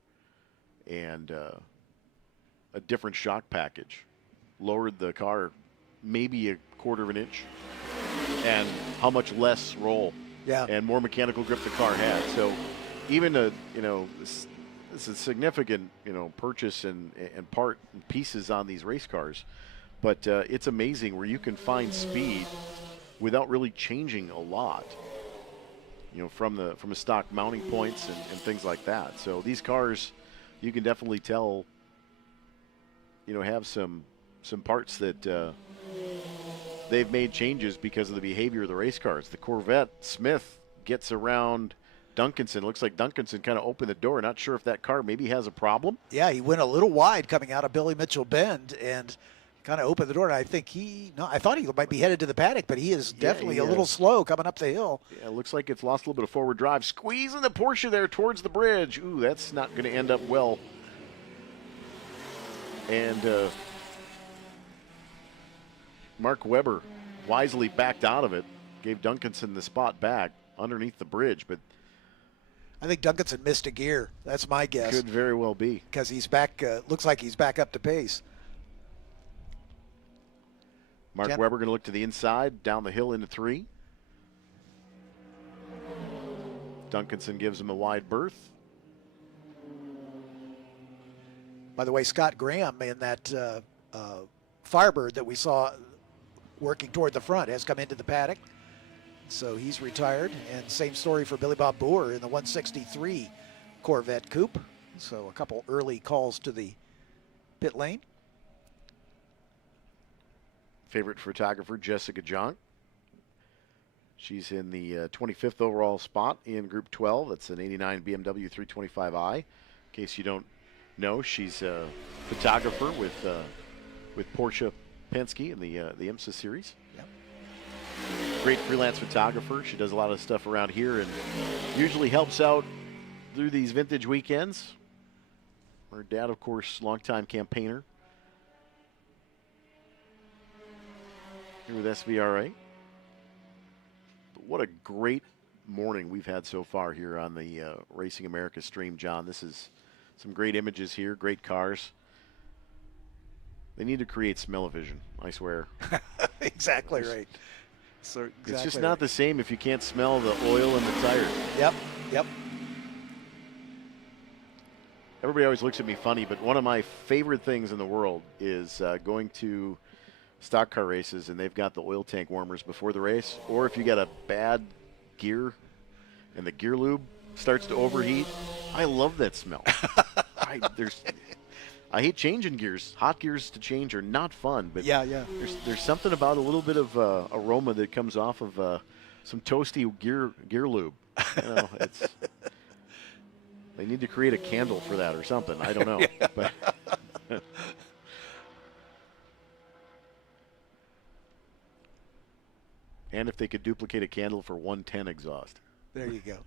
and a different shock package lowered the car maybe a 1/4 of an inch, and how much less roll Yeah. and more mechanical grip the car had. So even this is a significant purchase and part and pieces on these race cars, but it's amazing where you can find speed without really changing a lot. From the stock mounting points and things like that. So these cars, you can definitely tell, have some parts that they've made changes because of the behavior of the race cars. The Corvette, Smith gets around Duncanson. Looks like Duncanson kind of opened the door. Not sure if that car maybe has a problem. Yeah, he went a little wide coming out of Billy Mitchell Bend and kind of opened the door. And I think I thought he might be headed to the paddock, but he is definitely a little slow coming up the hill. Yeah, it looks like it's lost a little bit of forward drive. Squeezing the Porsche there towards the bridge. Ooh, that's not going to end up well. And Mark Webber wisely backed out of it, gave Duncanson the spot back underneath the bridge. But I think Duncanson missed a gear. That's my guess. Could very well be. Because he's back, looks like he's back up to pace. Mark Webber going to look to the inside, down the hill into 3. Duncanson gives him a wide berth. By the way, Scott Graham in that Firebird that we saw working toward the front has come into the paddock. So he's retired. And same story for Billy Bob Boer in the 163 Corvette Coupe. So a couple early calls to the pit lane. Favorite photographer, Jessica Jonk. She's in the 25th overall spot in Group 12. That's an 89 BMW 325i. In case you don't know, she's a photographer with Porsche Penske in the IMSA series. Yep. Great freelance photographer. She does a lot of stuff around here and usually helps out through these vintage weekends. Her dad, of course, longtime campaigner here with SVRA. But what a great morning we've had so far here on the Racing America stream, John. This is some great images here, great cars. They need to create smell-o-vision, I swear. Exactly right. So exactly it's just not the same if you can't smell the oil in the tires. Yep. Everybody always looks at me funny, but one of my favorite things in the world is going to stock car races and they've got the oil tank warmers before the race, or if you got a bad gear and the gear lube starts to overheat. I love that smell. I hate changing gears. Hot gears to change are not fun, but yeah. There's something about a little bit of aroma that comes off of some toasty gear lube. It's they need to create a candle for that or something. I don't know. Yeah. But and if they could duplicate a candle for 110 exhaust. There you go.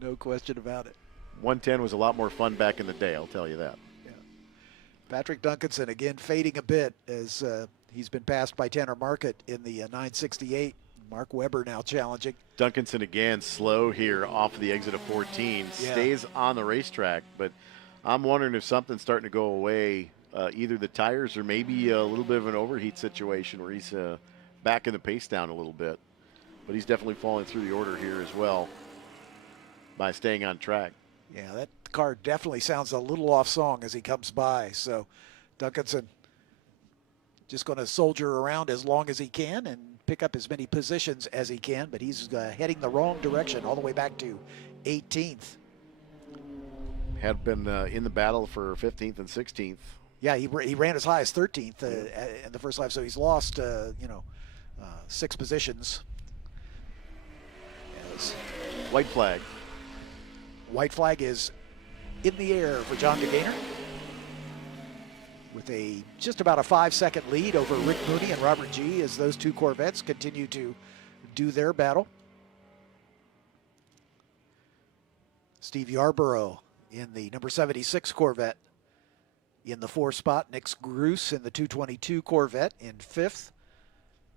No question about it. 110 was a lot more fun back in the day, I'll tell you that. Yeah. Patrick Duncanson again fading a bit as he's been passed by Tanner Market in the 968. Mark Webber now challenging. Duncanson again slow here off the exit of 14. Yeah. Stays on the racetrack, but I'm wondering if something's starting to go away, either the tires or maybe a little bit of an overheat situation where he's backing the pace down a little bit. But he's definitely falling through the order here as well by staying on track. Yeah, that car definitely sounds a little off song as he comes by. So Duncanson just going to soldier around as long as he can and pick up as many positions as he can, but he's heading the wrong direction all the way back to 18th. Had been in the battle for 15th and 16th. Yeah, he ran as high as 13th in the first lap, so he's lost, 6 positions. Yes. White flag. White flag is in the air for John DeGainer with just about a 5-second lead over Rick Mooney and Robert G as those two Corvettes continue to do their battle. Steve Yarborough in the number 76 Corvette in the 4th spot. Nick Gruce in the 222 Corvette in 5th.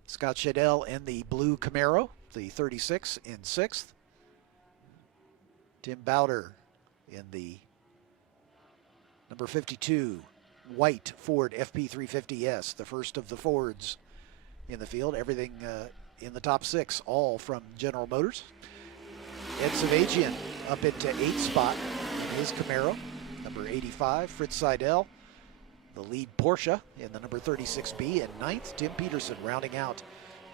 Scott Shadell in the blue Camaro, the 36 in 6th. Tim Bowder in the number 52 white Ford FP350S, the first of the Fords in the field. Everything in the top 6, all from General Motors. Ed Savagian up into 8th spot in his Camaro, number 85. Fritz Seidel, the lead Porsche in the number 36B, and 9th, Tim Peterson rounding out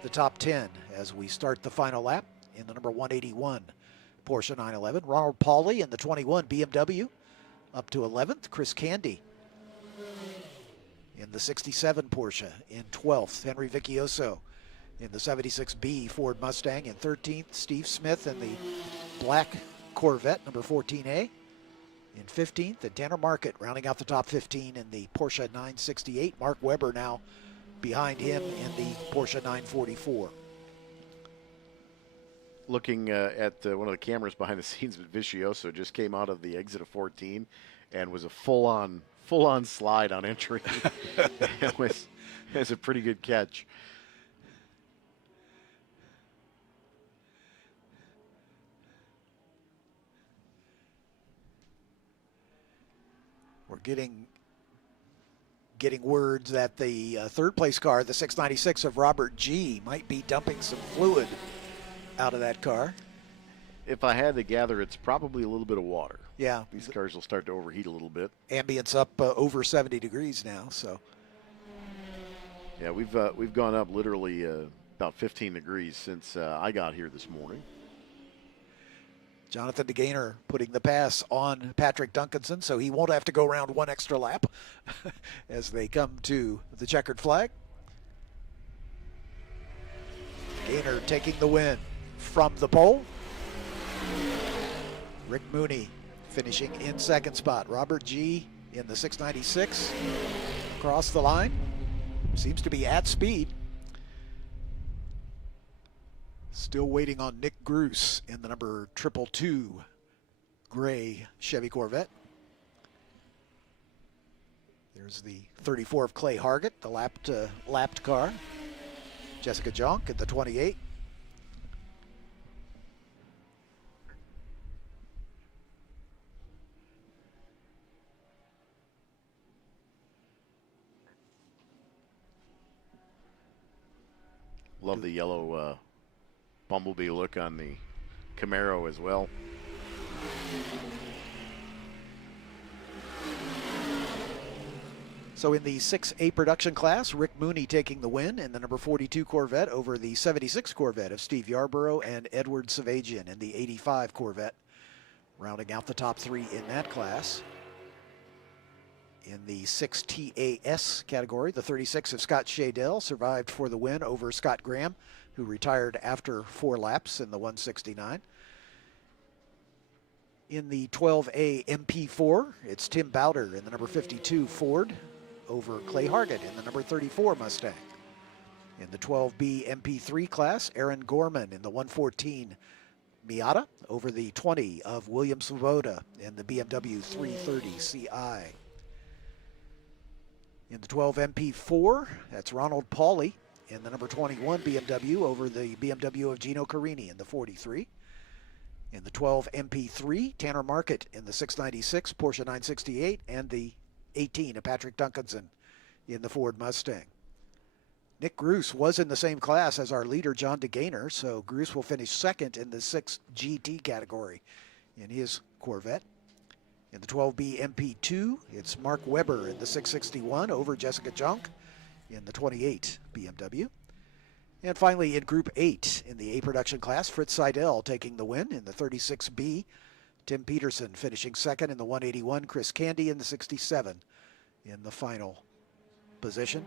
the top 10 as we start the final lap in the number 181 Porsche 911. Ronald Pauly in the 21 BMW up to 11th. Chris Candy in the 67 Porsche in 12th. Henry Vicchioso in the 76B Ford Mustang in 13th. Steve Smith in the black Corvette, number 14A, in 15th. And Tanner Market rounding out the top 15 in the Porsche 968. Mark Webber now behind him in the Porsche 944. Looking at one of the cameras behind the scenes, Vicioso just came out of the exit of 14 and was a full-on slide on entry. It was a pretty good catch. We're getting words that the third place car, the 696 of Robert G., might be dumping some fluid out of that car. If I had to gather, it's probably a little bit of water. Yeah. These cars will start to overheat a little bit. Ambience up over 70 degrees now, so. Yeah, we've gone up literally about 15 degrees since I got here this morning. Jonathan DeGainer putting the pass on Patrick Duncanson, so he won't have to go around one extra lap as they come to the checkered flag. Gainer taking the win from the pole. Rick Mooney finishing in second spot. Robert G. in the 696 across the line. Seems to be at speed. Still waiting on Nick Gruce in the number 222 gray Chevy Corvette. There's the 34 of Clay Hargett, the lapped car. Jessica Jonk at the 28. Love the yellow bumblebee look on the Camaro as well. So in the 6A production class, Rick Mooney taking the win in the number 42 Corvette over the 76 Corvette of Steve Yarborough and Edward Savagian in the 85 Corvette, rounding out the top 3 in that class. In the 6TAS category, the 36 of Scott Shadell survived for the win over Scott Graham, who retired after 4 laps in the 169. In the 12A MP4, it's Tim Bowder in the number 52 Ford over Clay Hargett in the number 34 Mustang. In the 12B MP3 class, Aaron Gorman in the 114 Miata over the 20 of William Svoboda in the BMW 330 CI. In the 12 MP4, that's Ronald Pauly in the number 21 BMW over the BMW of Gino Carini in the 43. In the 12 MP3, Tanner Market in the 696 Porsche 968 and the 18 of Patrick Duncanson in the Ford Mustang. Nick Gruce was in the same class as our leader, John DeGainer, so Gruce will finish second in the 6 GT category in his Corvette. In the 12B MP2, it's Mark Webber in the 661 over Jessica Jonk in the 28 BMW. And finally, in Group 8, in the A production class, Fritz Seidel taking the win in the 36B. Tim Peterson finishing second in the 181. Chris Candy in the 67 in the final position.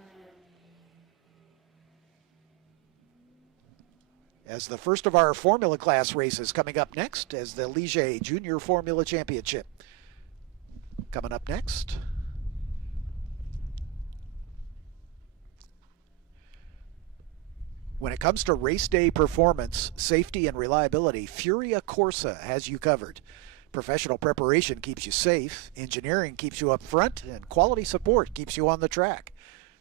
As the first of our Formula class races coming up next as the Ligier Junior Formula Championship. Coming up next. When it comes to race day performance, safety, and reliability, Furia Corsa has you covered. Professional preparation keeps you safe, engineering keeps you up front, and quality support keeps you on the track.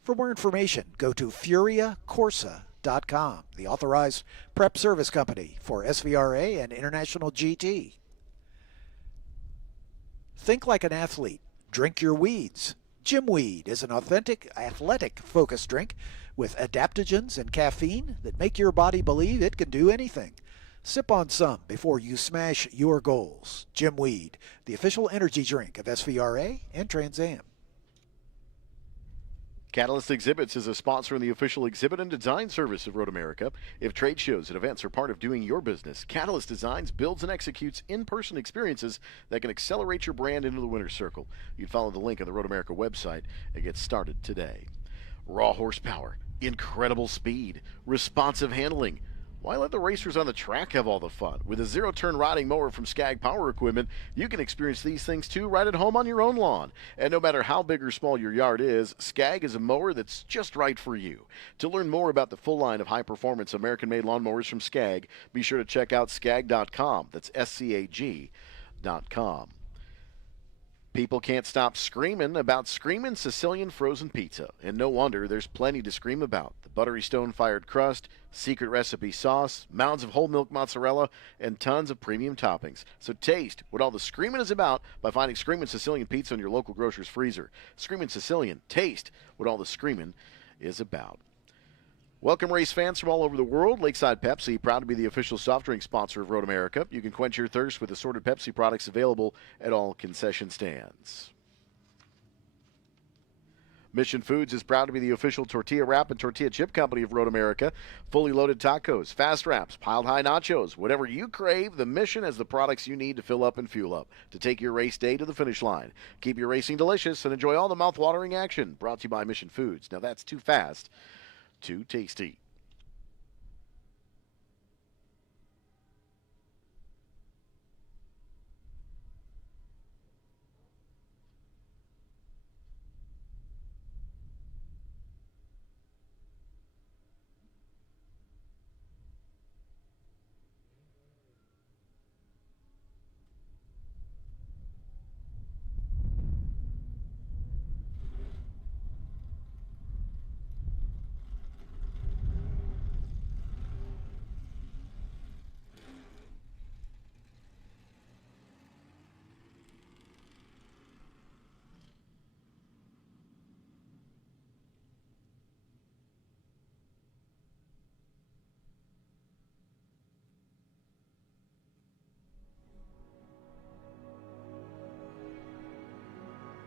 For more information, go to FuriaCorsa.com, the authorized prep service company for SVRA and International GT. Think like an athlete. Drink your weeds. Jimweed is an authentic, athletic-focused drink with adaptogens and caffeine that make your body believe it can do anything. Sip on some before you smash your goals. Jimweed, the official energy drink of SVRA and Trans Am. Catalyst Exhibits is a sponsor and the official exhibit and design service of Road America. If trade shows and events are part of doing your business, Catalyst designs, builds, and executes in-person experiences that can accelerate your brand into the winner's circle. You can follow the link on the Road America website and get started today. Raw horsepower, incredible speed, responsive handling. Why let the racers on the track have all the fun? With a zero-turn riding mower from Skag Power Equipment, you can experience these things too right at home on your own lawn. And no matter how big or small your yard is, Skag is a mower that's just right for you. To learn more about the full line of high-performance American-made lawnmowers from Skag, be sure to check out skag.com. That's SCAG.com. People can't stop screaming about Screamin' Sicilian frozen pizza, and no wonder. There's plenty to scream about. The buttery stone-fired crust, secret recipe sauce, mounds of whole milk mozzarella, and tons of premium toppings. So taste what all the screaming is about by finding Screamin' Sicilian pizza in your local grocer's freezer. Screamin' Sicilian, taste what all the screaming is about. Welcome, race fans from all over the world. Lakeside Pepsi, proud to be the official soft drink sponsor of Road America. You can quench your thirst with assorted Pepsi products available at all concession stands. Mission Foods is proud to be the official tortilla wrap and tortilla chip company of Road America. Fully loaded tacos, fast wraps, piled high nachos, whatever you crave, the Mission has the products you need to fill up and fuel up to take your race day to the finish line. Keep your racing delicious and enjoy all the mouth-watering action. Brought to you by Mission Foods. Now that's too fast, too tasty.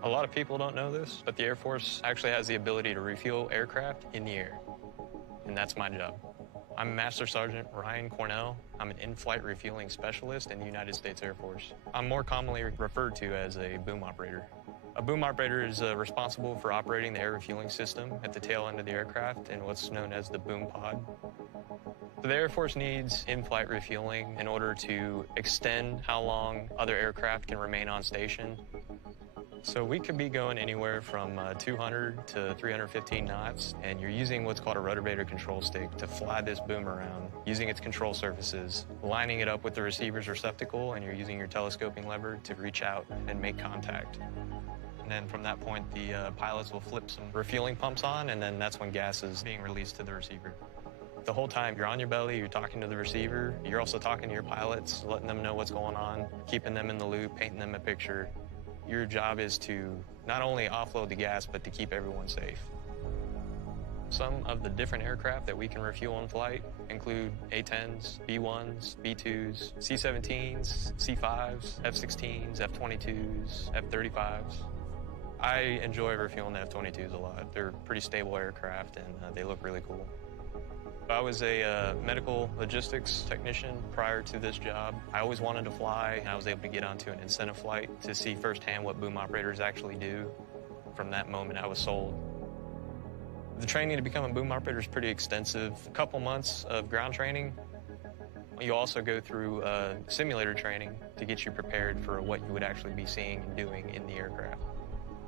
A lot of people don't know this, but the Air Force actually has the ability to refuel aircraft in the air, and that's my job. I'm Master Sergeant Ryan Cornell. I'm an in-flight refueling specialist in the United States Air Force. I'm more commonly referred to as a boom operator. A boom operator is responsible for operating the air refueling system at the tail end of the aircraft in what's known as the boom pod. So the Air Force needs in-flight refueling in order to extend how long other aircraft can remain on station. So we could be going anywhere from 200 to 315 knots, and you're using what's called a rotor control stick to fly this boom around, using its control surfaces, lining it up with the receiver's receptacle, and you're using your telescoping lever to reach out and make contact. And then from that point, the pilots will flip some refueling pumps on, and then that's when gas is being released to the receiver. The whole time you're on your belly, you're talking to the receiver, you're also talking to your pilots, letting them know what's going on, keeping them in the loop, painting them a picture. Your job is to not only offload the gas, but to keep everyone safe. Some of the different aircraft that we can refuel in flight include A-10s, B-1s, B-2s, C-17s, C-5s, F-16s, F-22s, F-35s. I enjoy refueling the F-22s a lot. They're pretty stable aircraft, and they look really cool. I was a medical logistics technician prior to this job. I always wanted to fly, and I was able to get onto an incentive flight to see firsthand what boom operators actually do. From that moment, I was sold. The training to become a boom operator is pretty extensive. A couple months of ground training. You also go through simulator training to get you prepared for what you would actually be seeing and doing in the aircraft.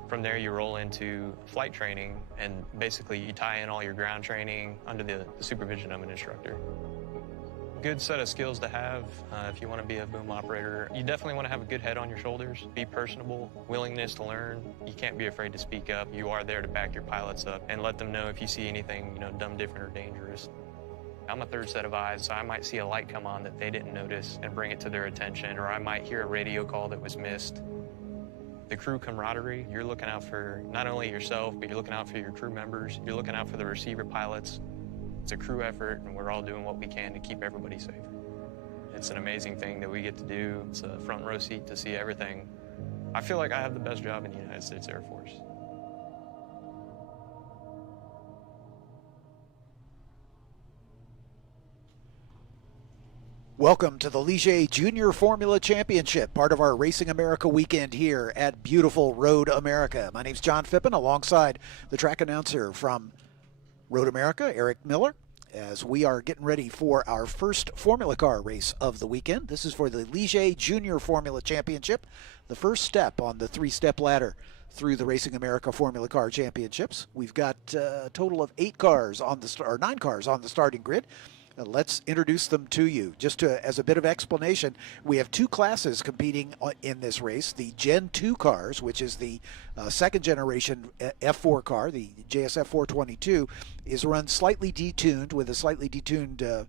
From there, you roll into flight training, and basically you tie in all your ground training under the supervision of an instructor. Good set of skills to have if you want to be a boom operator. You definitely want to have a good head on your shoulders, be personable, willingness to learn. You can't be afraid to speak up. You are there to back your pilots up and let them know if you see anything, dumb, different, or dangerous. I'm a third set of eyes, so I might see a light come on that they didn't notice and bring it to their attention, or I might hear a radio call that was missed. The crew camaraderie, you're looking out for not only yourself, but you're looking out for your crew members. You're looking out for the receiver pilots. It's a crew effort, and we're all doing what we can to keep everybody safe. It's an amazing thing that we get to do. It's a front row seat to see everything. I feel like I have the best job in the United States Air Force. Welcome to the Ligier Junior Formula Championship, part of our Racing America weekend here at beautiful Road America. My name's John Phippen, alongside the track announcer from Road America, Eric Miller, as we are getting ready for our first Formula Car race of the weekend. This is for the Ligier Junior Formula Championship, the first step on the three-step ladder through the Racing America Formula Car Championships. We've got a total of 9 cars on the starting grid. Let's introduce them to you. Just as a bit of explanation, we have 2 classes competing in this race. The Gen 2 cars, which is the second generation F4 car, the JSF 422, is run slightly detuned with a slightly detuned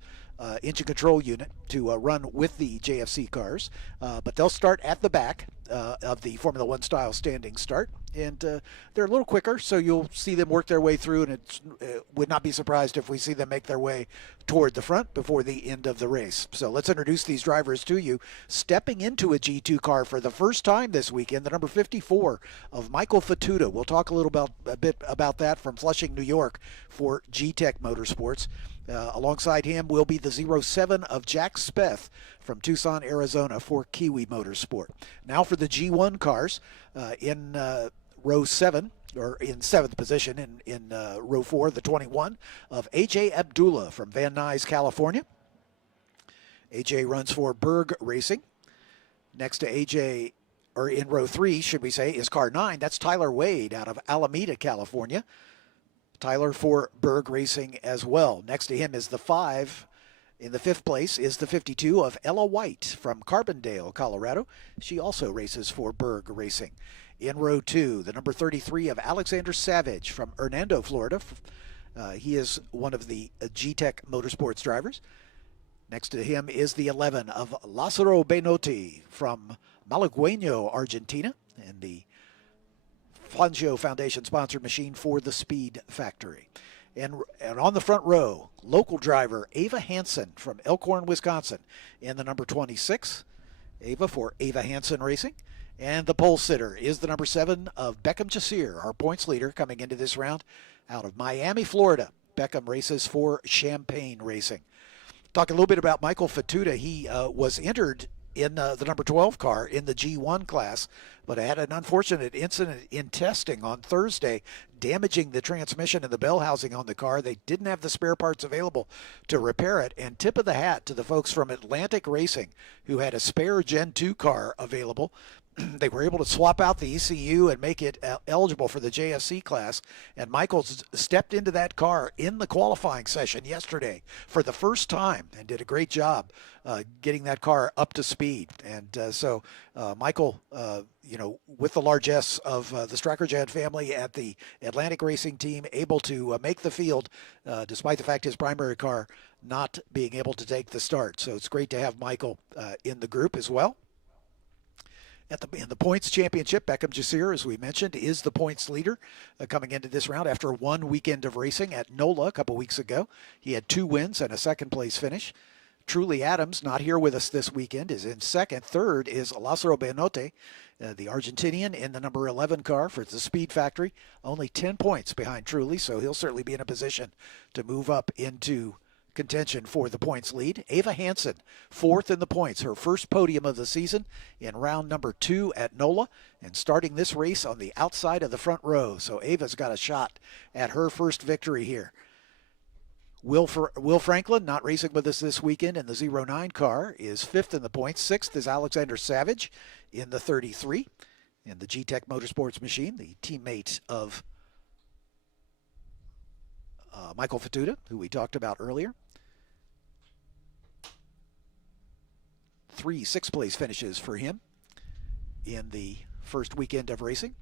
engine control unit to run with the JFC cars. But they'll start at the back of the Formula One style standing start. And they're a little quicker, so you'll see them work their way through, and it would not be surprised if we see them make their way toward the front before the end of the race. So let's introduce these drivers to you. Stepping into a G2 car for the first time this weekend, the number 54 of Michael Fatuta. We'll talk a bit about that, from Flushing, New York, for G-Tech Motorsports. Alongside him will be the 07 of Jack Speth from Tucson, Arizona, for Kiwi Motorsport. Now for the G1 cars in row 7, or in 7th position in row 4, the 21 of A.J. Abdullah from Van Nuys, California. A.J. runs for Berg Racing. Next to A.J., or in row 3, should we say, is car 9. That's Tyler Wade out of Alameda, California. Tyler for Berg Racing as well. Next to him is the 5. In the 5th place is the 52 of Ella White from Carbondale, Colorado. She also races for Berg Racing. In row 2, the number 33 of Alexander Savage from Hernando, Florida. He is one of the G-Tech Motorsports drivers. Next to him is the 11 of Lázaro Benotti from Malagueño, Argentina, and the Fangio Foundation sponsored machine for the Speed Factory. And on the front row, local driver Ava Hansen from Elkhorn, Wisconsin, in the number 26. Ava for Ava Hansen Racing. And the pole sitter is the number 7 of Beckham Jasir, our points leader coming into this round out of Miami, Florida. Beckham races for Champagne Racing. Talk a little bit about Michael Fatuta. He was entered in the number 12 car in the G1 class, but had an unfortunate incident in testing on Thursday, damaging the transmission and the bell housing on the car. They didn't have the spare parts available to repair it, and tip of the hat to the folks from Atlantic Racing who had a spare Gen 2 car available. They were able to swap out the ECU and make it eligible for the JFC class, and Michael stepped into that car in the qualifying session yesterday for the first time and did a great job getting that car up to speed. And so Michael, with the largesse of the Strackerjan family at the Atlantic Racing team, able to make the field despite the fact his primary car not being able to take the start. So it's great to have Michael in the group as well. In the points championship, Beckham Jasir, as we mentioned, is the points leader coming into this round after one weekend of racing at NOLA a couple weeks ago. He had 2 wins and a second-place finish. Truly Adams, not here with us this weekend, is in second. Third is Lázaro Benotti, the Argentinian, in the number 11 car for the Speed Factory. Only 10 points behind Truly, so he'll certainly be in a position to move up into contention for the points lead. Ava Hansen, 4th in the points, her first podium of the season in round number 2 at NOLA, and starting this race on the outside of the front row. So Ava's got a shot at her first victory here. Will Franklin, not racing with us this weekend in the 09 car, is 5th in the points. 6th is Alexander Savage in the 33 in the G-Tech Motorsports machine, the teammate of Michael Fatuta, who we talked about earlier. 3 sixth-place finishes for him in the first weekend of racing.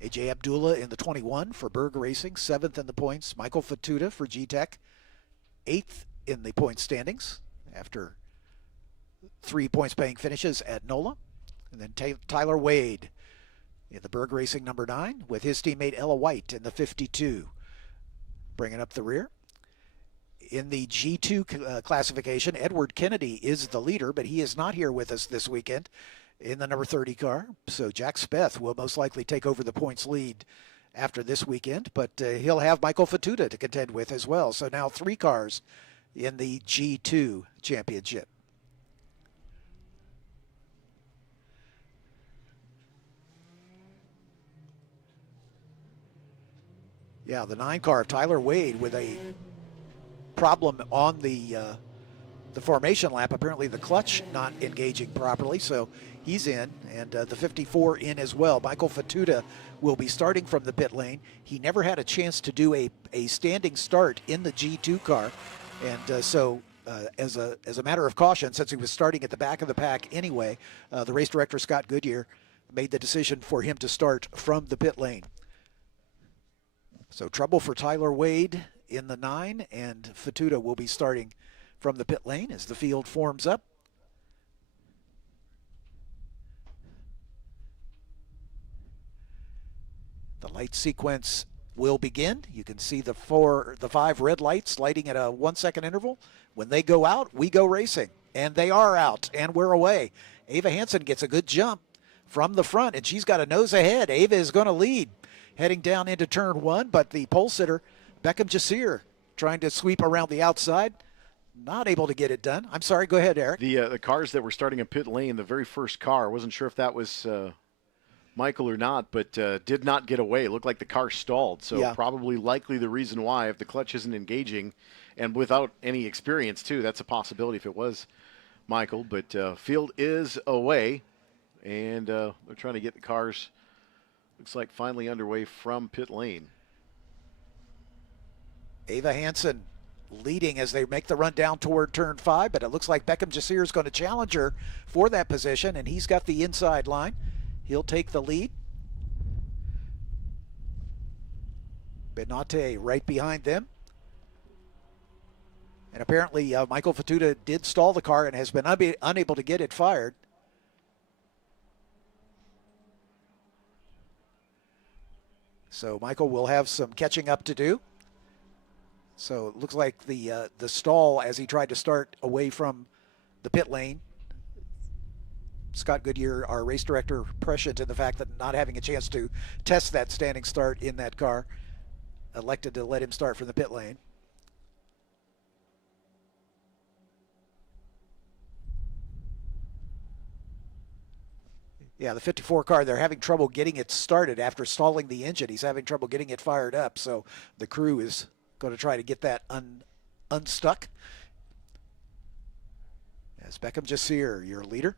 A.J. Abdullah in the 21 for Berg Racing, 7th in the points. Michael Fatuta for G-Tech, 8th in the point standings after 3 points-paying finishes at NOLA. And then Tyler Wade in the Berg Racing number 9 with his teammate Ella White in the 52. Bringing up the rear. In the G2 classification, Edward Kennedy is the leader, but he is not here with us this weekend in the number 30 car. So Jack Speth will most likely take over the points lead after this weekend, but he'll have Michael Fatuta to contend with as well. So now 3 cars in the G2 championship. Yeah, the 9 car of Tyler Wade with a problem on the formation lap. Apparently the clutch not engaging properly, so he's in, and the 54 in as well. Michael Fatuta will be starting from the pit lane. He never had a chance to do a standing start in the G2 car, and so as a matter of caution, since he was starting at the back of the pack anyway, the race director, Scott Goodyear, made the decision for him to start from the pit lane. So trouble for Tyler Wade in the 9, and Fatuta will be starting from the pit lane as the field forms up. The light sequence will begin. You can see the 5 red lights lighting at a 1-second interval. When they go out, we go racing. And they are out, and we're away. Ava Hansen gets a good jump from the front, and she's got a nose ahead. Ava is going to lead heading down into turn 1, but the pole sitter, Beckham Jasir, trying to sweep around the outside, not able to get it done. I'm sorry, go ahead, Eric. The cars that were starting in pit lane, the very first car, wasn't sure if that was Michael or not, but did not get away. It looked like the car stalled, so yeah. Probably likely the reason why, if the clutch isn't engaging, and without any experience too, that's a possibility if it was Michael, but field is away, and they're trying to get the cars, looks like finally underway from pit lane. Ava Hansen leading as they make the run down toward turn 5, but it looks like Beckham Jasir is going to challenge her for that position, and he's got the inside line. He'll take the lead. Benate right behind them. And apparently Michael Fatuta did stall the car and has been unable to get it fired. So Michael will have some catching up to do. So it looks like the stall as he tried to start away from the pit lane. Scott Goodyear, our race director, prescient in the fact that not having a chance to test that standing start in that car, elected to let him start from the pit lane. Yeah, the 54 car, they're having trouble getting it started after stalling the engine. He's having trouble getting it fired up, so the crew is going to try to get that unstuck. As Beckham Jasir, your leader.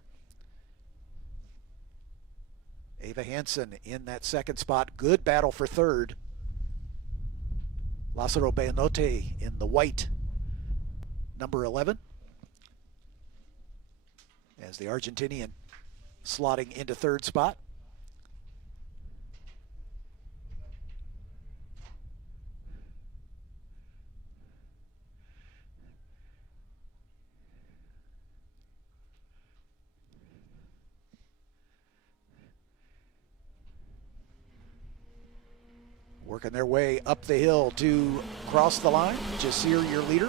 Ava Hansen in that second spot. Good battle for third. Lázaro Benate in the white, number 11. As the Argentinian slotting into third spot. Working their way up the hill to cross the line. Jasir, your leader.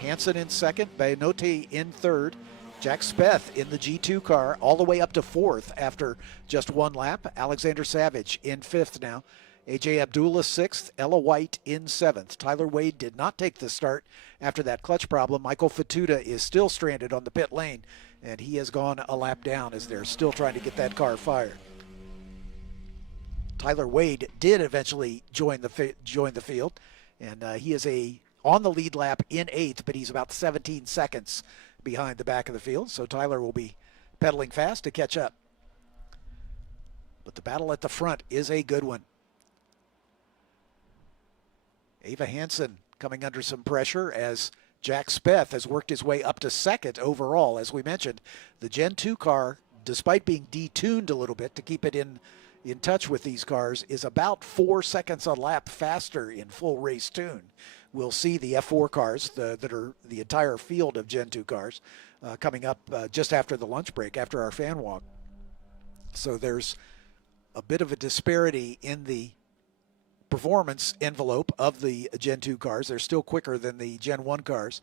Hansen in second. Benate in third. Jack Speth in the G2 car all the way up to fourth after just one lap. Alexander Savage in fifth now. AJ Abdullah sixth. Ella White in seventh. Tyler Wade did not take the start after that clutch problem. Michael Fatuta is still stranded on the pit lane, and he has gone a lap down as they're still trying to get that car fired. Tyler Wade did eventually join the field, and he is on the lead lap in eighth, but he's about 17 seconds behind the back of the field, so Tyler will be pedaling fast to catch up. But the battle at the front is a good one. Ava Hansen coming under some pressure as Jack Speth has worked his way up to second overall. As we mentioned, the Gen 2 car, despite being detuned a little bit to keep it in touch with these cars, is about 4 seconds a lap faster in full race tune. We'll see the F4 cars that are the entire field of Gen 2 cars coming up just after the lunch break, after our fan walk. So there's a bit of a disparity in the performance envelope of the Gen 2 cars. They're still quicker than the Gen 1 cars.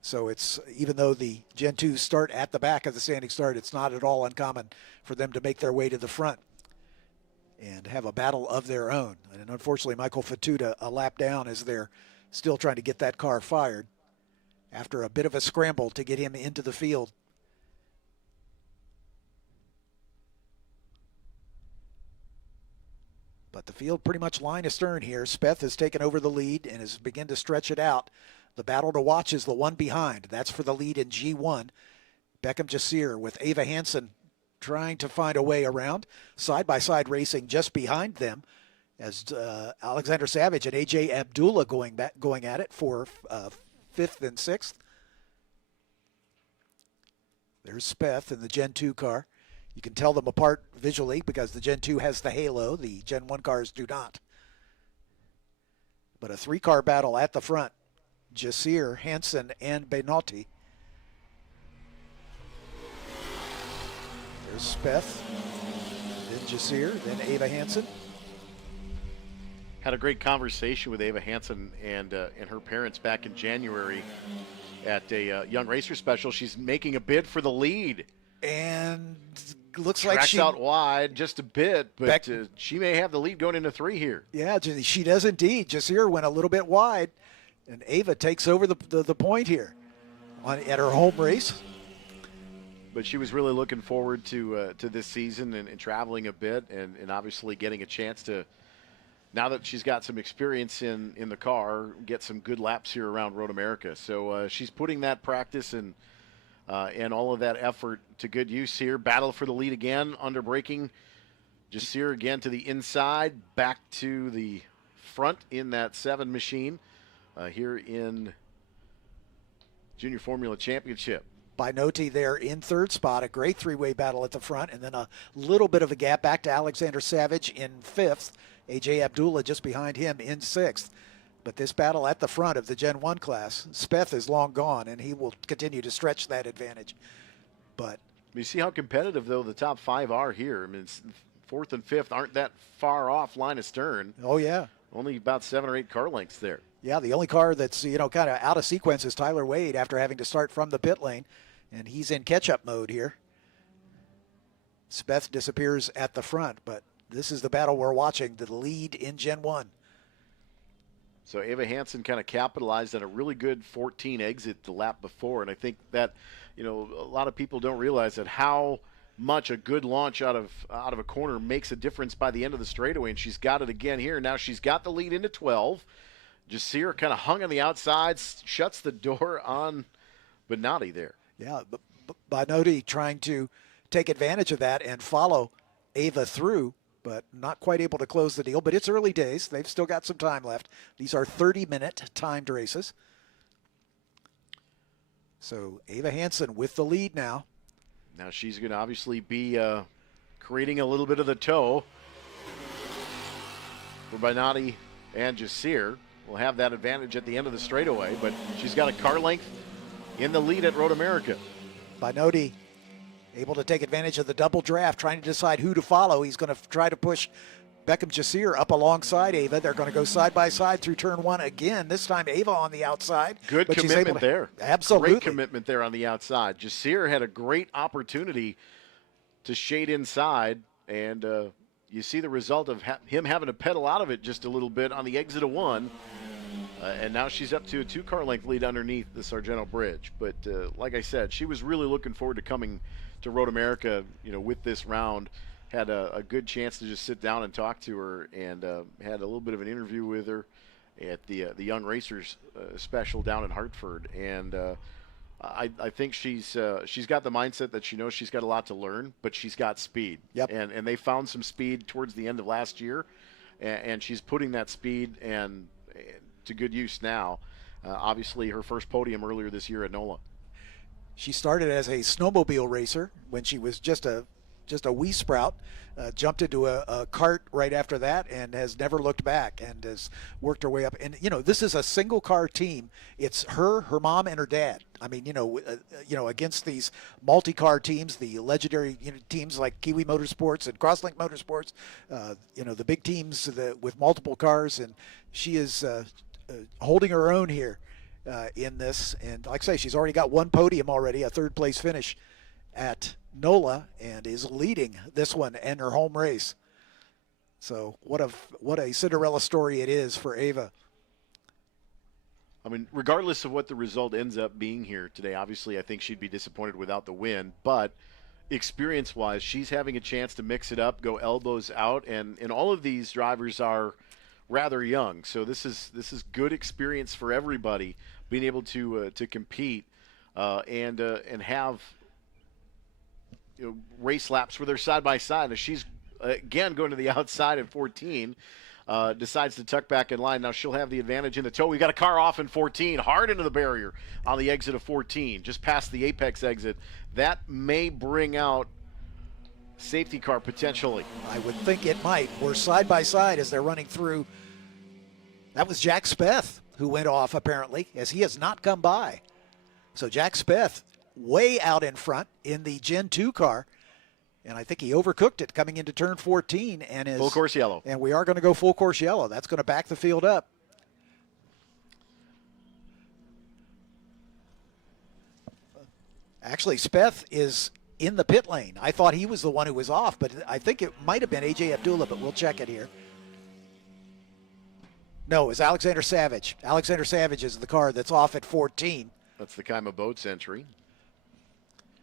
So it's, even though the Gen 2s start at the back of the standing start, it's not at all uncommon for them to make their way to the front and have a battle of their own. And unfortunately, Michael Fatuta a lap down as they're still trying to get that car fired after a bit of a scramble to get him into the field. But the field pretty much line astern here. Speth has taken over the lead and has begun to stretch it out. The battle to watch is the one behind. That's for the lead in G1. Beckham Jasir with Ava Hansen trying to find a way around. Side-by-side racing just behind them as Alexander Savage and AJ Abdullah going at it for 5th and 6th. There's Speth in the Gen 2 car. You can tell them apart visually because the Gen 2 has the halo. The Gen 1 cars do not. But a 3-car battle at the front. Jasir, Hansen, and Benotti. There's Speth, then Jasir, then Ava Hansen. Had a great conversation with Ava Hansen and her parents back in January at a Young Racer Special. She's making a bid for the lead. And looks Tracks like she out wide just a bit, but she may have the lead going into 3 here. Yeah, she does indeed. Jasir went a little bit wide, and Ava takes over the point here at her home race. But she was really looking forward to this season and traveling a bit and obviously getting a chance to, now that she's got some experience in the car, get some good laps here around Road America. So she's putting that practice and all of that effort to good use here. Battle for the lead again, under braking. Jasir again to the inside, back to the front in that 7 machine here in Junior Formula Championship. Binotti there in 3rd spot, a great 3-way battle at the front, and then a little bit of a gap back to Alexander Savage in 5th. AJ Abdullah just behind him in 6th. But this battle at the front of the Gen 1 class, Speth is long gone, and he will continue to stretch that advantage. But you see how competitive, though, the top 5 are here. I mean, 4th and 5th aren't that far off line of stern. Oh, yeah. Only about 7 or 8 car lengths there. Yeah, the only car that's, kind of out of sequence is Tyler Wade after having to start from the pit lane, and he's in catch-up mode here. Speth disappears at the front, but this is the battle we're watching, the lead in Gen 1. So Ava Hansen kind of capitalized on a really good 14 exit the lap before, and I think that, a lot of people don't realize that how much a good launch out of a corner makes a difference by the end of the straightaway, and she's got it again here. Now she's got the lead into 12. Jasir kind of hung on the outside, shuts the door on Benotti there. Yeah, but Binotti trying to take advantage of that and follow Ava through, but not quite able to close the deal. But it's early days. They've still got some time left. These are 30-minute timed races. So Ava Hansen with the lead now. Now she's going to obviously be creating a little bit of the tow for Benotti and Jasir. Will have that advantage at the end of the straightaway, but she's got a car length in the lead at Road America. Binotti able to take advantage of the double draft, trying to decide who to follow. He's going to try to push Beckham Jasir up alongside Ava. They're going to go side by side through turn 1 again. This time Ava on the outside. Good commitment there. Absolutely. Great commitment there on the outside. Jasir had a great opportunity to shade inside, and you see the result of him having to pedal out of it just a little bit on the exit of 1. And now she's up to a 2-car length lead underneath the Sargento Bridge. But like I said, she was really looking forward to coming to Road America, with this round. Had a good chance to just sit down and talk to her, and had a little bit of an interview with her at the Young Racers special down in Hartford. And I think she's got the mindset that she knows she's got a lot to learn, but she's got speed. Yep. And they found some speed towards the end of last year, and she's putting that speed and to good use now. Obviously, her first podium earlier this year at NOLA. She started as a snowmobile racer when she was just a just a wee sprout. Jumped into a cart right after that and has never looked back and has worked her way up. And, this is a single car team. It's her mom, and her dad. I mean, against these multi-car teams, the legendary teams like Kiwi Motorsports and Crosslink Motorsports, the big teams with multiple cars. And she is holding her own here in this. And like I say, she's already got one podium already, a third-place finish at NOLA, and is leading this one in her home race. So what a Cinderella story it is for Ava. I mean, regardless of what the result ends up being here today, obviously I think she'd be disappointed without the win, but experience-wise, she's having a chance to mix it up, go elbows out, and all of these drivers are rather young. So this is good experience for everybody, being able to compete and have race laps where they're side by side. As she's again going to the outside at 14, decides to tuck back in line. Now she'll have the advantage in the toe. We got a car off in 14, hard into the barrier on the exit of 14, just past the apex exit. That may bring out safety car potentially. I would think it might. We're side by side as they're running through. That was Jack Speth who went off apparently, as he has not come by. So Jack Speth way out in front in the Gen 2 car, and I think he overcooked it coming into turn 14 and is full course yellow. And we are going to go full course yellow. That's going to back the field up. Actually, Speth is in the pit lane. I thought he was the one who was off, but I think it might have been AJ Abdullah, but we'll check it here. No, it was Alexander Savage. Alexander Savage is the car that's off at 14. That's the Kaima Boats entry.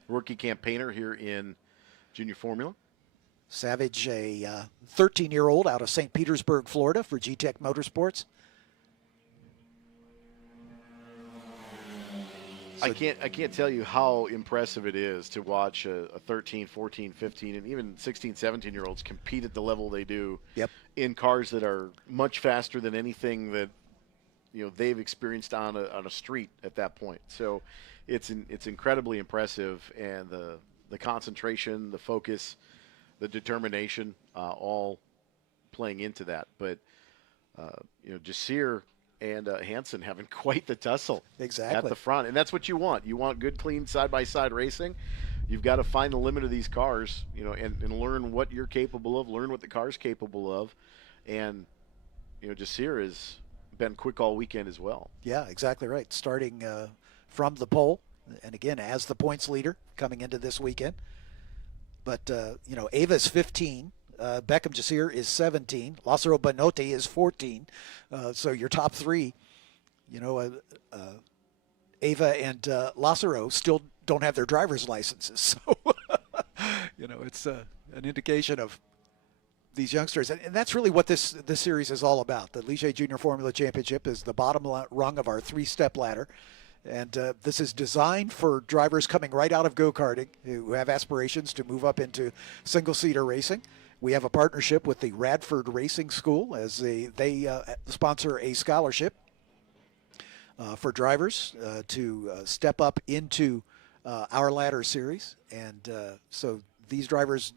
Rookie campaigner here in Junior Formula. Savage, a 13-year-old out of St. Petersburg, Florida for G-Tech Motorsports. I can't tell you how impressive it is to watch a 13, 14, 15, and even 16, 17-year-olds compete at the level they do. Yep. In cars that are much faster than anything that they've experienced on a street at that point. So it's incredibly impressive, and the concentration, the focus, the determination, all playing into that. But Jasir and Hansen having quite the tussle exactly at the front, and that's what you want. You want good, clean side-by-side racing. You've got to find the limit of these cars, and learn what you're capable of, learn what the car's capable of, and Jasir has been quick all weekend as well. Yeah, exactly right. Starting from the pole, and again as the points leader coming into this weekend. But Ava's 15. Beckham Jasir is 17. Lazzaro Banotti is 14. So your top three, Ava and Lazzaro still don't have their driver's licenses. So, it's an indication of these youngsters. And that's really what this series is all about. The Ligier Junior Formula Championship is the bottom rung of our three-step ladder. And this is designed for drivers coming right out of go-karting who have aspirations to move up into single-seater racing. We have a partnership with the Radford Racing School as they sponsor a scholarship for drivers to step up into our ladder series. And so these drivers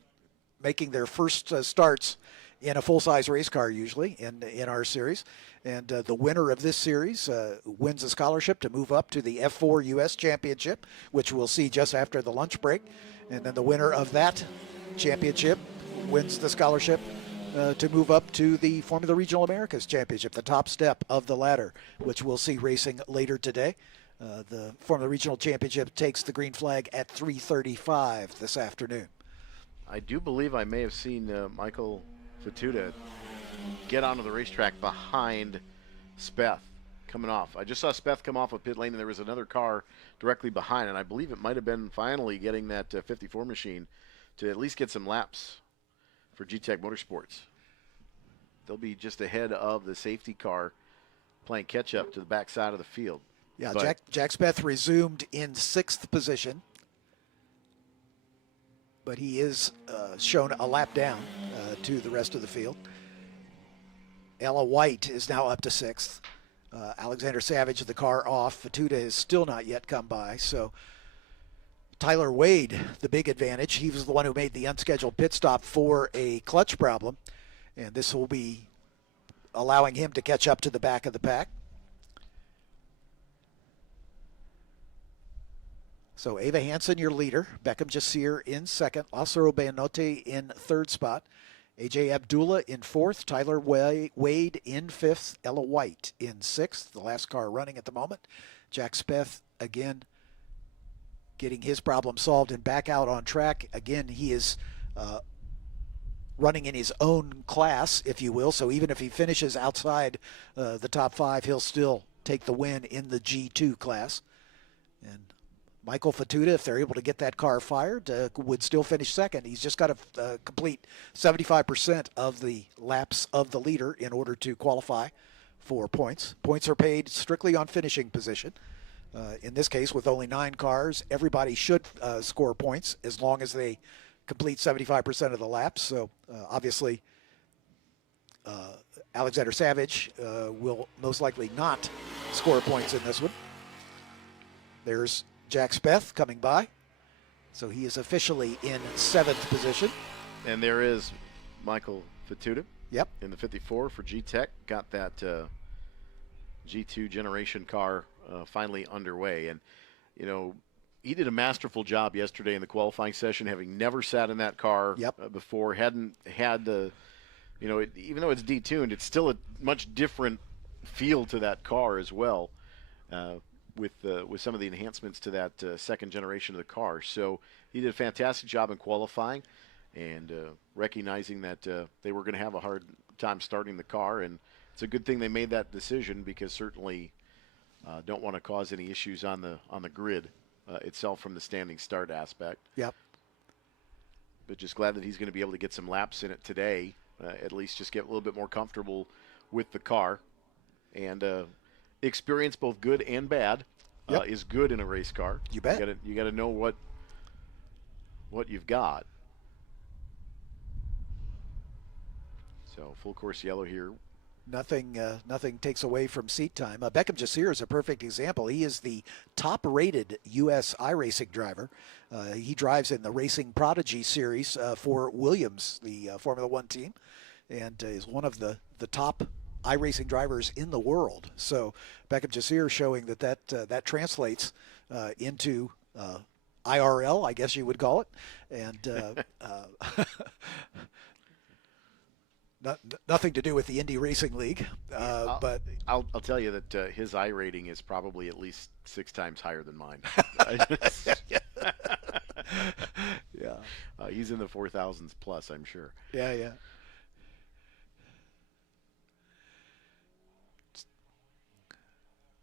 making their first starts in a full-size race car usually in our series. And the winner of this series wins a scholarship to move up to the F4 U.S. Championship, which we'll see just after the lunch break. And then the winner of that championship wins the scholarship to move up to the Formula Regional Americas Championship, the top step of the ladder, which we'll see racing later today. The Formula Regional Championship takes the green flag at 3:35 this afternoon. I do believe I may have seen Michael Fatuda get onto the racetrack behind Speth coming off. I just saw Speth come off of pit lane, and there was another car directly behind, and I believe it might have been finally getting that 54 machine to at least get some laps for G-Tech Motorsports. They'll be just ahead of the safety car playing catch-up to the backside of the field. Yeah, Jack Speth resumed in 6th position, but he is shown a lap down to the rest of the field. Ella White is now up to 6th. Alexander Savage, the car off. Fatuda has still not yet come by. So Tyler Wade the big advantage. He was the one who made the unscheduled pit stop for a clutch problem, and this will be allowing him to catch up to the back of the pack. So Ava Hansen, your leader. Beckham Jasir in second. Lazaro Banote in third spot. AJ Abdullah in fourth. Tyler Wade in fifth. Ella White in sixth. The last car running at the moment. Jack Speth again getting his problem solved and back out on track. Again, he is running in his own class, if you will. So even if he finishes outside the top five, he'll still take the win in the G2 class. And Michael Fatuta, if they're able to get that car fired, would still finish second. He's just got to complete 75% of the laps of the leader in order to qualify for points. Points are paid strictly on finishing position. In this case, with only 9 cars, everybody should score points as long as they complete 75% of the laps. So obviously, Alexander Savage will most likely not score points in this one. There's Jack Speth coming by. So he is officially in 7th position. And there is Michael Fatuta. Yep. In the 54 for G-Tech. Got that G2 generation car finally underway. And, you know, he did a masterful job yesterday in the qualifying session, having never sat in that car before, hadn't had the, you know, even though it's detuned, it's still a much different feel to that car as well. With some of the enhancements to that second generation of the car. So he did a fantastic job in qualifying and recognizing that they were going to have a hard time starting the car. And it's a good thing they made that decision, because certainly don't want to cause any issues on the grid itself from the standing start aspect. Yep. But just glad that he's going to be able to get some laps in it today, at least just get a little bit more comfortable with the car. And experience, both good and bad, is good in a race car. You bet. You got to know what you've got. So full course yellow here. Nothing takes away from seat time. Beckham Jasir is a perfect example. He is the top-rated U.S. iRacing driver. He drives in the Racing Prodigy series for Williams, the Formula One team, and is one of the top iRacing drivers in the world. So Beckham Jasir showing that translates into IRL, I guess you would call it, and nothing to do with the Indy Racing League. But I'll tell you that his I rating is probably at least 6 times higher than mine. Yeah, he's in the 4,000s plus, I'm sure. Yeah.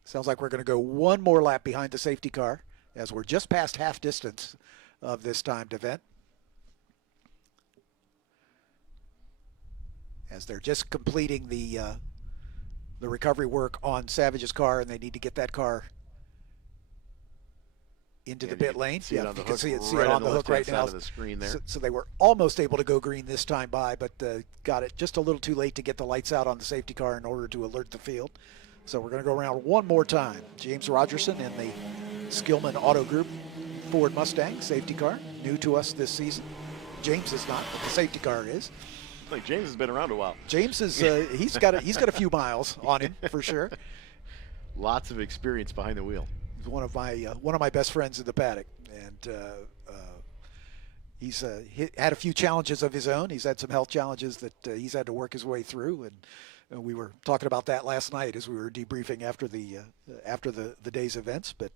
Sounds like we're going to go one more lap behind the safety car, as we're just past half distance of this timed event. As they're just completing the recovery work on Savage's car, and they need to get that car into the pit lane. Yeah, you can see it on the hook right now. The screen there. So they were almost able to go green this time by, but got it just a little too late to get the lights out on the safety car in order to alert the field. So we're going to go around one more time. James Rogerson in the Skillman Auto Group Ford Mustang safety car, new to us this season. James is not, but the safety car is. Like James has been around a while. James is he's got a few miles on him for sure. Lots of experience behind the wheel. He's one of my best friends in the paddock, and he's had a few challenges of his own. He's had some health challenges that he's had to work his way through, and we were talking about that last night as we were debriefing after the day's events. But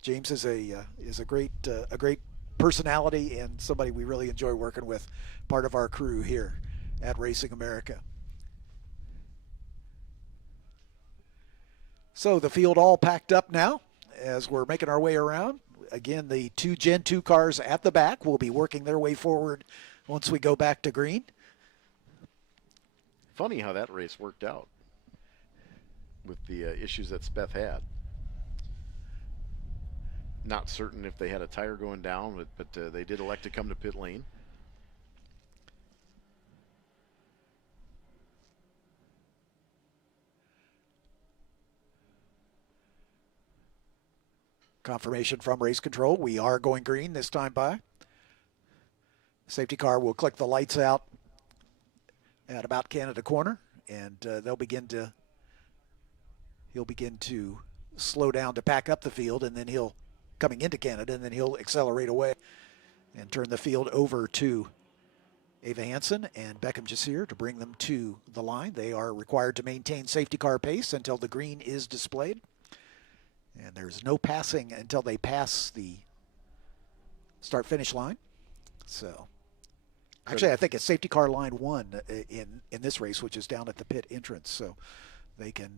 James is a great personality and somebody we really enjoy working with, part of our crew here at Racing America. So the field all packed up now as we're making our way around. Again, the 2 Gen 2 cars at the back will be working their way forward once we go back to green. Funny how that race worked out with the issues that Speth had. Not certain if they had a tire going down, but they did elect to come to pit lane. Confirmation from race control. We are going green this time by. Safety car will click the lights out at about Canada corner, and he'll begin to slow down to pack up the field, and then coming into Canada, and then he'll accelerate away and turn the field over to Ava Hansen and Beckham Jasir to bring them to the line. They are required to maintain safety car pace until the green is displayed. And there's no passing until they pass the start-finish line. So, actually, I think it's safety car line 1 in this race, which is down at the pit entrance. So they can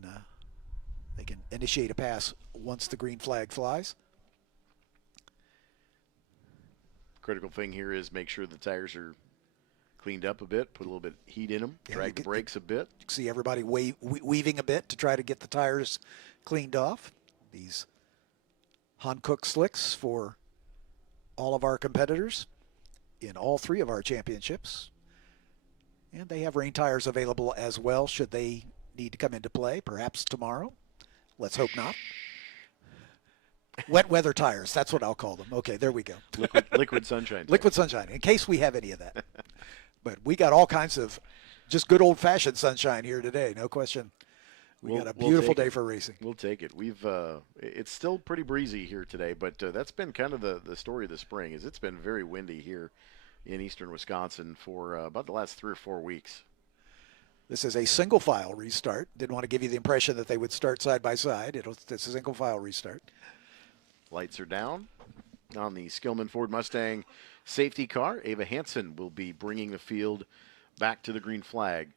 initiate a pass once the green flag flies. Critical thing here is make sure the tires are cleaned up a bit, put a little bit of heat in them, drag the brakes a bit. You can see everybody weaving a bit to try to get the tires cleaned off. These Hankook slicks for all of our competitors in all 3 of our championships. And they have rain tires available as well should they need to come into play, perhaps tomorrow. Let's hope not. Wet weather tires, that's what I'll call them. Okay, there we go. Liquid sunshine. Liquid sunshine, in case we have any of that. But we got all kinds of just good old-fashioned sunshine here today, no question. We got a beautiful day for racing. We'll take it. It's still pretty breezy here today, but that's been kind of the story of the spring. Is it's been very windy here in eastern Wisconsin for about the last 3 or 4 weeks. This is a single file restart. Didn't want to give you the impression that they would start side by side. It's a single file restart. Lights are down on the Skillman Ford Mustang safety car. Ava Hansen will be bringing the field back to the green flag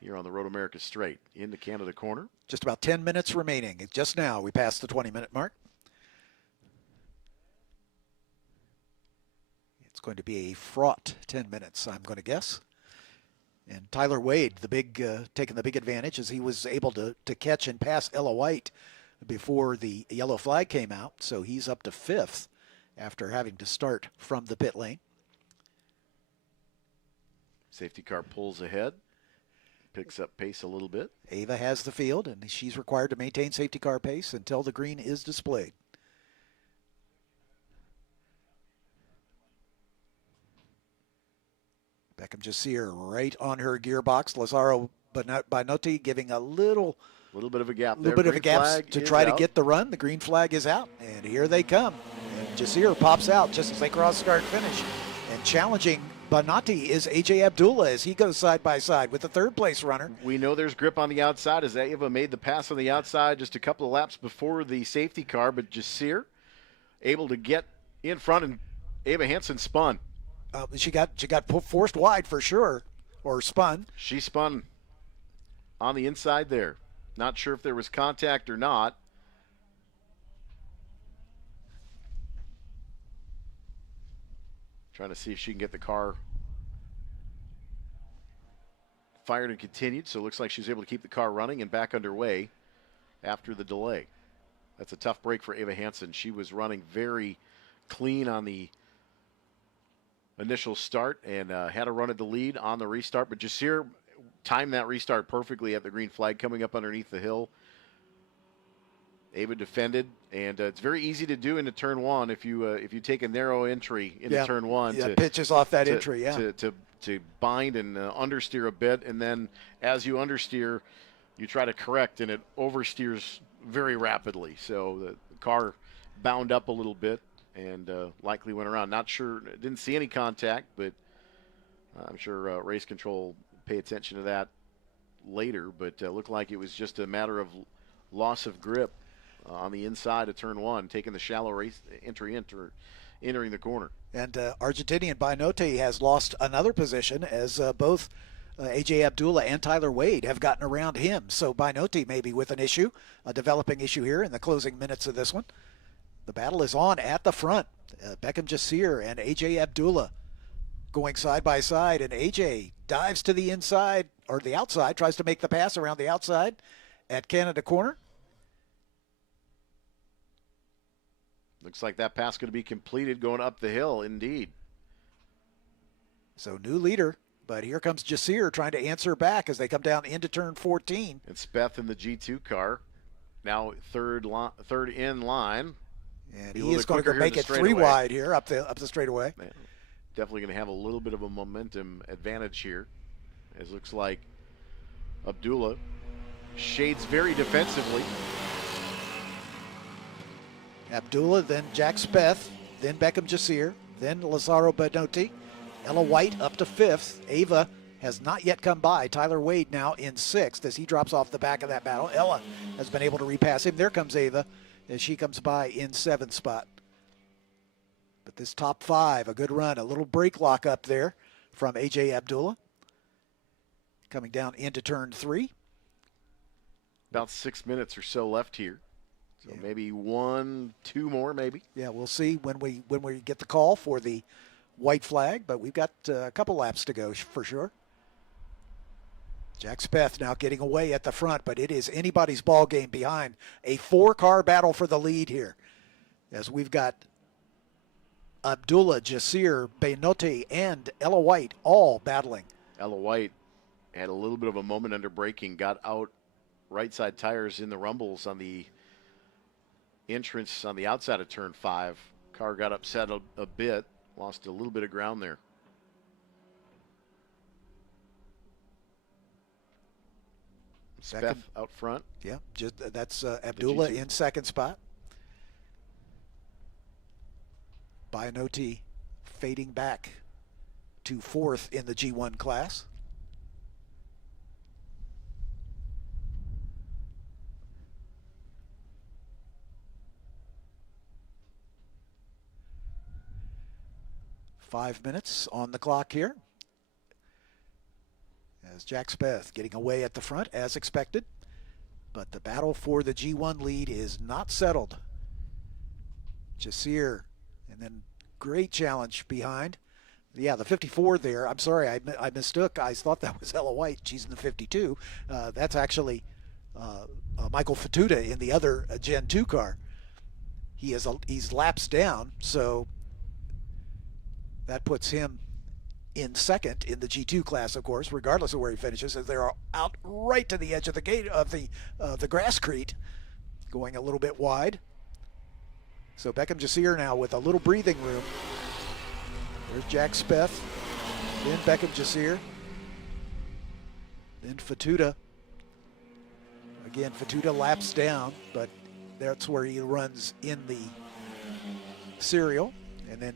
here on the Road America Straight in the Canada corner. Just about 10 minutes remaining. Just now we passed the 20-minute mark. It's going to be a fraught 10 minutes, I'm going to guess. And Tyler Wade, taking the big advantage as he was able to catch and pass Ella White before the yellow flag came out. So he's up to 5th after having to start from the pit lane. Safety car pulls ahead. Picks up pace a little bit. Ava has the field, and she's required to maintain safety car pace until the green is displayed. Beckham Jasir right on her gearbox. Lazaro Banotti giving a little bit of a gap there. A little bit of a gap to try to get the run. The green flag is out, and here they come. And Jasir pops out just as they cross start finish. And challenging Banotti is A.J. Abdullah as he goes side by side with the 3rd place runner. We know there's grip on the outside as Ava made the pass on the outside just a couple of laps before the safety car, but Jasir able to get in front, and Ava Hansen spun. She got forced wide for sure, or spun. She spun on the inside there. Not sure if there was contact or not. Trying to see if she can get the car fired and continued. So it looks like she's able to keep the car running and back underway after the delay. That's a tough break for Ava Hansen. She was running very clean on the initial start and had a run at the lead on the restart. But Jasir timed that restart perfectly at the green flag coming up underneath the hill. Ava defended, and it's very easy to do into turn 1 if you take a narrow entry into turn 1. Yeah, pitches off that entry, to bind and understeer a bit, and then as you understeer, you try to correct, and it oversteers very rapidly. So the car bound up a little bit and likely went around. Not sure, didn't see any contact, but I'm sure race control pay attention to that later. But looked like it was just a matter of loss of grip on the inside of turn 1, taking the shallow race entering the corner. And Argentinian Binotti has lost another position as both A.J. Abdullah and Tyler Wade have gotten around him. So Binotti maybe with an issue, a developing issue here in the closing minutes of this one. The battle is on at the front. Beckham Jasir and A.J. Abdullah going side by side, and A.J. dives to the inside, or the outside, tries to make the pass around the outside at Canada corner. Looks like that pass going to be completed going up the hill, indeed. So new leader, but here comes Jasir trying to answer back as they come down into turn 14. It's Beth in the G2 car, now third in line. And Be a he little is bit going to quicker here in make the it 3 straightaway. wide here up the straightaway. Yeah, definitely going to have a little bit of a momentum advantage here. As it looks like Abdullah shades very defensively. Abdullah, then Jack Speth, then Beckham Jasir, then Lazaro Benotti. Ella White up to 5th. Ava has not yet come by. Tyler Wade now in 6th as he drops off the back of that battle. Ella has been able to repass him. There comes Ava as she comes by in 7th spot. But this top 5, a good run. A little brake lock up there from A.J. Abdullah. Coming down into turn 3. About 6 minutes or so left here. So Yeah. maybe 1, 2 more, maybe. Yeah, we'll see when we get the call for the white flag, but we've got a couple laps to go for sure. Jack Speth now getting away at the front, but it is anybody's ball game behind. A 4-car battle for the lead here, as we've got Abdullah, Jasir, Benotti, and Ella White all battling. Ella White had a little bit of a moment under braking, got out right side tires in the rumbles on the entrance on the outside of turn 5. Car got upset a bit, lost a little bit of ground there. Speth out front. Yeah, that's Abdullah in 2nd spot. Bionotti fading back to 4th in the G1 class. Five minutes on the clock here. As Jack Speth getting away at the front as expected. But the battle for the G1 lead is not settled. Jasir, and then great challenge behind. Yeah, the 54 there. I'm sorry, I mistook. I thought that was Ella White. She's in the 52. That's actually Michael Fatuda in the other Gen 2 car. He's laps down, so that puts him in 2nd in the G2 class, of course, regardless of where he finishes, as they're out right to the edge of the gate of the grasscrete, going a little bit wide. So Beckham Jasir now with a little breathing room. There's Jack Speth, then Beckham Jasir, then Fatuda. Again, Fatuda laps down, but that's where he runs in the serial. And then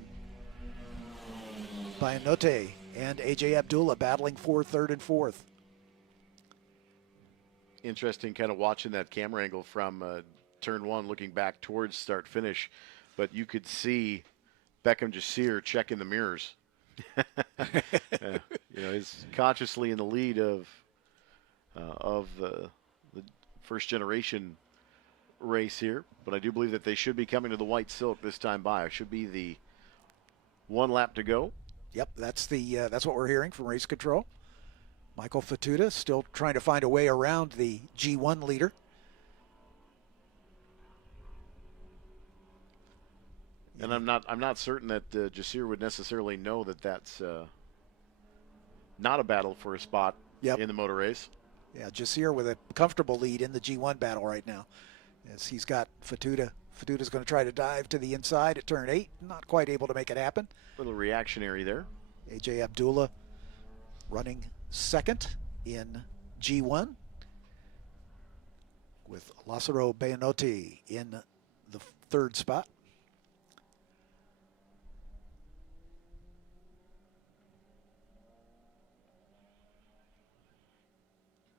Bionotti and A.J. Abdullah battling for 3rd and 4th. Interesting kind of watching that camera angle from turn 1 looking back towards start finish, but you could see Beckham Jasir checking the mirrors. He's consciously in the lead of the first generation race here, but I do believe that they should be coming to the white silk this time by. It should be the 1 lap to go. Yep, that's what we're hearing from race control. Michael Fatuda still trying to find a way around the G1 leader. And I'm not certain that Jasir would necessarily know that that's not a battle for a spot in the motor race. Yeah, Jasir with a comfortable lead in the G1 battle right now, as he's got Fatuda. Fatuda's going to try to dive to the inside at turn 8, not quite able to make it happen. A little reactionary there. A.J. Abdullah running 2nd in G1, with Lazaro Bionotti in the 3rd spot.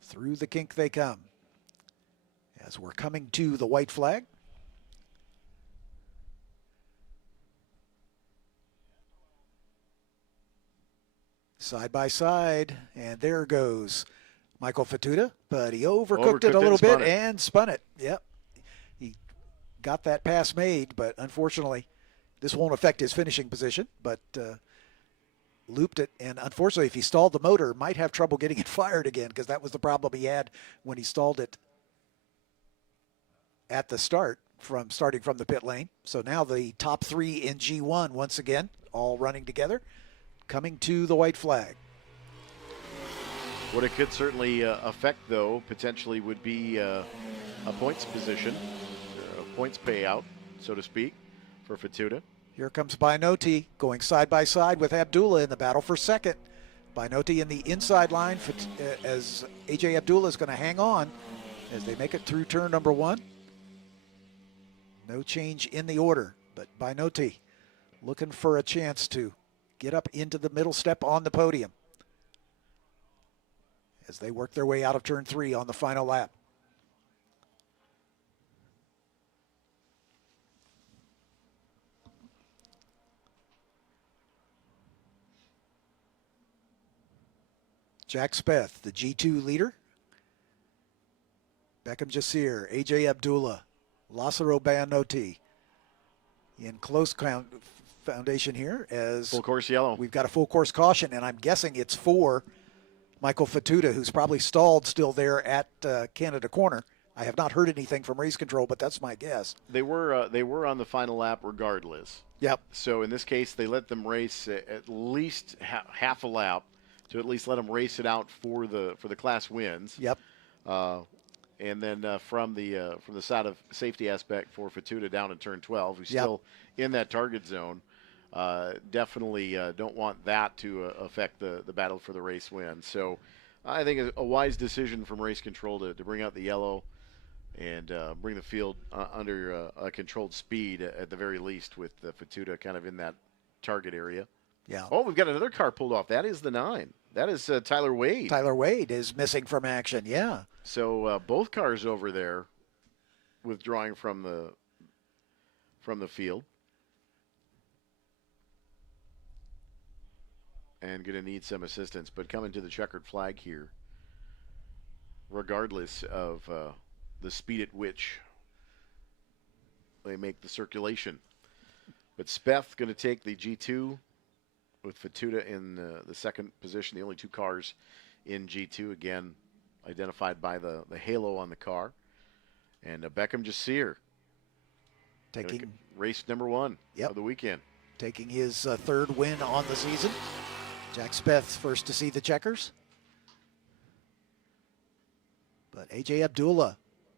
Through the kink they come, as we're coming to the white flag. Side by side, and there goes Michael Fatuda, but he overcooked it a little bit and spun it. Yep, he got that pass made, but unfortunately, this won't affect his finishing position, but looped it, and unfortunately, if he stalled the motor, might have trouble getting it fired again, because that was the problem he had when he stalled it at the starting from the pit lane. So now the top 3 in G1 once again, all running together, coming to the white flag. What it could certainly affect, though, potentially would be a points position, or a points payout, so to speak. for Fatuda. Here comes Binoti going side by side with Abdullah in the battle for second. Binoti in the inside line as A.J. Abdullah is going to hang on as they make it through turn number 1. No change in the order, but Binoti looking for a chance to get up into the middle step on the podium as they work their way out of turn 3 on the final lap. Jack Speth, the G2 leader. Beckham Jasir, A.J. Abdullah, Lassaro Banoti in close foundation here as full course yellow. We've got a full course caution, and I'm guessing it's for Michael Fatuda, who's probably stalled still there at Canada Corner. I have not heard anything from race control, but that's my guess. They were on the final lap regardless. Yep. So in this case, they let them race at least half a lap to at least let them race it out for the class wins. Yep. And then from the side of safety aspect for Fatuda down in turn 12, who's still in that target zone, definitely don't want that to affect the battle for the race win. So I think a wise decision from race control to bring out the yellow and bring the field under a controlled speed at the very least, with Fatuda kind of in that target area. Yeah. Oh, we've got another car pulled off. That is the 9. That is Tyler Wade. Tyler Wade is missing from action, yeah. So both cars over there withdrawing from the field. And going to need some assistance, but coming to the checkered flag here, regardless of the speed at which they make the circulation. But Speth going to take the G2 with Fatuda in the second position. The only 2 cars in G2, again, identified by the halo on the car. And Beckham Jasir taking race number 1 of the weekend. Taking his third win on the season. Jack Speth first to see the checkers. But A.J. Abdullah,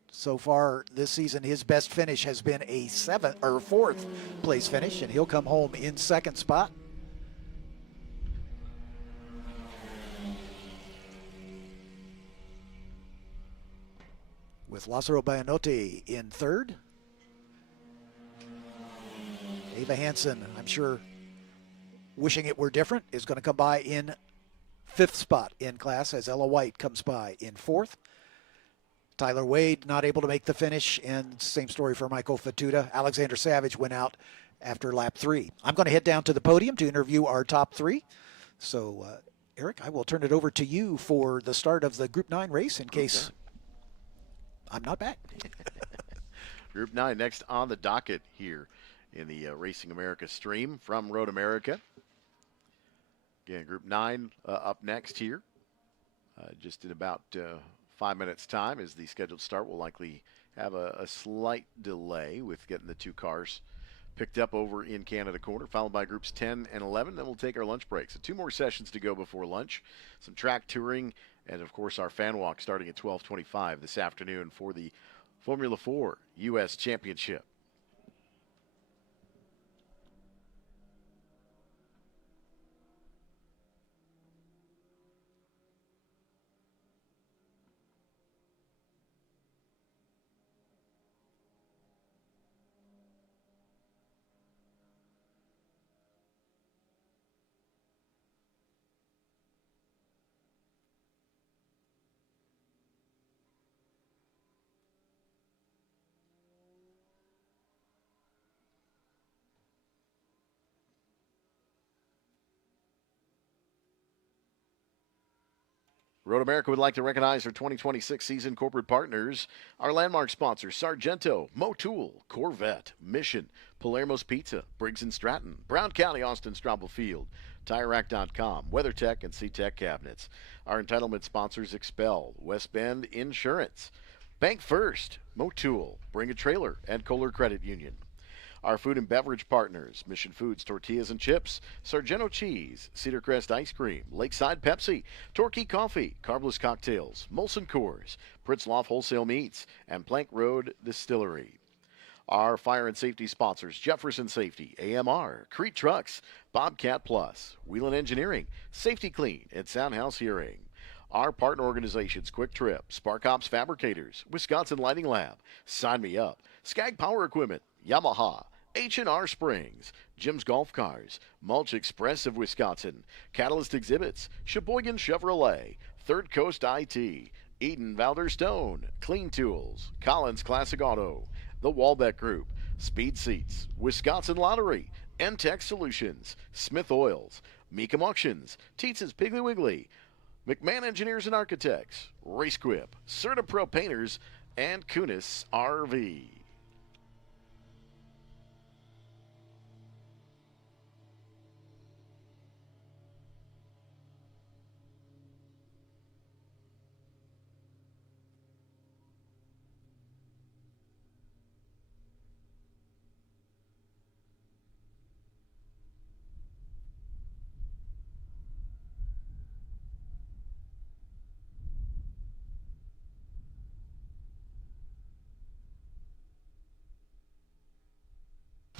so far this season, his best finish has been a 4th place finish, and he'll come home in second spot. With Lassaro Banoti in third. Ava Hansen, I'm sure, wishing it were different, is going to come by in 5th spot in class as Ella White comes by in 4th. Tyler Wade not able to make the finish, and same story for Michael Fatuda. Alexander Savage went out after lap 3. I'm going to head down to the podium to interview our top 3. So, Eric, I will turn it over to you for the start of the Group 9 race in case I'm not back. Group 9 next on the docket here in the Racing America stream from Road America. Again, Group 9 up next here. Just in about 5 minutes' time is the scheduled start. We'll likely have a slight delay with getting the 2 cars picked up over in Canada Corner, followed by Groups 10 and 11. Then we'll take our lunch break. So 2 more sessions to go before lunch. Some track touring, and, of course, our fan walk starting at 12:25 this afternoon for the Formula 4 U.S. Championship. Road America would like to recognize our 2026 season corporate partners, our landmark sponsors, Sargento, Motul, Corvette, Mission, Palermo's Pizza, Briggs & Stratton, Brown County, Austin, Straubel Field, TireRack.com, WeatherTech, and SeaTech Cabinets. Our entitlement sponsors, Expel, West Bend Insurance, Bank First, Motul, Bring a Trailer, and Kohler Credit Union. Our food and beverage partners, Mission Foods, Tortillas and Chips, Sargento Cheese, Cedar Crest Ice Cream, Lakeside Pepsi, Torquay Coffee, Carbless Cocktails, Molson Coors, Pritzloff Wholesale Meats, and Plank Road Distillery. Our fire and safety sponsors: Jefferson Safety, AMR, Crete Trucks, Bobcat Plus, Wheelan Engineering, Safety Clean, and Soundhouse Hearing. Our partner organizations: Quick Trip, Spark Ops Fabricators, Wisconsin Lighting Lab, Sign Me Up, Skag Power Equipment, Yamaha, H&R Springs, Jim's Golf Cars, Mulch Express of Wisconsin, Catalyst Exhibits, Sheboygan Chevrolet, Third Coast IT, Eden Valder Stone, Clean Tools, Collins Classic Auto, The Walbeck Group, Speed Seats, Wisconsin Lottery, N-Tech Solutions, Smith Oils, Meekum Auctions, Tietz's Piggly Wiggly, McMahon Engineers and Architects, RaceQuip, CertaPro Painters, and Kunis RV.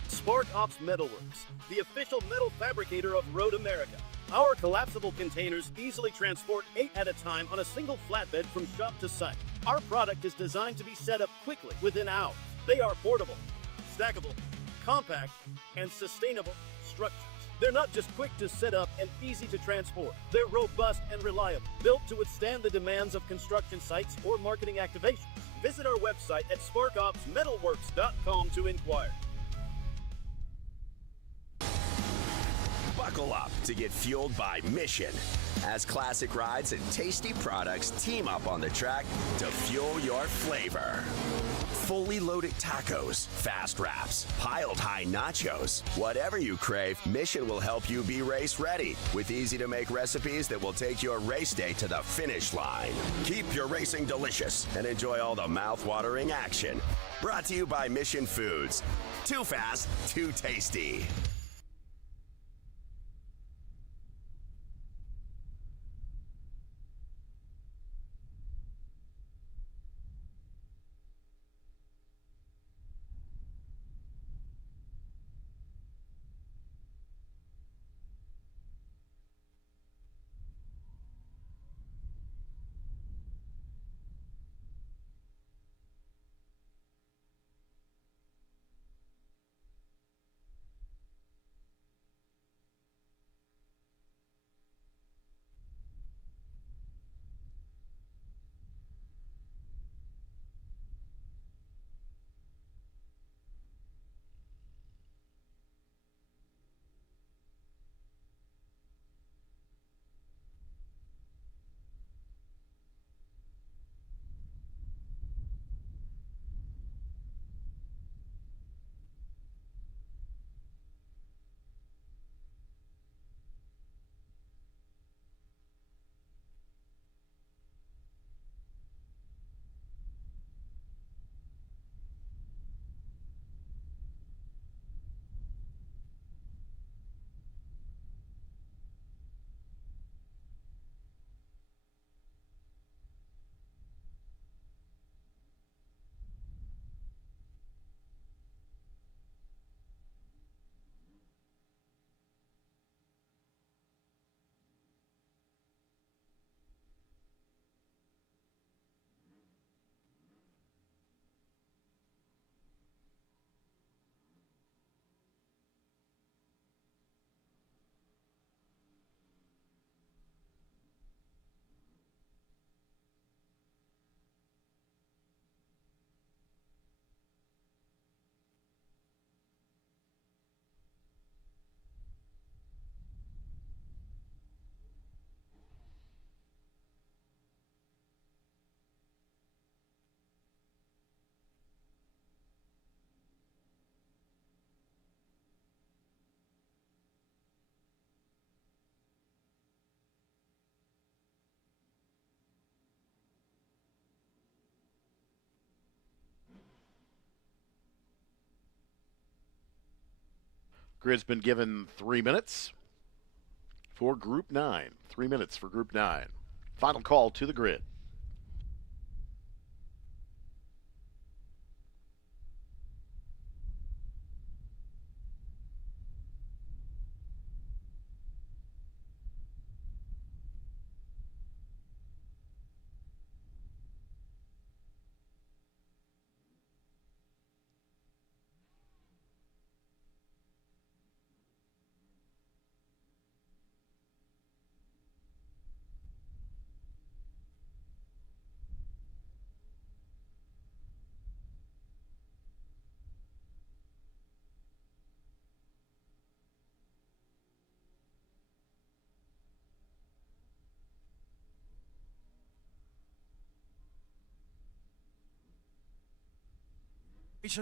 Spark Ops Metalworks, the official metal fabricator of Road America. Our collapsible containers easily transport 8 at a time on a single flatbed from shop to site. Our product is designed to be set up quickly within hours. They are portable, stackable, compact, and sustainable structures. They're not just quick to set up and easy to transport. They're robust and reliable, built to withstand the demands of construction sites or marketing activations. Visit our website at sparkopsmetalworks.com to inquire. Buckle up to get fueled by Mission as classic rides and tasty products team up on the track to fuel your flavor. Fully loaded tacos, fast wraps, piled high nachos. Whatever you crave, Mission will help you be race ready with easy to make recipes that will take your race day to the finish line. Keep your racing delicious and enjoy all the mouth-watering action. Brought to you by Mission Foods. Too fast, too tasty. Grid's been given 3 minutes for Group 9. 3 minutes for Group 9. Final call to the grid.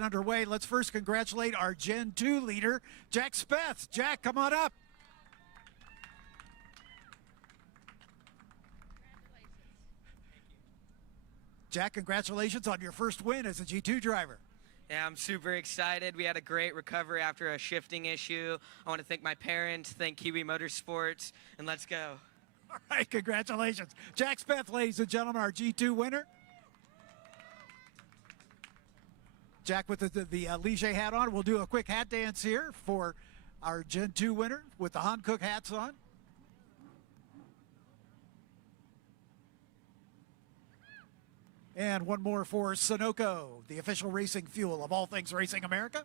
Underway. Let's first congratulate our Gen 2 leader, Jack Speth. Jack, come on up. Jack, congratulations on your first win as a G2 driver. Yeah, I'm super excited. We had a great recovery after a shifting issue. I want to thank my parents, thank Kiwi Motorsports, and let's go. All right, congratulations. Jack Speth, ladies and gentlemen, our G2 winner. Jack with the Ligier hat on. We'll do a quick hat dance here for our Gen 2 winner with the Hankook hats on. And one more for Sunoco, the official racing fuel of all things Racing America.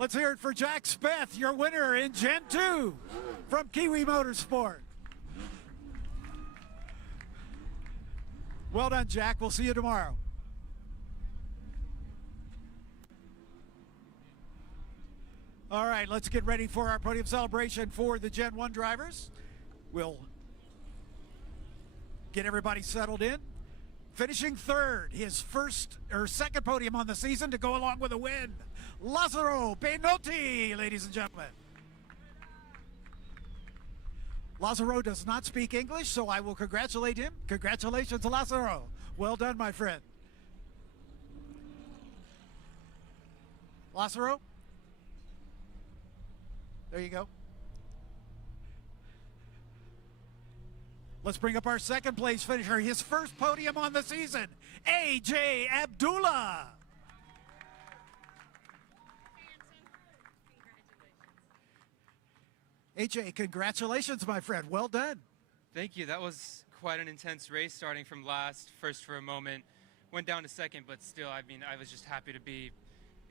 Let's hear it for Jack Speth, your winner in Gen 2 from Kiwi Motorsport. Well done, Jack. We'll see you tomorrow. All right, let's get ready for our podium celebration for the Gen 1 drivers. We'll get everybody settled in. Finishing third, his second podium on the season to go along with a win. Lazzaro Benotti, ladies and gentlemen. Lazzaro does not speak English, so I will congratulate him. Congratulations, Lazzaro. Well done, my friend. Lazzaro? There you go. Let's bring up our second place finisher, his first podium on the season, AJ Abdullah. AJ, congratulations, my friend. Well done. Thank you. That was quite an intense race, starting from last, first for a moment, went down to second, but still, I mean, I was just happy to be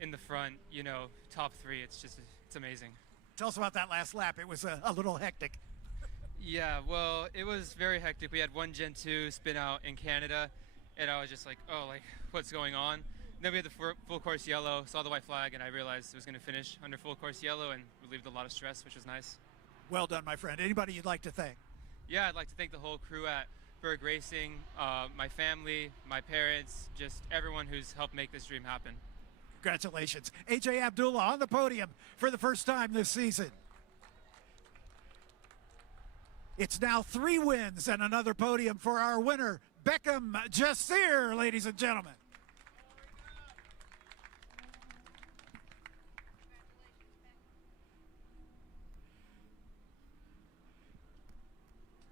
in the front, you know, top three. It's amazing. Tell us about that last lap. It was a little hectic. Yeah, well, it was very hectic. We had one Gen 2 spin out in Canada, and I was just like, oh, like, what's going on? And then we had the full course yellow, saw the white flag, and I realized it was going to finish under full course yellow and relieved a lot of stress, which was nice. Well done, my friend. Anybody you'd like to thank? Yeah, I'd like to thank the whole crew at Berg Racing, my family, my parents, just everyone who's helped make this dream happen. Congratulations. AJ Abdullah on the podium for the first time this season. It's now 3 wins and another podium for our winner, Beckham Jasir, ladies and gentlemen.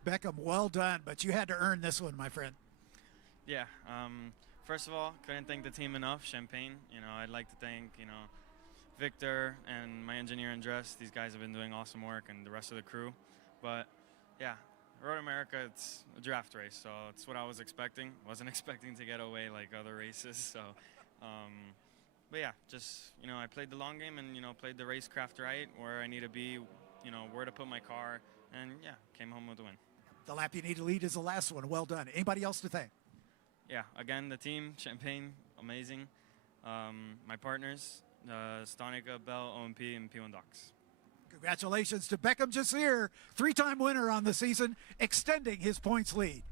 Beckham, well done, but you had to earn this one, my friend. Yeah. First of all, couldn't thank the team enough. Champagne. You know, I'd like to thank, Victor and my engineer Andres. These guys have been doing awesome work, and the rest of the crew. But yeah, Road America, it's a draft race, so it's what I was expecting. Wasn't expecting to get away like other races. So, but yeah, just I played the long game and played the racecraft right, where I need to be, where to put my car, and yeah, came home with a win. The lap you need to lead is the last one. Well done. Anybody else to thank? Yeah, again, the team, Champagne, amazing. My partners, Stonica, Bell, OMP, and P1 Docs. Congratulations to Beckham Jasir, 3-time winner on the season, extending his points lead.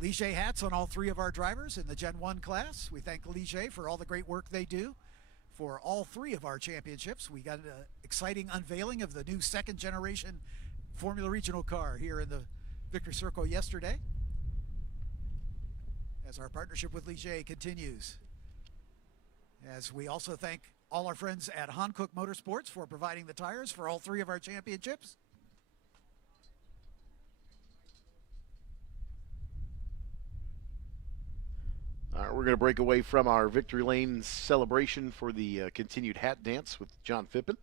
Ligier hats on all 3 of our drivers in the Gen 1 class. We thank Ligier for all the great work they do for all 3 of our championships. We got an exciting unveiling of the new 2nd generation Formula Regional car here in the Victory Circle yesterday, as our partnership with Ligier continues. As we also thank all our friends at Hankook Motorsports for providing the tires for all 3 of our championships. All right, we're going to break away from our Victory Lane celebration for the continued hat dance with John Phippen.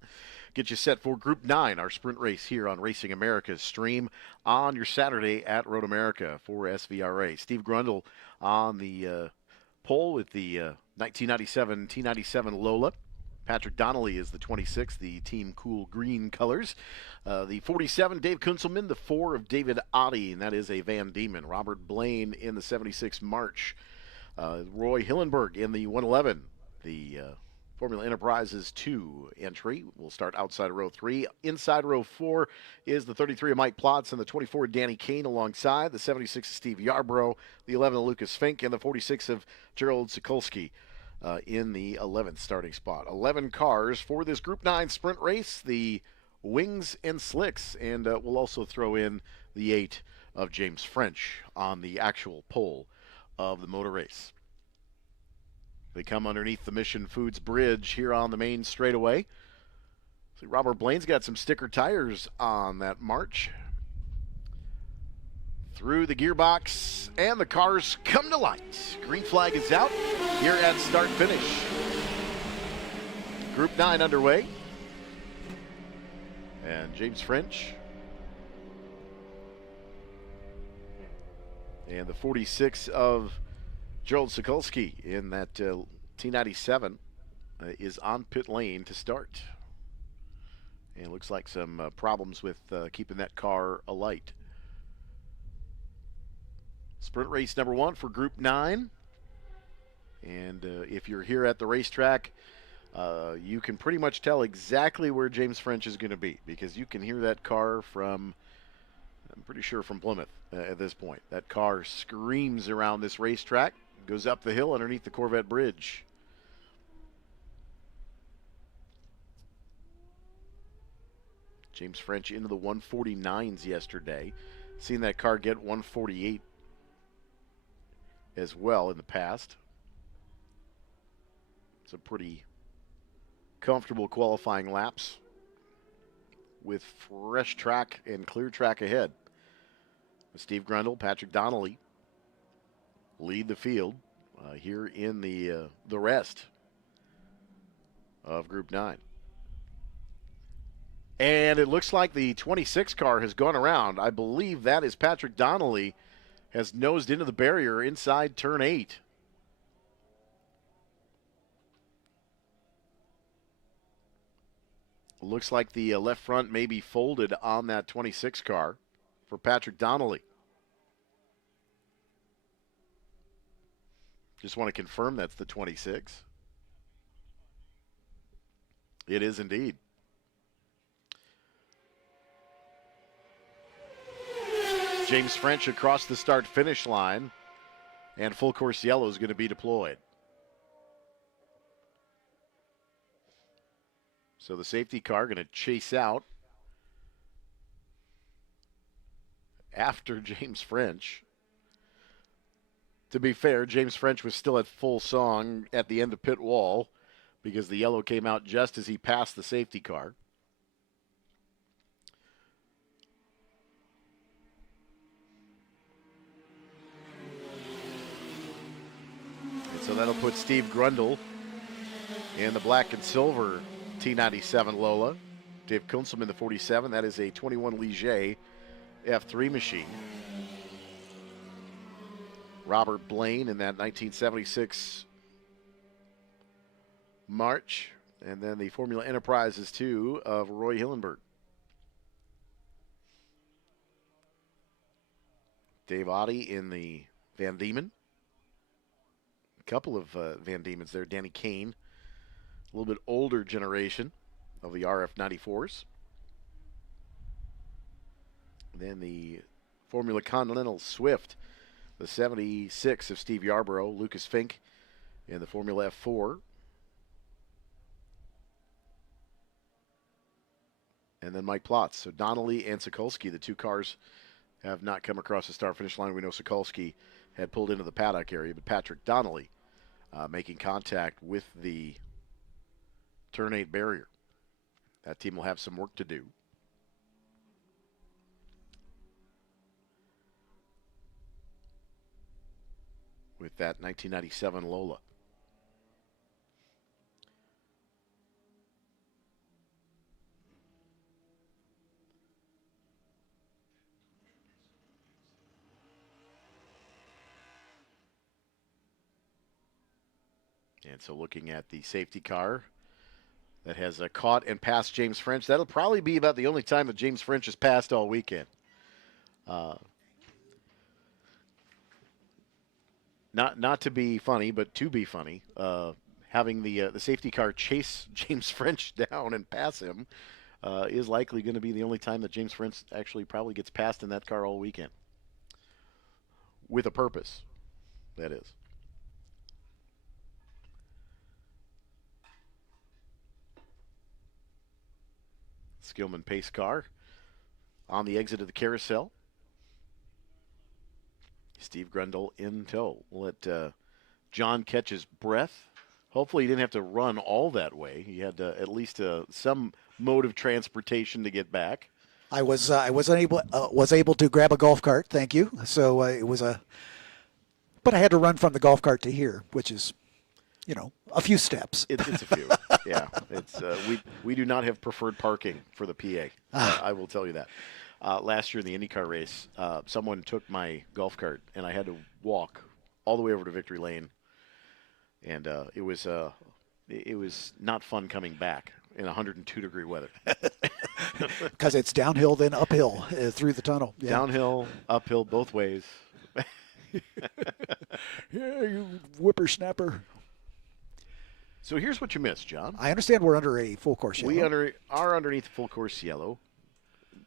Get you set for Group 9, our sprint race here on Racing America's stream on your Saturday at Road America for SVRA. Steve Grundle on the pole with the 1997 T97 Lola. Patrick Donnelly is the 26, the Team Cool Green colors. The 47, Dave Kunzelman, the 4 of David Oddie, and that is a Van Diemen. Robert Blaine in the 76 March. Roy Hillenberg in the 111, the Formula Enterprises 2 entry. We'll start outside of row 3. Inside row 4 is the 33 of Mike Plotz and the 24 of Danny Kane alongside, the 76 of Steve Yarbrough, the 11 of Lucas Fink, and the 46 of Gerald Sokolski in the 11th starting spot. 11 cars for this Group 9 sprint race, the Wings and Slicks, and we'll also throw in the 8 of James French on the actual pole of the motor race. They come underneath the Mission Foods Bridge here on the main straightaway. See, Robert Blaine's got some sticker tires on that March. Through the gearbox, and the cars come to light. Green flag is out here at start-finish. Group 9 underway. And James French and the 46 of Gerald Sokolski in that T97 is on pit lane to start. And it looks like some problems with keeping that car alight. Sprint race number 1 for Group 9. And if you're here at the racetrack, you can pretty much tell exactly where James French is going to be, because you can hear that car from, I'm pretty sure, from Plymouth at this point. That car screams around this racetrack, goes up the hill underneath the Corvette Bridge. James French into the 149s yesterday. Seen that car get 148 as well in the past. It's a pretty comfortable qualifying laps with fresh track and clear track ahead. Steve Grundle, Patrick Donnelly lead the field here in the rest of Group 9. And it looks like the 26 car has gone around. I believe that is Patrick Donnelly, has nosed into the barrier inside turn 8. Looks like the left front may be folded on that 26 car for Patrick Donnelly. Just want to confirm that's the 26. It is indeed. James French across the start-finish line, and full course yellow is going to be deployed. So the safety car going to chase out after James French. To be fair, James French was still at full song at the end of pit wall because the yellow came out just as he passed the safety car. And so that'll put Steve Grundle in the black and silver T97 Lola. Dave Kunselman, the 47. That is a 21 Ligier F3 machine. Robert Blaine in that 1976 March. And then the Formula Enterprises 2 of Roy Hillenberg. Dave Audi in the Van Diemen. A couple of Van Diemens there. Danny Kane, a little bit older generation of the RF94s. And then the Formula Continental Swift, the 76 of Steve Yarbrough, Lucas Fink in the Formula F4. And then Mike Plotz. So Donnelly and Sokolski, the two cars, have not come across the start-finish line. We know Sokolski had pulled into the paddock area, but Patrick Donnelly making contact with the turn 8 barrier. That team will have some work to do. With that 1997 Lola. And so looking at the safety car that has caught and passed James French, that'll probably be about the only time that James French has passed all weekend. Not to be funny, but to be funny. having the safety car chase James French down and pass him is likely going to be the only time that James French actually probably gets passed in that car all weekend. With a purpose, that is. Skillman pace car on the exit of the carousel. Steve Grundle in tow. We'll let John catch his breath. Hopefully he didn't have to run all that way. He had at least some mode of transportation to get back. I was able to grab a golf cart. Thank you. So it was but I had to run from the golf cart to here, which is, a few steps. It's a few. Yeah. It's we do not have preferred parking for the PA. I will tell you that. Last year in the IndyCar race, someone took my golf cart and I had to walk all the way over to Victory Lane, and it was not fun coming back in 102-degree weather. Because it's downhill then uphill through the tunnel. Yeah. Downhill, uphill, both ways. Yeah, you whippersnapper. So here's what you missed, John. I understand we're under a full course yellow. We are underneath full course yellow.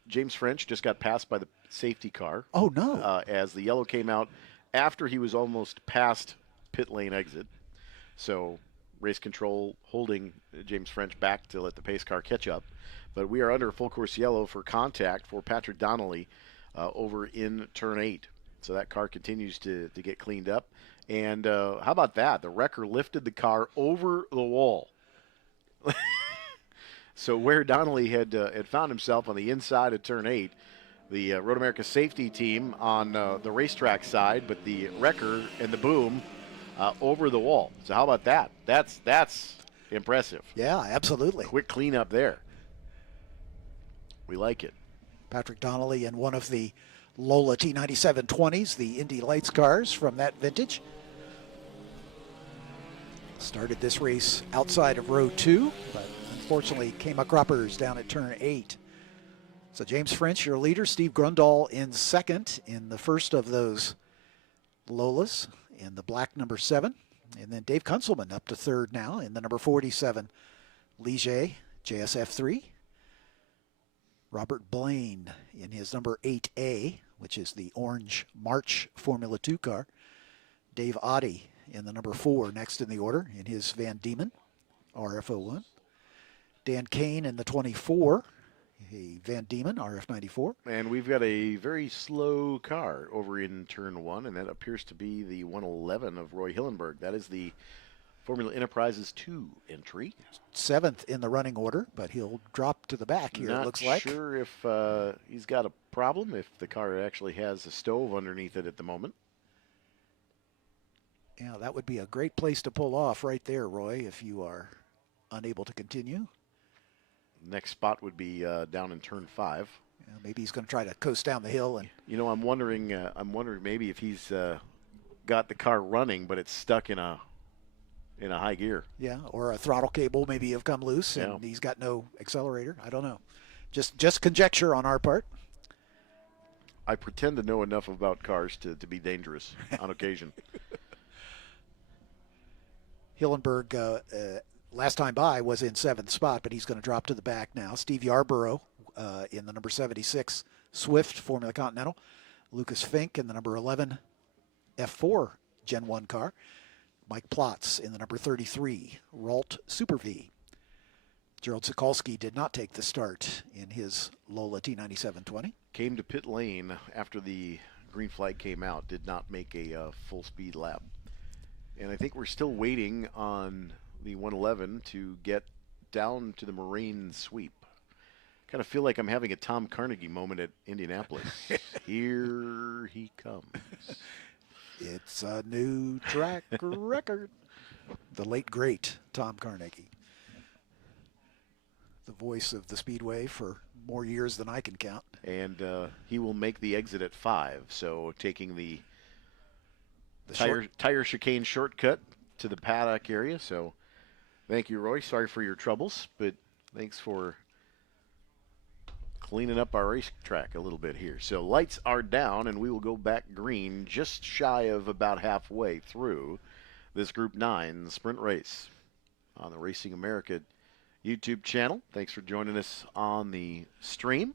James French just got passed by the safety car. Oh, no. As the yellow came out after he was almost past pit lane exit. So race control holding James French back to let the pace car catch up. But we are under full course yellow for contact for Patrick Donnelly over in turn 8. So that car continues to get cleaned up. And how about that? The wrecker lifted the car over the wall. So where Donnelly had found himself on the inside of turn 8, the Road America safety team on the racetrack side, but the wrecker and the boom over the wall. So how about that? That's impressive. Yeah, absolutely. Quick cleanup there. We like it. Patrick Donnelly in one of the Lola T9720s, the Indy Lights cars from that vintage. Started this race outside of row 2, but unfortunately came a croppers down at turn 8. So James French, your leader. Steve Grundle in second in the first of those Lolas in the black number 7. And then Dave Kunzelman up to third now in the number 47 Ligier JSF3. Robert Blaine in his number 8A, which is the orange March Formula 2 car. Dave Oddie in the number 4 next in the order in his Van Diemen RF01. Dan Kane in the 24, a Van Diemen RF94. And we've got a very slow car over in turn 1, and that appears to be the 111 of Roy Hillenberg. That is the Formula Enterprises 2 entry. 7th in the running order, but he'll drop to the back here, it looks like. Not sure if he's got a problem, if the car actually has a stove underneath it at the moment. Yeah, that would be a great place to pull off right there, Roy, if you are unable to continue. Next spot would be down in turn 5. Yeah, maybe he's going to try to coast down the hill. And I'm wondering maybe if he's got the car running, but it's stuck in a high gear. Yeah, or a throttle cable maybe have come loose and he's got no accelerator. I don't know. Just conjecture on our part. I pretend to know enough about cars to be dangerous on occasion. Hillenberg, last time by, was in 7th spot, but he's going to drop to the back now. Steve Yarborough in the number 76 Swift Formula Continental. Lucas Fink in the number 11 F4 Gen 1 car. Mike Plotz in the number 33 Ralt Super V. Gerald Sikorski did not take the start in his Lola T9720. Came to pit lane after the green flag came out, did not make a full speed lap. And I think we're still waiting on the 111 to get down to the Moraine sweep. Kind of feel like I'm having a Tom Carnegie moment at Indianapolis. Here he comes. It's a new track record. The late, great Tom Carnegie. The voice of the Speedway for more years than I can count. And he will make the exit at 5, so taking the tire chicane shortcut to the paddock area. So thank you, Roy. Sorry for your troubles, but thanks for cleaning up our racetrack a little bit here. So lights are down, and we will go back green just shy of about halfway through this Group 9 sprint race. on the Racing America YouTube channel. Thanks for joining us on the stream.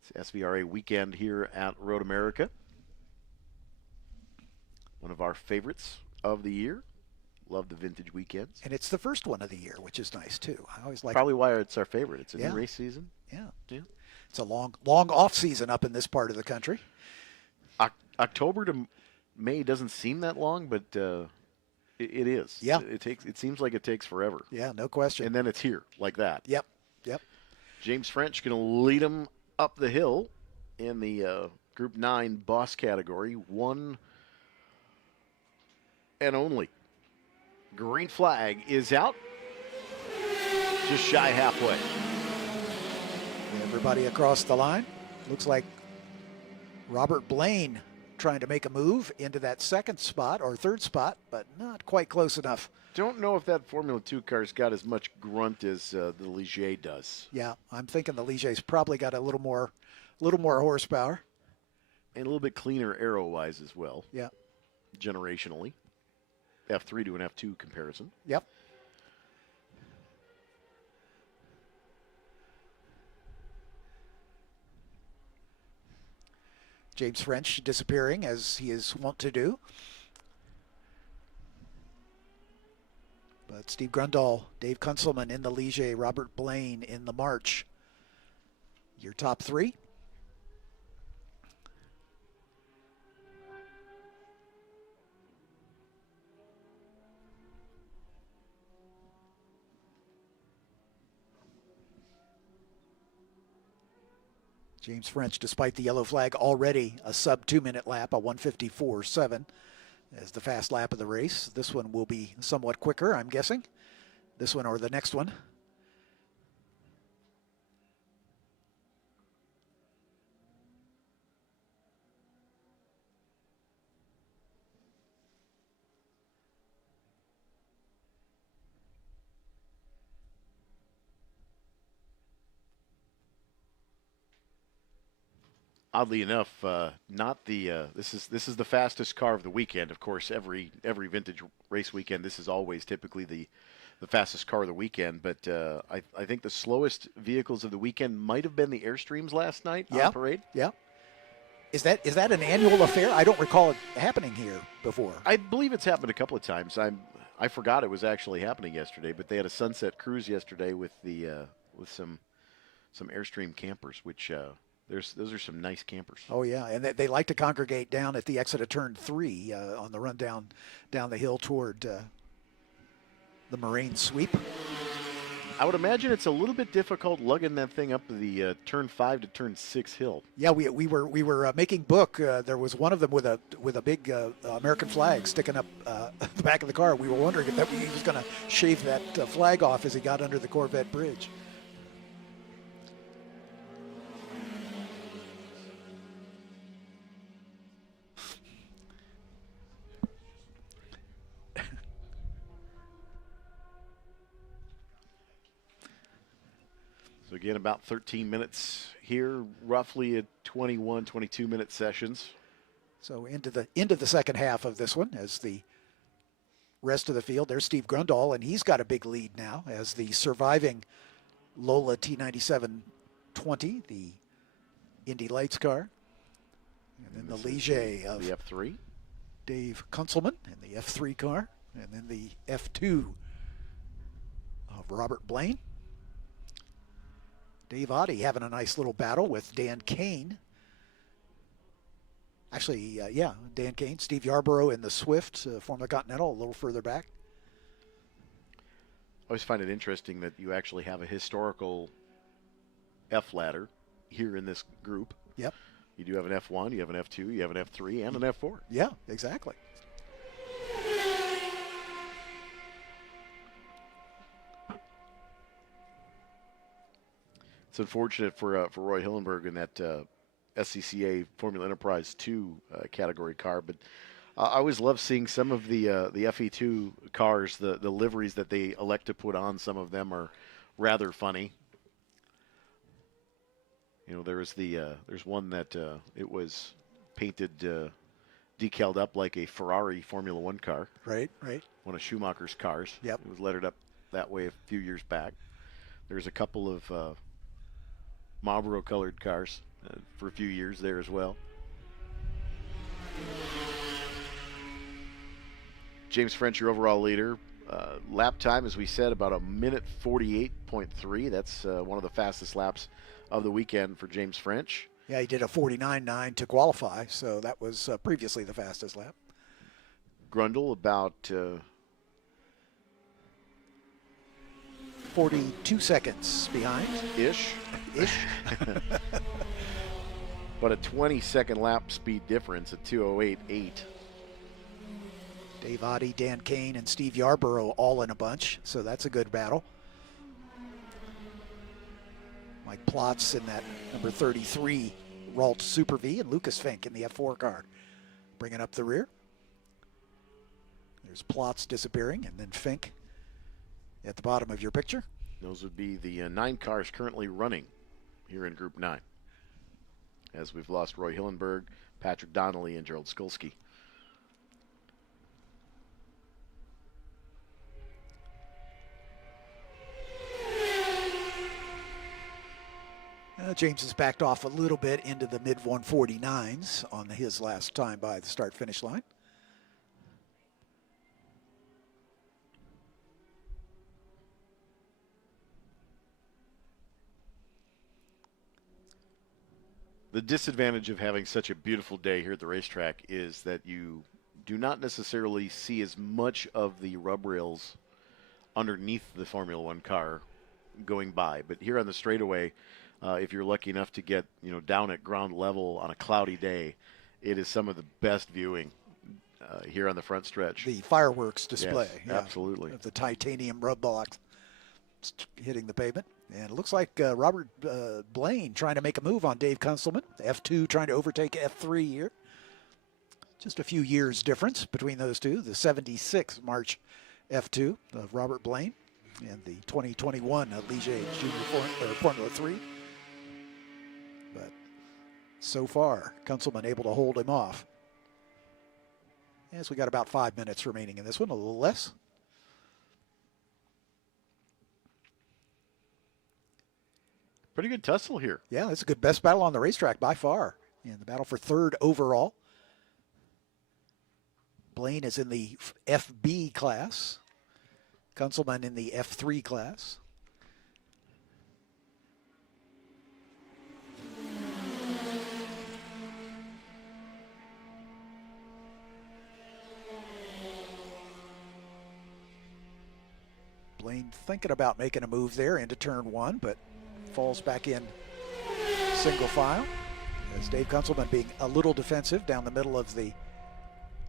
It's SVRA weekend here at Road America. One of our favorites of the year. Love the vintage weekends. And it's the first one of the year, which is nice too. I always like. Probably why it's our favorite. It's a new race season. Yeah. It's a long off season up in this part of the country. October to May doesn't seem that long, but it is. Yeah. It seems like it takes forever. Yeah, no question. And then it's here like that. Yep. James French going to lead him up the hill in the Group 9 boss category. One and only. Green flag is out. Just shy halfway. Everybody across the line. Looks like Robert Blaine trying to make a move into that second spot or third spot, but not quite close enough. Don't know if that Formula 2 car's got as much grunt as the Ligier does. Yeah, I'm thinking the Ligier's probably got a little more horsepower. And a little bit cleaner aero-wise as well. Yeah. Generationally. F3 to an F2 comparison. Yep. James French disappearing as he is wont to do. But Steve Grundahl, Dave Kunzelman in the Ligier, Robert Blaine in the March. Your top three. James French, despite the yellow flag, already a sub 2-minute lap, a 1:54.7 as the fast lap of the race. This one will be somewhat quicker, I'm guessing. This one or the next one. Oddly enough, not the this is the fastest car of the weekend. Of course, every vintage race weekend, this is always typically the fastest car of the weekend. But I think the slowest vehicles of the weekend might have been the Airstreams last night on parade. Yeah. Is that an annual affair? I don't recall it happening here before. I believe it's happened a couple of times. I forgot it was actually happening yesterday, but they had a sunset cruise yesterday with the with some Airstream campers, which. Those are some nice campers. Oh, yeah, and they like to congregate down at the exit of Turn 3 on the run down the hill toward the Moraine sweep. I would imagine it's a little bit difficult lugging that thing up the Turn 5 to Turn 6 hill. Yeah, we were making book. There was one of them with a big American flag sticking up the back of the car. We were wondering if he was going to shave that flag off as he got under the Corvette bridge. So again, about 13 minutes here, roughly at 21, 22-minute sessions. So into the second half of this one as the rest of the field. There's Steve Grundahl, and he's got a big lead now as the surviving Lola T97-20, the Indy Lights car. And then the Ligier of the F3. Dave Kunzelman in the F3 car. And then the F2 of Robert Blaine. Dave Oddie having a nice little battle with Dan Kane. Actually, Dan Kane, Steve Yarborough in the Swift, Formula Continental, a little further back. I always find it interesting that you actually have a historical F ladder here in this group. Yep. You do have an F1, you have an F2, you have an F3, and an F4. Yeah, exactly. It's unfortunate for Roy Hillenberg in that SCCA Formula Enterprise 2 category car, but I always love seeing some of the FE2 cars, the liveries that they elect to put on. Some of them are rather funny. You know, there's one that it was painted, decaled up like a Ferrari Formula 1 car. Right. One of Schumacher's cars. Yep. It was lettered up that way a few years back. There's a couple of Marlboro-colored cars for a few years there as well. James French, your overall leader. Lap time, as we said, about 1:48.3. That's one of the fastest laps of the weekend for James French. Yeah, he did a 49.9 to qualify, so that was previously the fastest lap. Grundle about 42 seconds behind. Ish. But a 20-second lap speed difference at 2:08.8. Dave Oddie, Dan Kane, and Steve Yarborough all in a bunch, so that's a good battle. Mike Plotz in that number 33 Ralt Super V, and Lucas Fink in the F4 car bringing up the rear. There's Plotz disappearing, and then Fink at the bottom of your picture. Those would be the 9 cars currently running here in Group 9, as we've lost Roy Hillenberg, Patrick Donnelly, and Gerald Skulski. James has backed off a little bit into the mid-149s on his last time by the start-finish line. The disadvantage of having such a beautiful day here at the racetrack is that you do not necessarily see as much of the rub rails underneath the Formula One car going by. But here on the straightaway, if you're lucky enough to get down at ground level on a cloudy day, it is some of the best viewing here on the front stretch. The fireworks display. Yes, yeah, absolutely. of the titanium rub blocks hitting the pavement. And it looks like Robert Blaine trying to make a move on Dave Kunselman. F2 trying to overtake F3 here. Just a few years difference between those two. The 76 March F2 of Robert Blaine and the 2021 Ligier Junior Formula 3. But so far, Kunselman able to hold him off. Yes, we got about 5 minutes remaining in this one, a little less. Pretty good tussle here. Yeah, it's a good best battle on the racetrack by far. In the battle for third overall. Blaine is in the FB class. Kunselman in the F3 class. Blaine thinking about making a move there into turn 1, but falls back in single file. As Dave Kunselman being a little defensive down the middle of the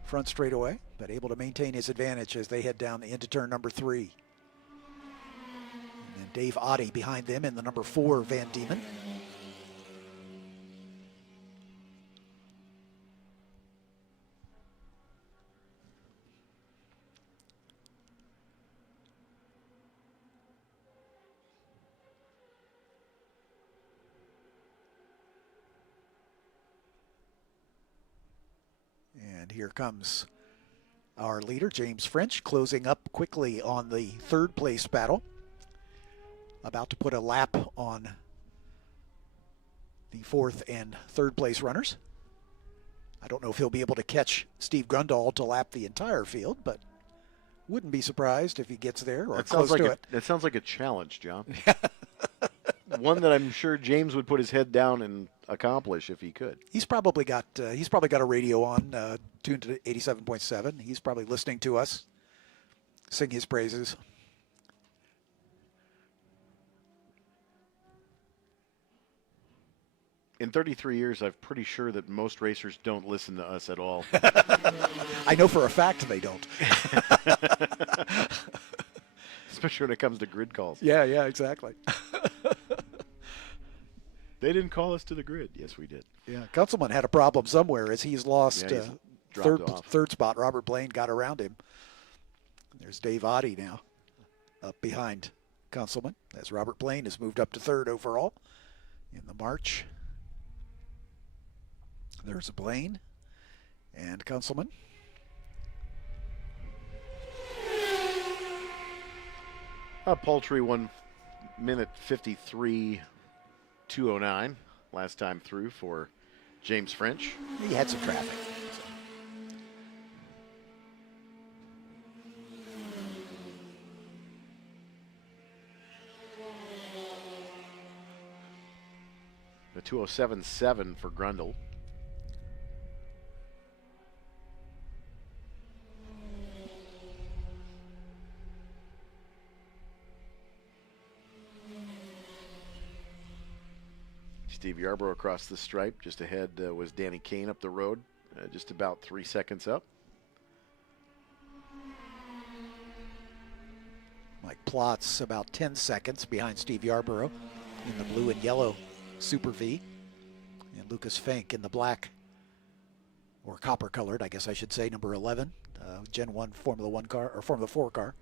front straightaway, but able to maintain his advantage as they head down into turn number 3. And then Dave Oddie behind them in the number 4 Van Diemen. And here comes our leader, James French, closing up quickly on the third place battle. About to put a lap on the fourth and third place runners. I don't know if he'll be able to catch Steve Grundle to lap the entire field, but wouldn't be surprised if he gets there or close to it. That sounds like a challenge, John. One that I'm sure James would put his head down and accomplish if he could. He's probably got a radio on, tuned to 87.7. He's probably listening to us sing his praises. In 33 years, I'm pretty sure that most racers don't listen to us at all. I know for a fact they don't. Especially when it comes to grid calls. Yeah, exactly. They didn't call us to the grid. Yes, we did. Yeah, Kunselman had a problem somewhere as he's lost he's third spot. Robert Blaine got around him. There's Dave Oddie now up behind Kunselman as Robert Blaine has moved up to third overall in the March. There's Blaine and Kunselman. A paltry 1 minute 53:209 last time through for James French. He had some traffic. A 2:07.7 for Grundle. Steve Yarbrough across the stripe. Just ahead was Danny Kane up the road, just about 3 seconds up. Mike Plotz about 10 seconds behind Steve Yarbrough in the blue and yellow Super V. And Lucas Fink in the black, or copper colored, I guess I should say, number 11, Gen 1 Formula 1 car, or Formula 4 car.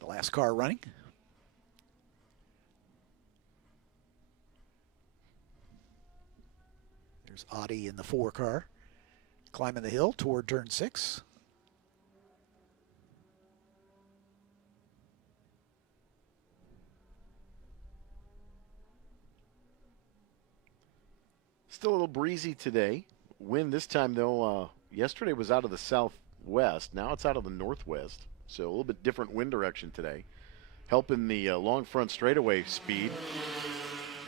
The last car running. There's Audi in the 4 car, climbing the hill toward turn 6. Still a little breezy today. Wind this time, though, yesterday was out of the southwest. Now it's out of the northwest. So a little bit different wind direction today, helping the long front straightaway speed.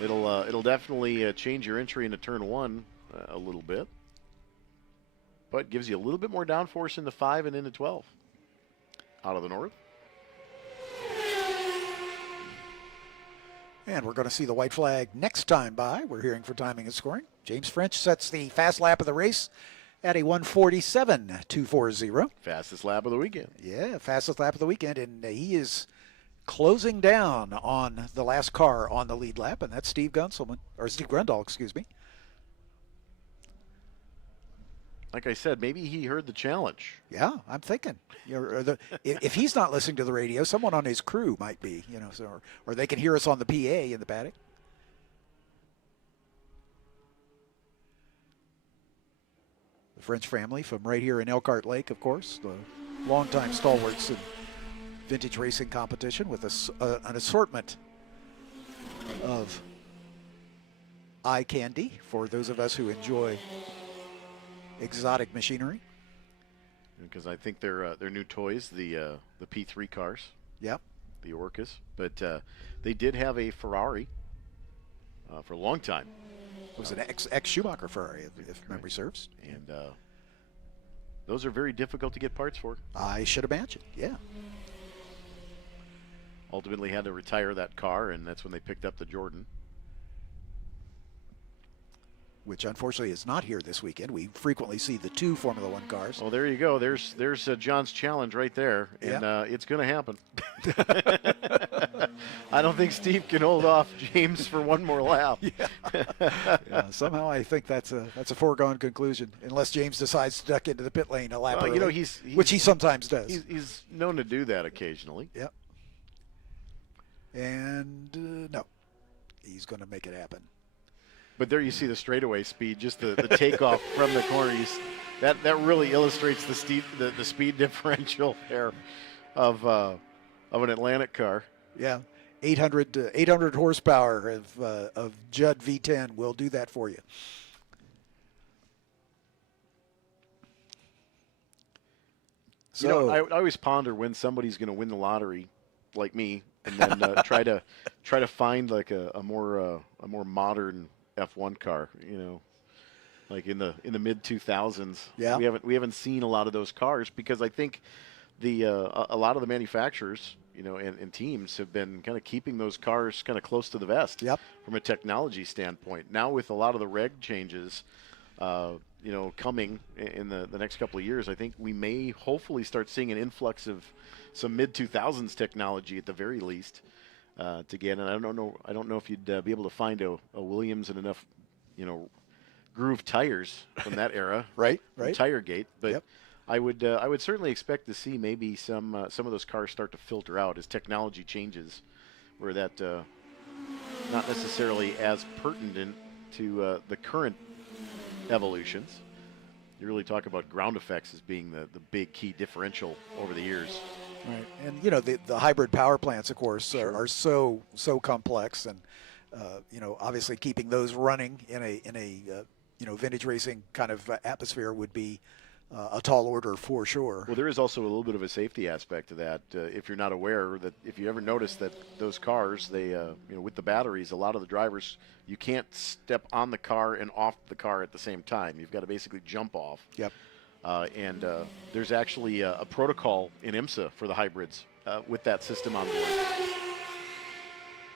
It'll definitely change your entry into turn 1 a little bit, but gives you a little bit more downforce into 5 and into 12 out of the north. And we're going to see the white flag next time by. We're hearing for timing and scoring. James French sets the fast lap of the race at a 1:47.240. Fastest lap of the weekend. Yeah, fastest lap of the weekend, and he is closing down on the last car on the lead lap, and that's Steve Gunselman, or Steve Grundle, excuse me. Like I said, maybe he heard the challenge. Yeah, I'm thinking. If he's not listening to the radio, someone on his crew might be. Or they can hear us on the PA in the paddock. The French family from right here in Elkhart Lake, of course, the longtime stalwarts in vintage racing competition with an assortment of eye candy for those of us who enjoy exotic machinery. Because I think they're new toys, the P3 cars. Yep. The Orcas. But they did have a Ferrari for a long time. It was an ex-Schumacher Ferrari, if memory serves. And those are very difficult to get parts for. I should imagine, yeah. Ultimately had to retire that car, and that's when they picked up the Jordan. Which unfortunately is not here this weekend. We frequently see the 2 Formula 1 cars. Oh, there you go. There's John's challenge right there, and it's going to happen. I don't think Steve can hold off James for one more lap. Somehow I think that's a foregone conclusion, unless James decides to duck into the pit lane a lap early, which he sometimes does. He's known to do that occasionally. Yep. And no, he's going to make it happen. But there you see the straightaway speed, just the takeoff from the corner. That really illustrates the speed differential there of an Atlantic car. Yeah, 800 horsepower of Judd V10 will do that for you. So I always ponder when somebody's going to win the lottery, like me, and then try to find like a more modern F1 car, like in the mid 2000s. Yeah, we haven't seen a lot of those cars because I think a lot of the manufacturers, and teams have been kind of keeping those cars kind of close to the vest. Yep. From a technology standpoint. Now with a lot of the reg changes, coming in the next couple of years, I think we may hopefully start seeing an influx of some mid 2000s technology at the very least. To get, and I don't know if you'd be able to find a Williams and enough, groove tires from that era, right, Tiregate. But yep. I would certainly expect to see maybe some of those cars start to filter out as technology changes, where that not necessarily as pertinent to the current evolutions. You really talk about ground effects as being the big key differential over the years. Right, and the hybrid power plants, of course, are so complex, and obviously keeping those running in a vintage racing kind of atmosphere would be a tall order for sure. Well, there is also a little bit of a safety aspect to that. If you're not aware, that if you ever notice that those cars, they with the batteries, a lot of the drivers, you can't step on the car and off the car at the same time. You've got to basically jump off. Yep. And there's actually a protocol in IMSA for the hybrids with that system on board.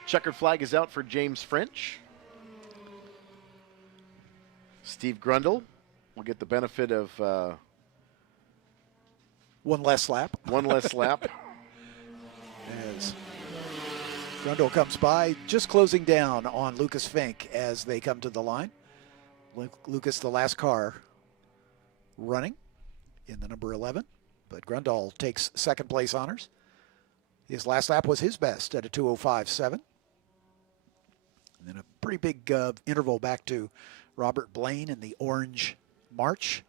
Checkered flag is out for James French. Steve Grundle will get the benefit of one less lap. One less lap. As Grundle comes by, just closing down on Lucas Fink as they come to the line. Lucas, the last car running in the number 11, but Grundle takes second place honors. His last lap was his best at a 2:05.7. And then a pretty big interval back to Robert Blaine in the orange March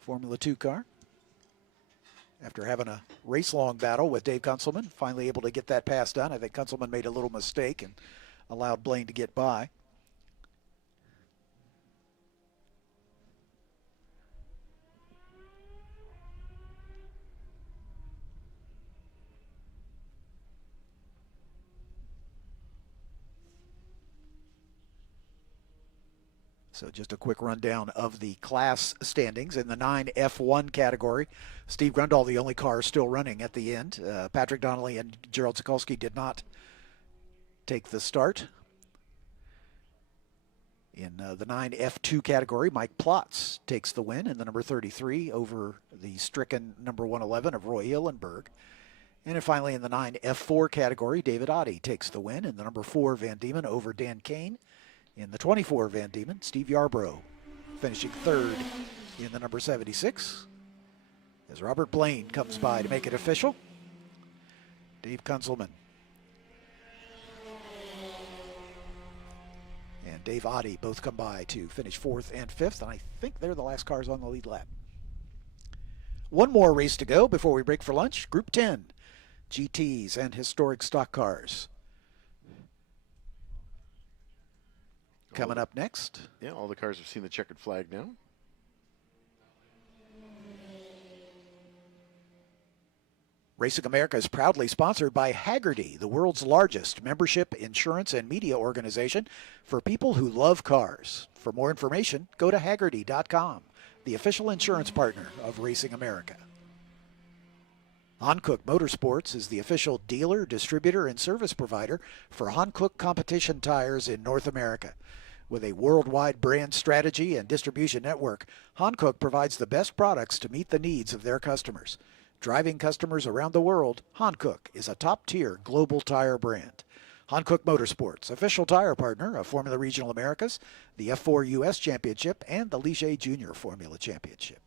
Formula 2 car. After having a race-long battle with Dave Kunzelman, finally able to get that pass done. I think Kunzelman made a little mistake and allowed Blaine to get by. So just a quick rundown of the class standings in the 9F1 category. Steve Grundle, the only car still running at the end. Patrick Donnelly and Gerald Sikulski did not take the start. In the 9F2 category, Mike Plotz takes the win in the number 33 over the stricken number 111 of Roy Hillenberg. And then finally in the 9F4 category, David Oddie takes the win in the number 4 Van Diemen over Dan Kane. In the 24 Van Diemen, Steve Yarbrough finishing third in the number 76. As Robert Blaine comes by to make it official. Dave Kunzelman and Dave Oddie both come by to finish fourth and fifth, and I think they're the last cars on the lead lap. One more race to go before we break for lunch. Group 10, GTs and historic stock cars. Coming up next. Yeah, all the cars have seen the checkered flag now. Racing America is proudly sponsored by Hagerty, the world's largest membership, insurance, and media organization for people who love cars. For more information, go to Hagerty.com, the official insurance partner of Racing America. Hankook Motorsports is the official dealer, distributor, and service provider for Hankook competition tires in North America. With a worldwide brand strategy and distribution network, Hankook provides the best products to meet the needs of their customers. Driving customers around the world, Hankook is a top-tier global tire brand. Hankook Motorsports, official tire partner of Formula Regional Americas, the F4 U.S. Championship, and the Ligier Junior Formula Championship.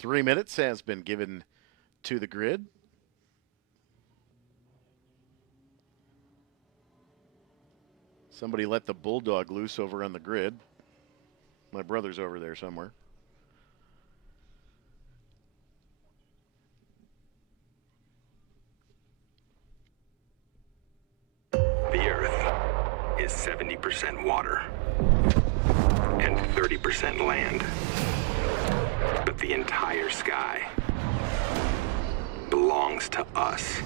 3 minutes has been given to the grid. Somebody let the bulldog loose over on the grid. My brother's over there somewhere. The Earth is 70% water and 30% land. But the entire sky belongs to us.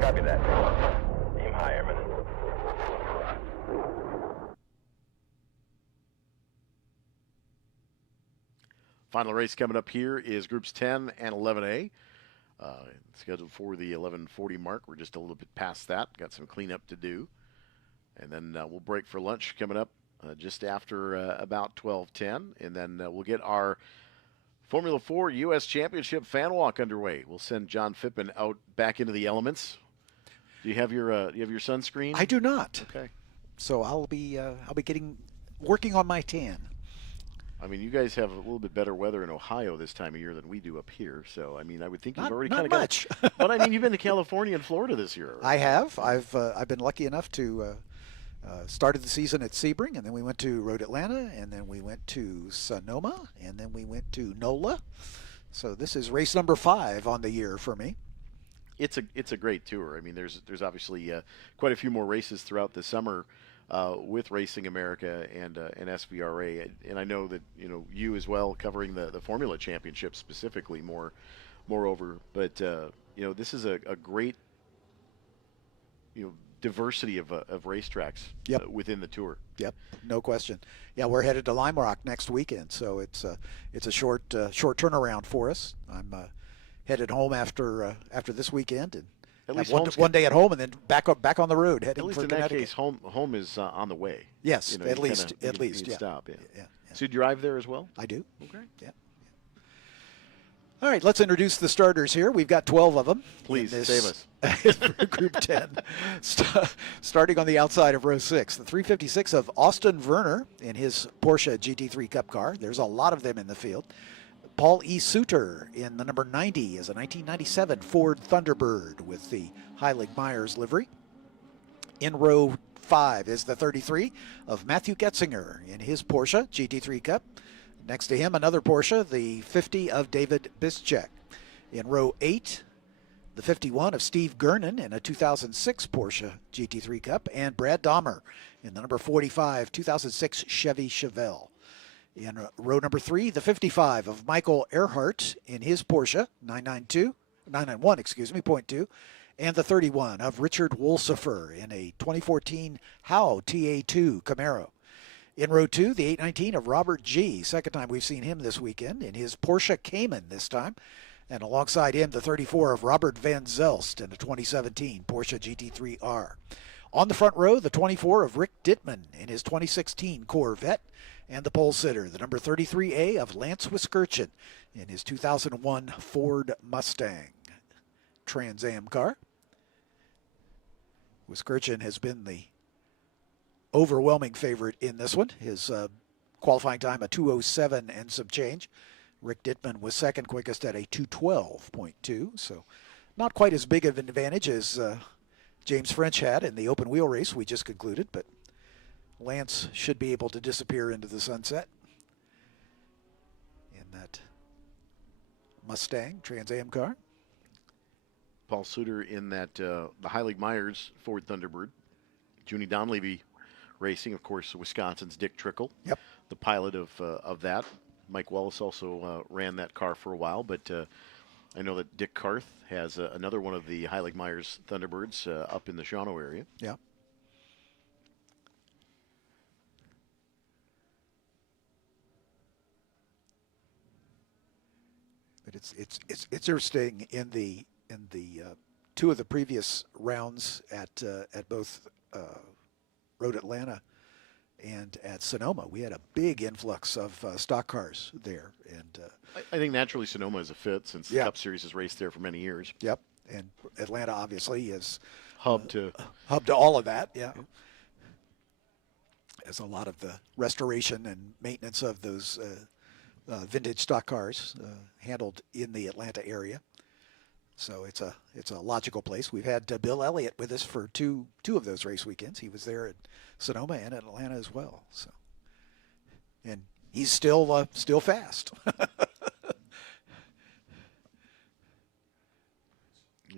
Copy that. Aim high, Airman. Final race coming up here is groups 10 and 11A. Scheduled for the 11:40 mark. We're just a little bit past that. Got some cleanup to do. And then we'll break for lunch coming up just after about 12:10. And then we'll get our Formula 4 U.S. Championship fan walk underway. We'll send John Phippen out back into the elements. Do you have your sunscreen? I do not. Okay. So I'll be working on my tan. I mean, you guys have a little bit better weather in Ohio this time of year than we do up here. So, I mean, I would think you've already kind of got much. But I mean, you've been to California and Florida this year. I have. I've been lucky enough to started the season at Sebring, and then we went to Road Atlanta, and then we went to Sonoma, and then we went to NOLA. So this is race number 5 on the year for me. It's a great tour. I mean, there's obviously quite a few more races throughout the summer with Racing America and SVRA, and I know that you as well covering the Formula Championship specifically moreover. But this is a great diversity of racetracks within the tour. Yep, no question. Yeah, we're headed to Lime Rock next weekend, so it's a short turnaround for us. I'm headed home after this weekend, and at least one day at home, and then back on the road heading at least for in Connecticut. that case, home is on the way. Yes, at least, yeah. Stop, yeah. Yeah. So you drive there as well? I do. Okay. Yeah. All right, let's introduce the starters here. We've got 12 of them. Please, save us. For Group 10. Starting on the outside of row 6, the 356 of Austin Werner in his Porsche GT3 Cup car. There's a lot of them in the field. Paul E. Suter in the number 90 is a 1997 Ford Thunderbird with the Heilig-Myers livery. In row 5 is the 33 of Matthew Getzinger in his Porsche GT3 Cup. Next to him, another Porsche, the 50 of David Bischek. In row 8, the 51 of Steve Gernon in a 2006 Porsche GT3 Cup, and Brad Dahmer in the number 45 2006 Chevy Chevelle. In row number 3, the 55 of Michael Earhart in his Porsche 991, .2, and the 31 of Richard Wolsifer in a 2014 Howe TA2 Camaro. In row 2, the 819 of Robert G. Second time we've seen him this weekend in his Porsche Cayman this time. And alongside him, the 34 of Robert Van Zelst in a 2017 Porsche GT3R. On the front row, the 24 of Rick Dittman in his 2016 Corvette. And the pole sitter, the number 33A of Lance Wiskirchen in his 2001 Ford Mustang Trans Am car. Wiskirchen has been the overwhelming favorite in this one. His qualifying time, a 2:07 and some change. Rick Dittman was second quickest at a 2:12.2, so not quite as big of an advantage as James French had in the open wheel race we just concluded, but Lance should be able to disappear into the sunset in that Mustang Trans Am car. Paul Suter in that the Heilig-Myers Ford Thunderbird. Junie Donlevy Racing, of course, Wisconsin's Dick Trickle. Yep. The pilot of that. Mike Wallace also ran that car for a while, but I know that Dick Karth has another one of the Heilig-Myers Thunderbirds up in the Shawano area. Yeah. But it's interesting in the two of the previous rounds at both Road Atlanta and at Sonoma, we had a big influx of stock cars there, and I think naturally Sonoma is a fit since the Cup Series has raced there for many years. Yep, and Atlanta obviously is hub to all of that. Yeah, as a lot of the restoration and maintenance of those vintage stock cars handled in the Atlanta area. So it's a logical place. We've had Bill Elliott with us for two of those race weekends. He was there at Sonoma and at Atlanta as well. So, and he's still fast.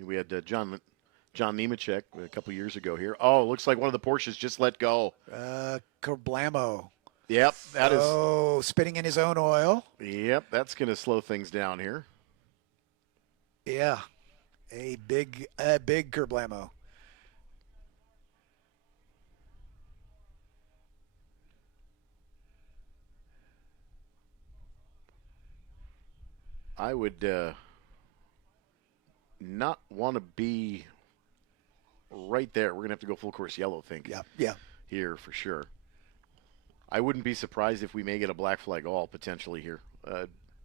We had John Nemechek a couple years ago here. Oh, looks like one of the Porsches just let go. Kerblamo. Yep, that is. Oh, spinning in his own oil. Yep, that's going to slow things down here. Yeah, a big Kerblamo. I would not want to be right there. We're going to have to go full course yellow, I think. Yeah. Here for sure. I wouldn't be surprised if we may get a black flag all potentially here.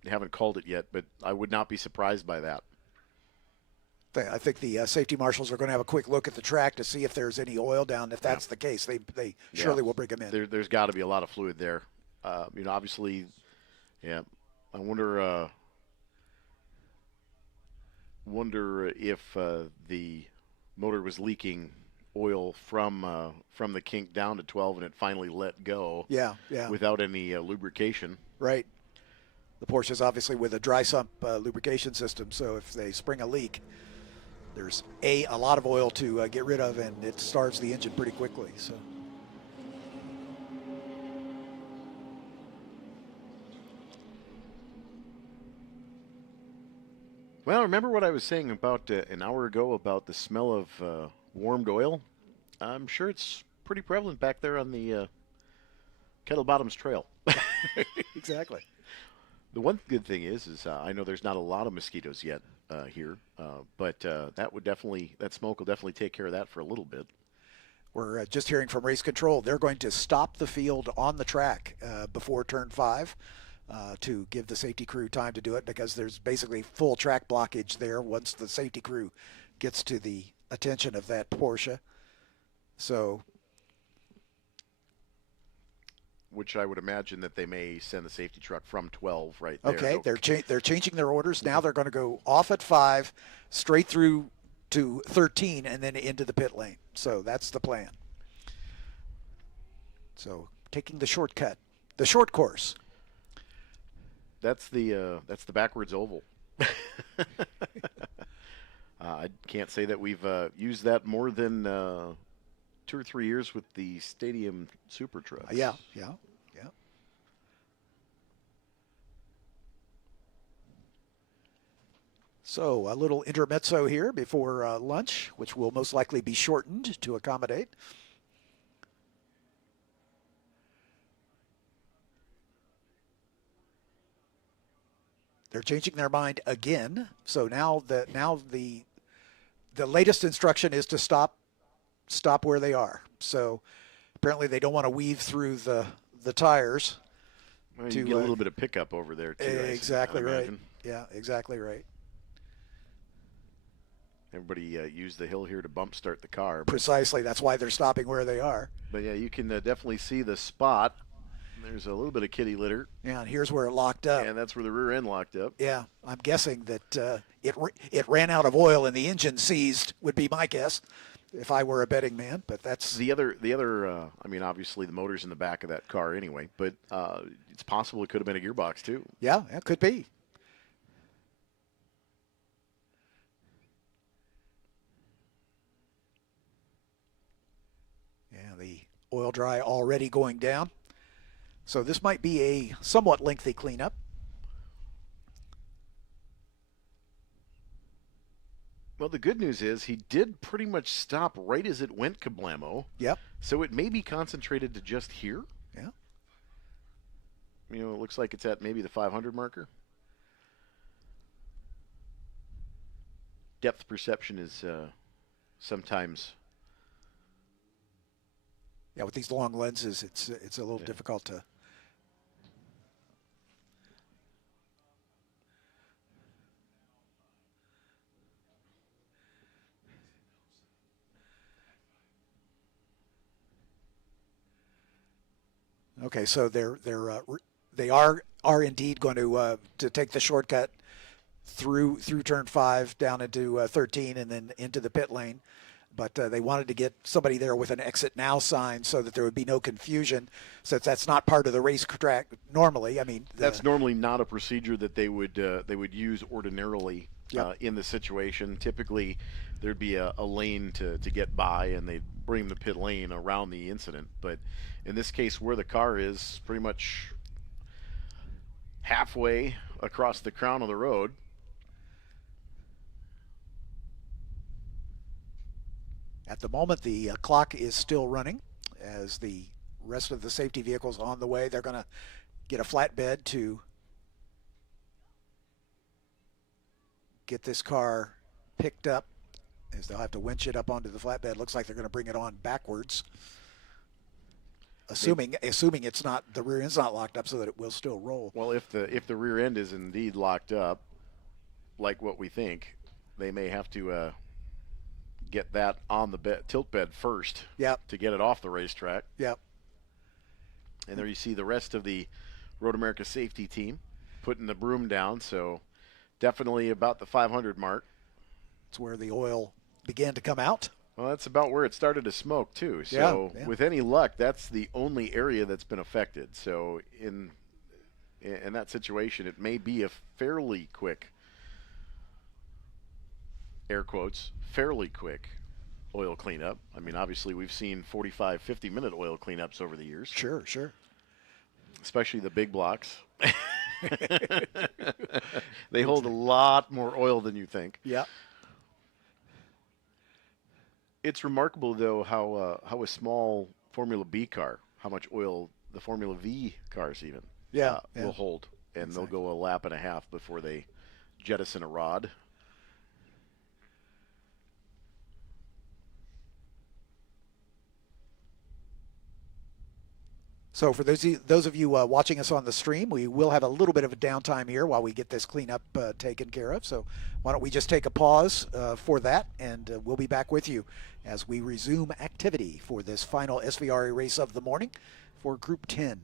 Haven't called it yet, but I would not be surprised by that. I think the safety marshals are going to have a quick look at the track to see if there's any oil down. If that's the case, they surely will bring them in. There's got to be a lot of fluid there. Obviously, I wonder if the motor was leaking oil from the kink down to 12 and it finally let go. Yeah. Without any lubrication. Right. The Porsche's obviously with a dry sump lubrication system, so if they spring a leak, there's a lot of oil to get rid of, and it starves the engine pretty quickly. So. Well, remember what I was saying about an hour ago about the smell of warmed oil? I'm sure it's pretty prevalent back there on the Kettle Bottoms Trail. Exactly. The one good thing is I know there's not a lot of mosquitoes yet here, but that smoke will definitely take care of that for a little bit. We're just hearing from race control. They're going to stop the field on the track before turn 5 to give the safety crew time to do it, because there's basically full track blockage there once the safety crew gets to the attention of that Porsche. So, which I would imagine that they may send the safety truck from 12 right there. Okay, they're changing their orders. Now they're going to go off at 5, straight through to 13, and then into the pit lane. So that's the plan. So taking the shortcut, the short course. That's the backwards oval. I can't say that we've used that more than 2 or 3 years with the stadium super trucks. Yeah. So a little intermezzo here before lunch, which will most likely be shortened to accommodate. They're changing their mind again. So now the latest instruction is to stop where they are. So apparently they don't want to weave through the tires. Well, you get a little bit of pickup over there too. Exactly right. Yeah, exactly right. Everybody used the hill here to bump start the car. Precisely. That's why they're stopping where they are. But yeah, you can definitely see the spot. There's a little bit of kitty litter. Yeah, and here's where it locked up. And that's where the rear end locked up. Yeah, I'm guessing that it ran out of oil and the engine seized would be my guess if I were a betting man. But that's the other. I mean, obviously the motor's in the back of that car anyway. But it's possible it could have been a gearbox too. Yeah, it could be. The oil dry already going down. So this might be a somewhat lengthy cleanup. Well, the good news is he did pretty much stop right as it went kablamo. Yep. So it may be concentrated to just here. Yeah. It looks like it's at maybe the 500 marker. Depth perception is sometimes. Yeah, with these long lenses, it's a little difficult to. Okay, so they are indeed going to take the shortcut through turn 5 down into 13 and then into the pit lane. But they wanted to get somebody there with an exit now sign so that there would be no confusion, since that's not part of the racetrack normally. I mean, that's normally not a procedure that they would use ordinarily. Yep. In the situation. Typically, there'd be a lane to get by, and they'd bring the pit lane around the incident. But in this case, where the car is pretty much halfway across the crown of the road, at the moment, the clock is still running as the rest of the safety vehicles on the way. They're going to get a flatbed to get this car picked up, as they'll have to winch it up onto the flatbed. Looks like they're going to bring it on backwards, assuming it's not, the rear end's not locked up, so that it will still roll. Well, if the rear end is indeed locked up, like what we think, they may have to get that on the tilt bed first. Yep. To get it off the racetrack. Yep. And there you see the rest of the Road America safety team putting the broom down. So definitely about the 500 mark. It's where the oil began to come out. Well, that's about where it started to smoke too. So yeah. with any luck, that's the only area that's been affected. So in that situation, it may be a fairly quick, air quotes, fairly quick oil cleanup. I mean, obviously we've seen 45, 50-minute oil cleanups over the years. Sure. Especially the big blocks. They hold a lot more oil than you think. Yeah. It's remarkable, though, how a small Formula B car, how much oil the Formula V cars even will hold. And exactly. They'll go a lap and a half before they jettison a rod. So for those of you watching us on the stream, we will have a little bit of a downtime here while we get this cleanup taken care of. So why don't we just take a pause for that, and we'll be back with you as we resume activity for this final SVRA race of the morning for Group 10.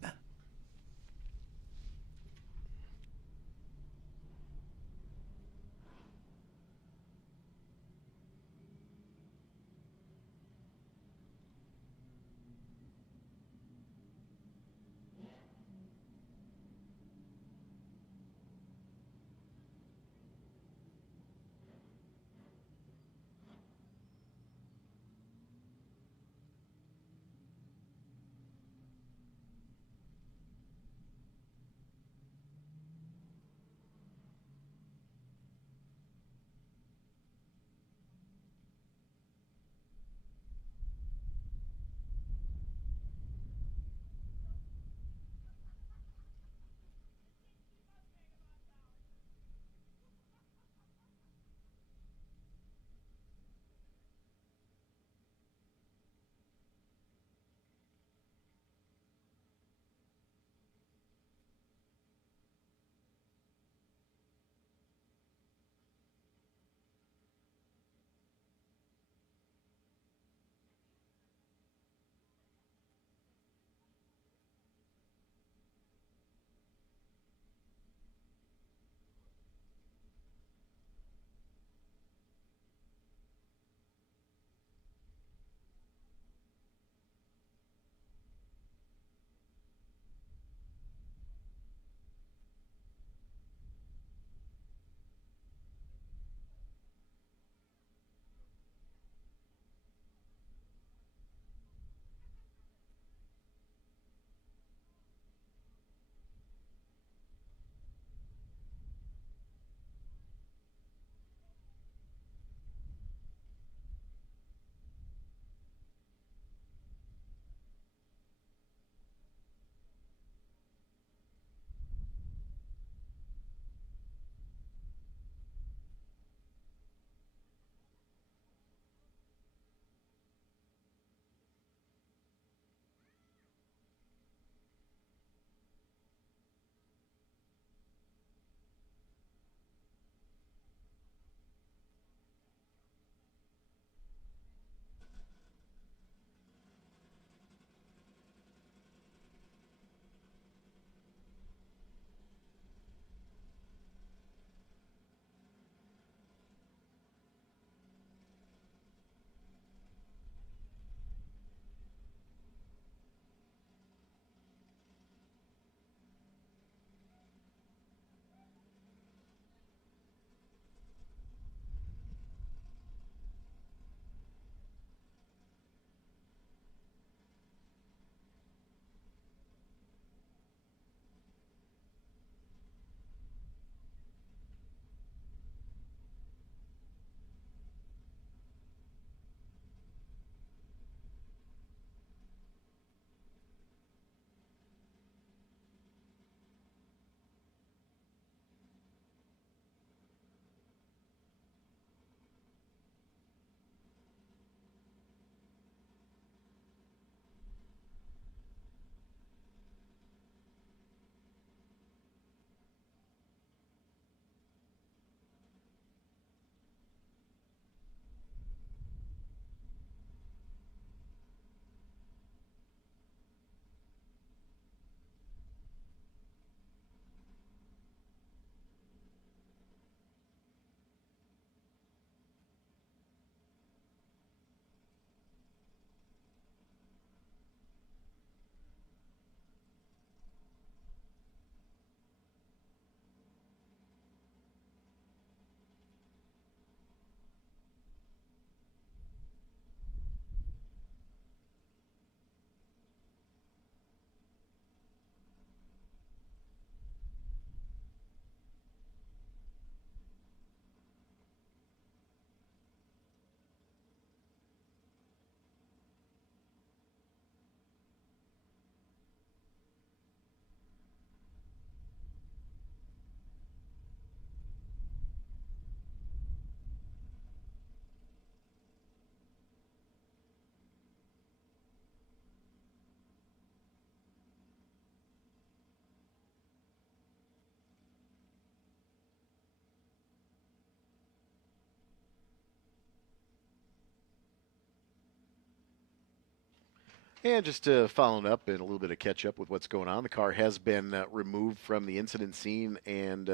And just following up and a little bit of catch up with what's going on. The car has been removed from the incident scene, and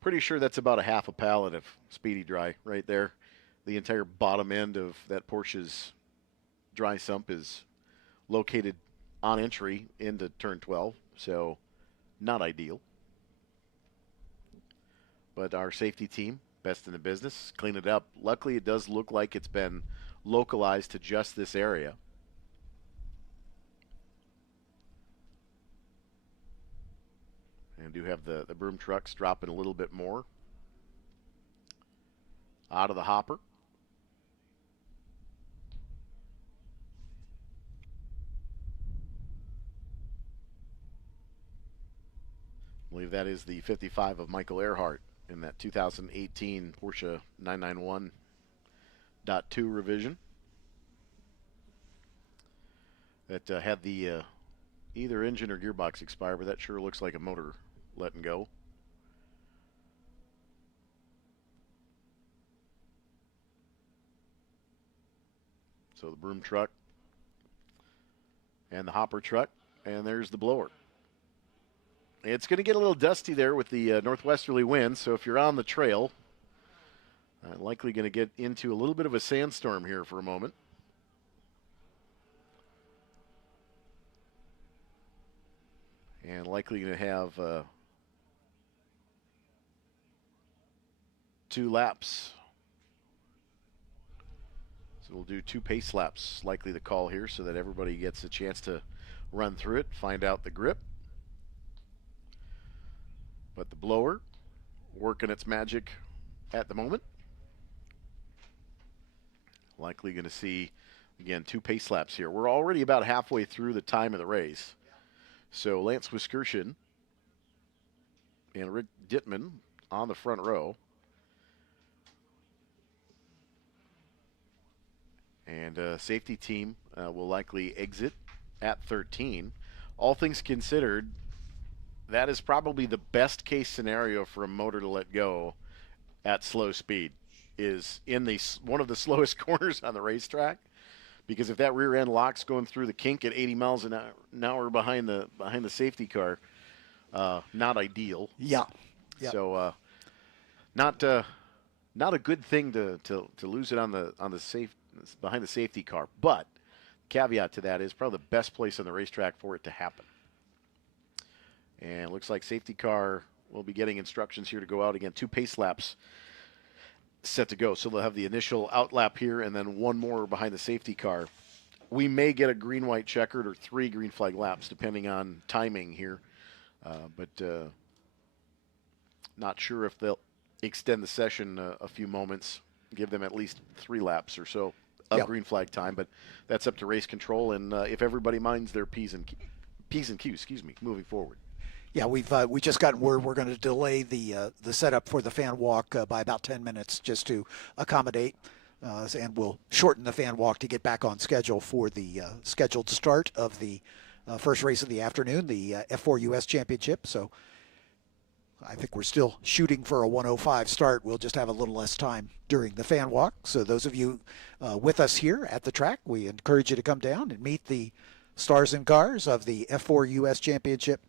pretty sure that's about a half a pallet of Speedy Dry right there. The entire bottom end of that Porsche's dry sump is located on entry into turn 12, so not ideal. But our safety team, best in the business, clean it up. Luckily, it does look like it's been localized to just this area. And do have the broom trucks dropping a little bit more out of the hopper. I believe that is the 55 of Michael Earhart in that 2018 Porsche 991.2 revision that had the either engine or gearbox expire, but that sure looks like a motor letting go. So the broom truck and the hopper truck, and there's the blower. It's going to get a little dusty there with the northwesterly wind, so if you're on the trail, likely going to get into a little bit of a sandstorm here for a moment. And likely going to have 2 laps. So we'll do 2 pace laps, likely the call here, so that everybody gets a chance to run through it, find out the grip. But the blower working its magic at the moment. Likely going to see, again, 2 pace laps here. We're already about halfway through the time of the race. So Lance Wiskerson and Rick Dittman on the front row. And safety team will likely exit at 13. All things considered, that is probably the best case scenario for a motor to let go at slow speed, is in the one of the slowest corners on the racetrack. Because if that rear end lock's going through the kink at 80 miles an hour behind the safety car, not ideal. Yeah. Yep. So not a good thing to lose it on the behind the safety car. But caveat to that is probably the best place on the racetrack for it to happen. And it looks like safety car will be getting instructions here to go out again. 2 pace laps set to go. So they'll have the initial out lap here and then 1 more behind the safety car. We may get a green-white checkered or 3 green flag laps depending on timing here. But not sure if they'll extend the session a few moments, give them at least 3 laps or so of green flag time. But that's up to race control, and if everybody minds their P's and Q's, moving forward. Yeah, we just gotten word we're going to delay the setup for the fan walk by about 10 minutes just to accommodate, and we'll shorten the fan walk to get back on schedule for the scheduled start of the first race of the afternoon, the F4 US Championship. So I think we're still shooting for a 1:05 start. We'll just have a little less time during the fan walk. So those of you with us here at the track, we encourage you to come down and meet the stars and cars of the F4 US Championship.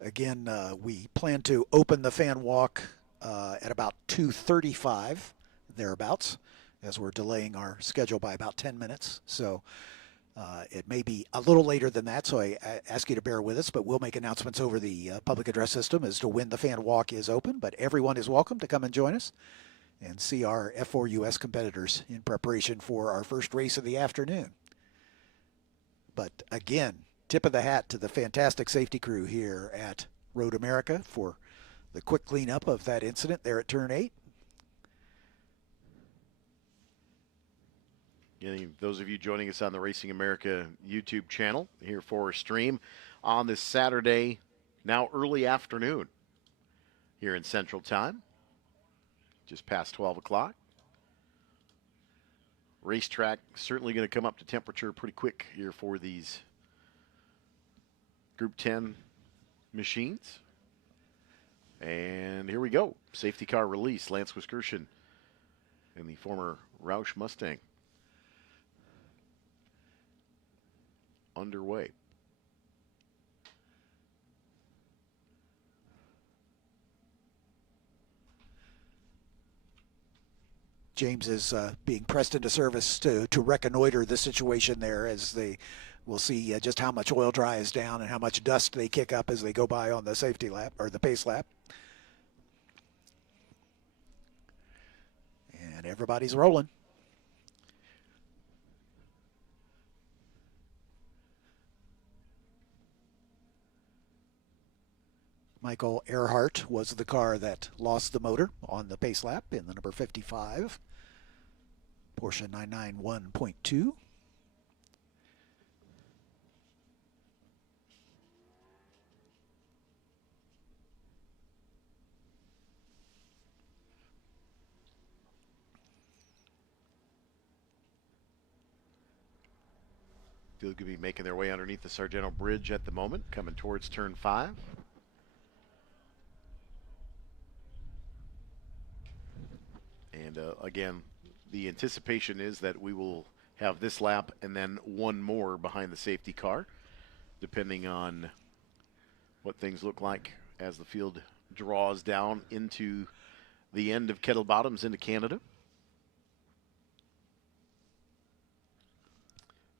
Again, we plan to open the fan walk at about 2:35, thereabouts, as we're delaying our schedule by about 10 minutes. So it may be a little later than that, so I ask you to bear with us, but we'll make announcements over the public address system as to when the fan walk is open. But everyone is welcome to come and join us and see our F4 US competitors in preparation for our first race of the afternoon. But again, tip of the hat to the fantastic safety crew here at Road America for the quick cleanup of that incident there at turn 8. Those of you joining us on the Racing America YouTube channel here for a stream on this Saturday, now early afternoon here in Central Time, just past 12 o'clock. Racetrack certainly going to come up to temperature pretty quick here for these Group 10 machines. And here we go. Safety car release. Lance Wiskerson in the former Roush Mustang. underway. James is being pressed into service to reconnoiter the situation there, as we'll see just how much oil dry is down and how much dust they kick up as they go by on the safety lap or the pace lap. And everybody's rolling. Michael Earhart was the car that lost the motor on the pace lap in the number 55 Porsche 991.2. Field could be making their way underneath the Sargento Bridge at the moment, coming towards turn 5. And again, the anticipation is that we will have this lap and then one more behind the safety car, depending on what things look like as the field draws down into the end of Kettle Bottoms into Canada.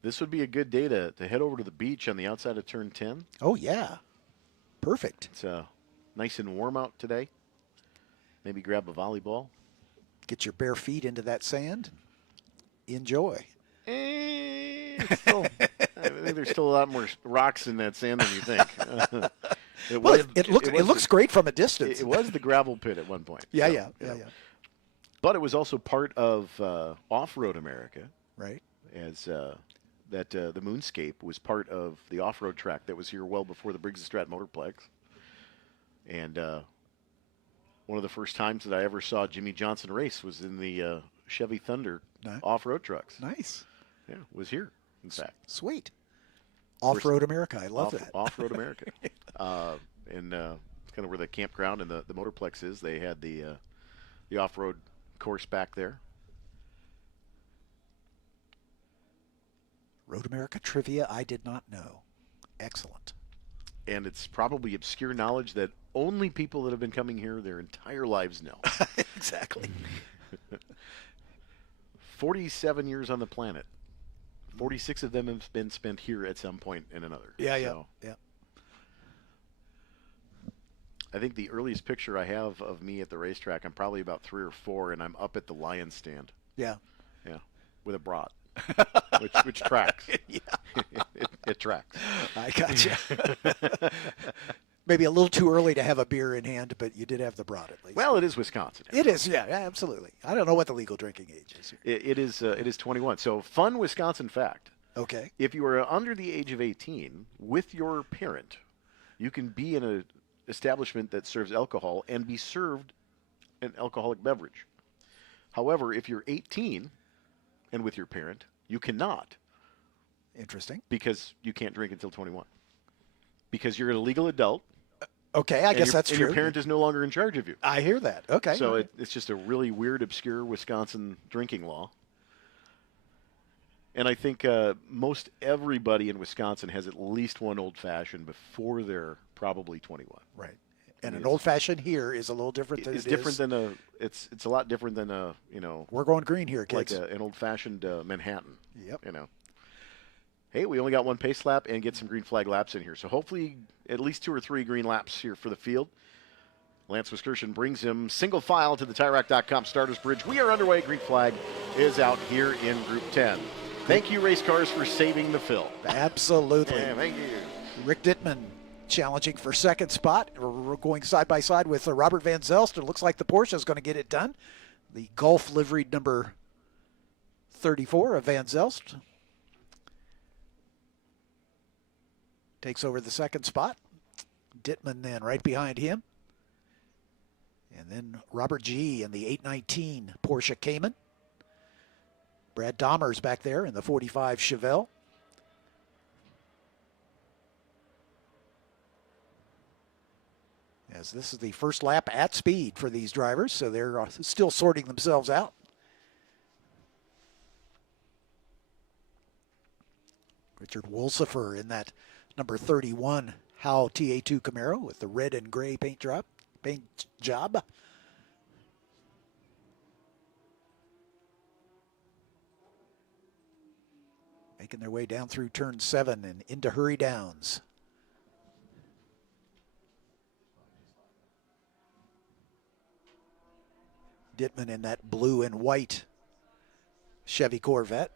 This would be a good day to head over to the beach on the outside of turn 10. Oh, yeah. Perfect. It's nice and warm out today. Maybe grab a volleyball. Get your bare feet into that sand. Enjoy. I think there's still a lot more rocks in that sand than you think. It looks great from a distance. It was the gravel pit at one point. Yeah. But it was also part of Off-Road America. Right. As the Moonscape was part of the off-road track that was here well before the Briggs & Stratton Motorplex. And one of the first times that I ever saw Jimmy Johnson race was in the Chevy Thunder off-road trucks. Nice. Yeah, was here, in fact. Sweet. Off-Road America. I love that. Off-Road America. And kind of where the campground and the Motorplex is. They had the off-road course back there. Road America trivia I did not know. Excellent. And it's probably obscure knowledge that only people that have been coming here their entire lives know. Exactly. 47 years on the planet. 46 of them have been spent here at some point in another. Yeah. I think the earliest picture I have of me at the racetrack, I'm probably about 3 or 4, and I'm up at the lion stand. Yeah. Yeah, with a brat. which tracks. Yeah. it tracks. I gotcha. Maybe a little too early to have a beer in hand, but you did have the brat at least. Well, it is Wisconsin. It is, yeah, absolutely. I don't know what the legal drinking age is here. It is 21. So, fun Wisconsin fact. Okay. If you are under the age of 18 with your parent, you can be in an establishment that serves alcohol and be served an alcoholic beverage. However, if you're 18 and with your parent, you cannot. Interesting. Because you can't drink until 21. Because you're a legal adult. Okay, I guess that's true. And your parent is no longer in charge of you. I hear that. Okay. So it's just a really weird, obscure Wisconsin drinking law. And I think most everybody in Wisconsin has at least one old-fashioned before they're probably 21. Right. And an old-fashioned here is a little different than it's different than a. It's a lot different than a. We're going green here, kids. Like an old-fashioned Manhattan. Yep. Hey, we only got one pace lap and get some green flag laps in here. So hopefully at least 2 or 3 green laps here for the field. Lance Wiskerson brings him single file to the TireRack.com starters bridge. We are underway. Green flag is out here in Group 10. Thank you, race cars, for saving the fill. Absolutely. Yeah, thank you. Rick Dittman challenging for second spot. We're going side by side with Robert Van Zelst. It looks like the Porsche is going to get it done. The Gulf liveried number 34 of Van Zelst takes over the second spot. Dittman then right behind him. And then Robert G. in the 819 Porsche Cayman. Brad Dahmer's back there in the 45 Chevelle. As this is the first lap at speed for these drivers, so they're still sorting themselves out. Richard Wolsifer in that number 31 Howe TA2 Camaro with the red and gray paint job. Making their way down through turn 7 and into Hurry Downs. Dittman in that blue and white Chevy Corvette.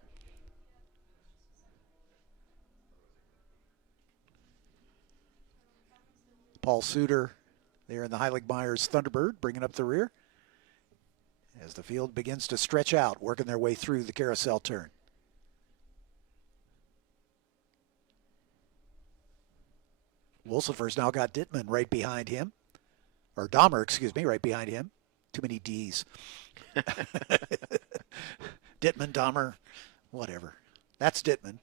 Paul Suter there in the Heilig-Myers Thunderbird, bringing up the rear as the field begins to stretch out, working their way through the carousel turn. Wolsifer's now got Dittman right behind him, or Dahmer, excuse me, right behind him. Too many D's. Dittman, Dahmer, whatever. That's Dittman.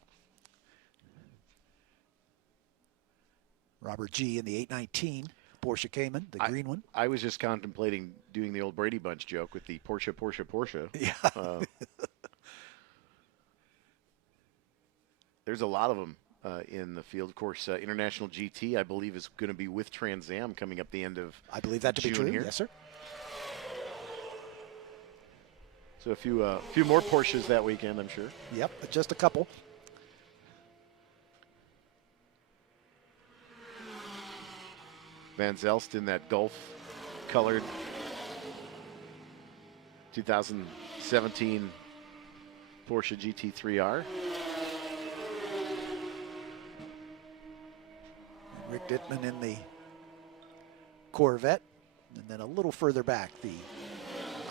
Robert G. in the 819 Porsche Cayman, the green one. I was just contemplating doing the old Brady Bunch joke with the Porsche. Yeah. There's a lot of them in the field. Of course, International GT, I believe, is going to be with Trans Am coming up the end of I believe that to June be true. here. Yes, sir. So a few more Porsches that weekend, I'm sure. Yep, just a couple. Van Zelst in that Gulf-colored 2017 Porsche GT3R. Rick Dittman in the Corvette. And then a little further back, the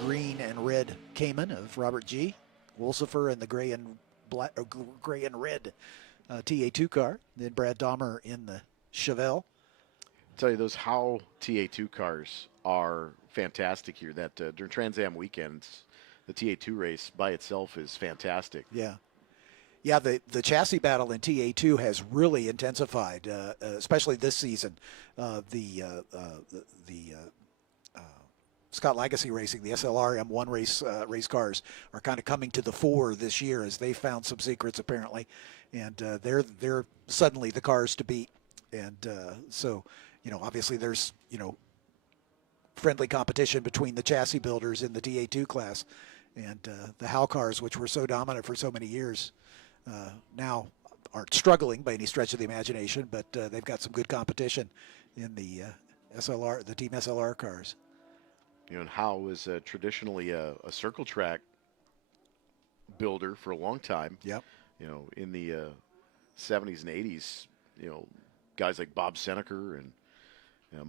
green and red Cayman of Robert G. Wolsifer in the gray and red TA2 car. Then Brad Dahmer in the Chevelle. Tell you, those Howe TA2 cars are fantastic here. That during Trans Am weekends, the TA2 race by itself is fantastic. Yeah. Yeah, the chassis battle in TA2 has really intensified, especially this season. The Scott Legacy Racing, the SLR M1 race cars are kind of coming to the fore this year as they found some secrets apparently, and they're suddenly the cars to beat. And so, obviously there's friendly competition between the chassis builders in the TA2 class, and the Howe cars, which were so dominant for so many years, now aren't struggling by any stretch of the imagination, but they've got some good competition in the SLR, the Team SLR cars. And Howe was traditionally a circle track builder for a long time. Yep. In the 70s and 80s, guys like Bob Seneker and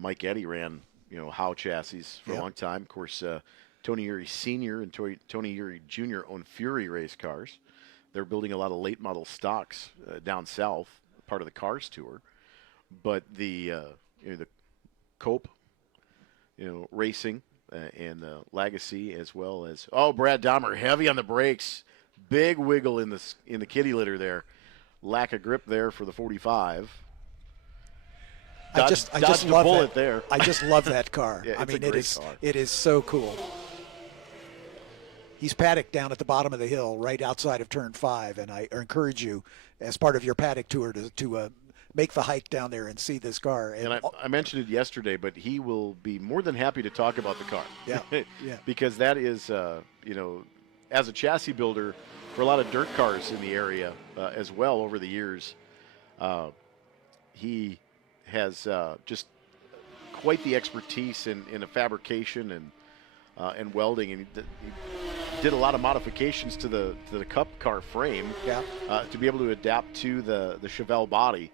Mike Eddy ran, Howe chassis for a long time. Of course, Tony Eury Sr. and Tony Eury Jr. own Fury race cars. They're building a lot of late model stocks down south, part of the Cars Tour. But the Cope, racing and Legacy, as well as Brad Dahmer heavy on the brakes, big wiggle in the kitty litter there, lack of grip there for the 45. I just love bullet that. There. I just love that car. Yeah, I mean, car. It is so cool. He's paddocked down at the bottom of the hill, right outside of Turn 5, and I encourage you, as part of your paddock tour, to make the hike down there and see this car. And I mentioned it yesterday, but he will be more than happy to talk about the car. Yeah, yeah. Because that is, as a chassis builder for a lot of dirt cars in the area as well over the years, he has just quite the expertise in a fabrication and welding, and he did a lot of modifications to the Cup car frame to be able to adapt to the Chevelle body.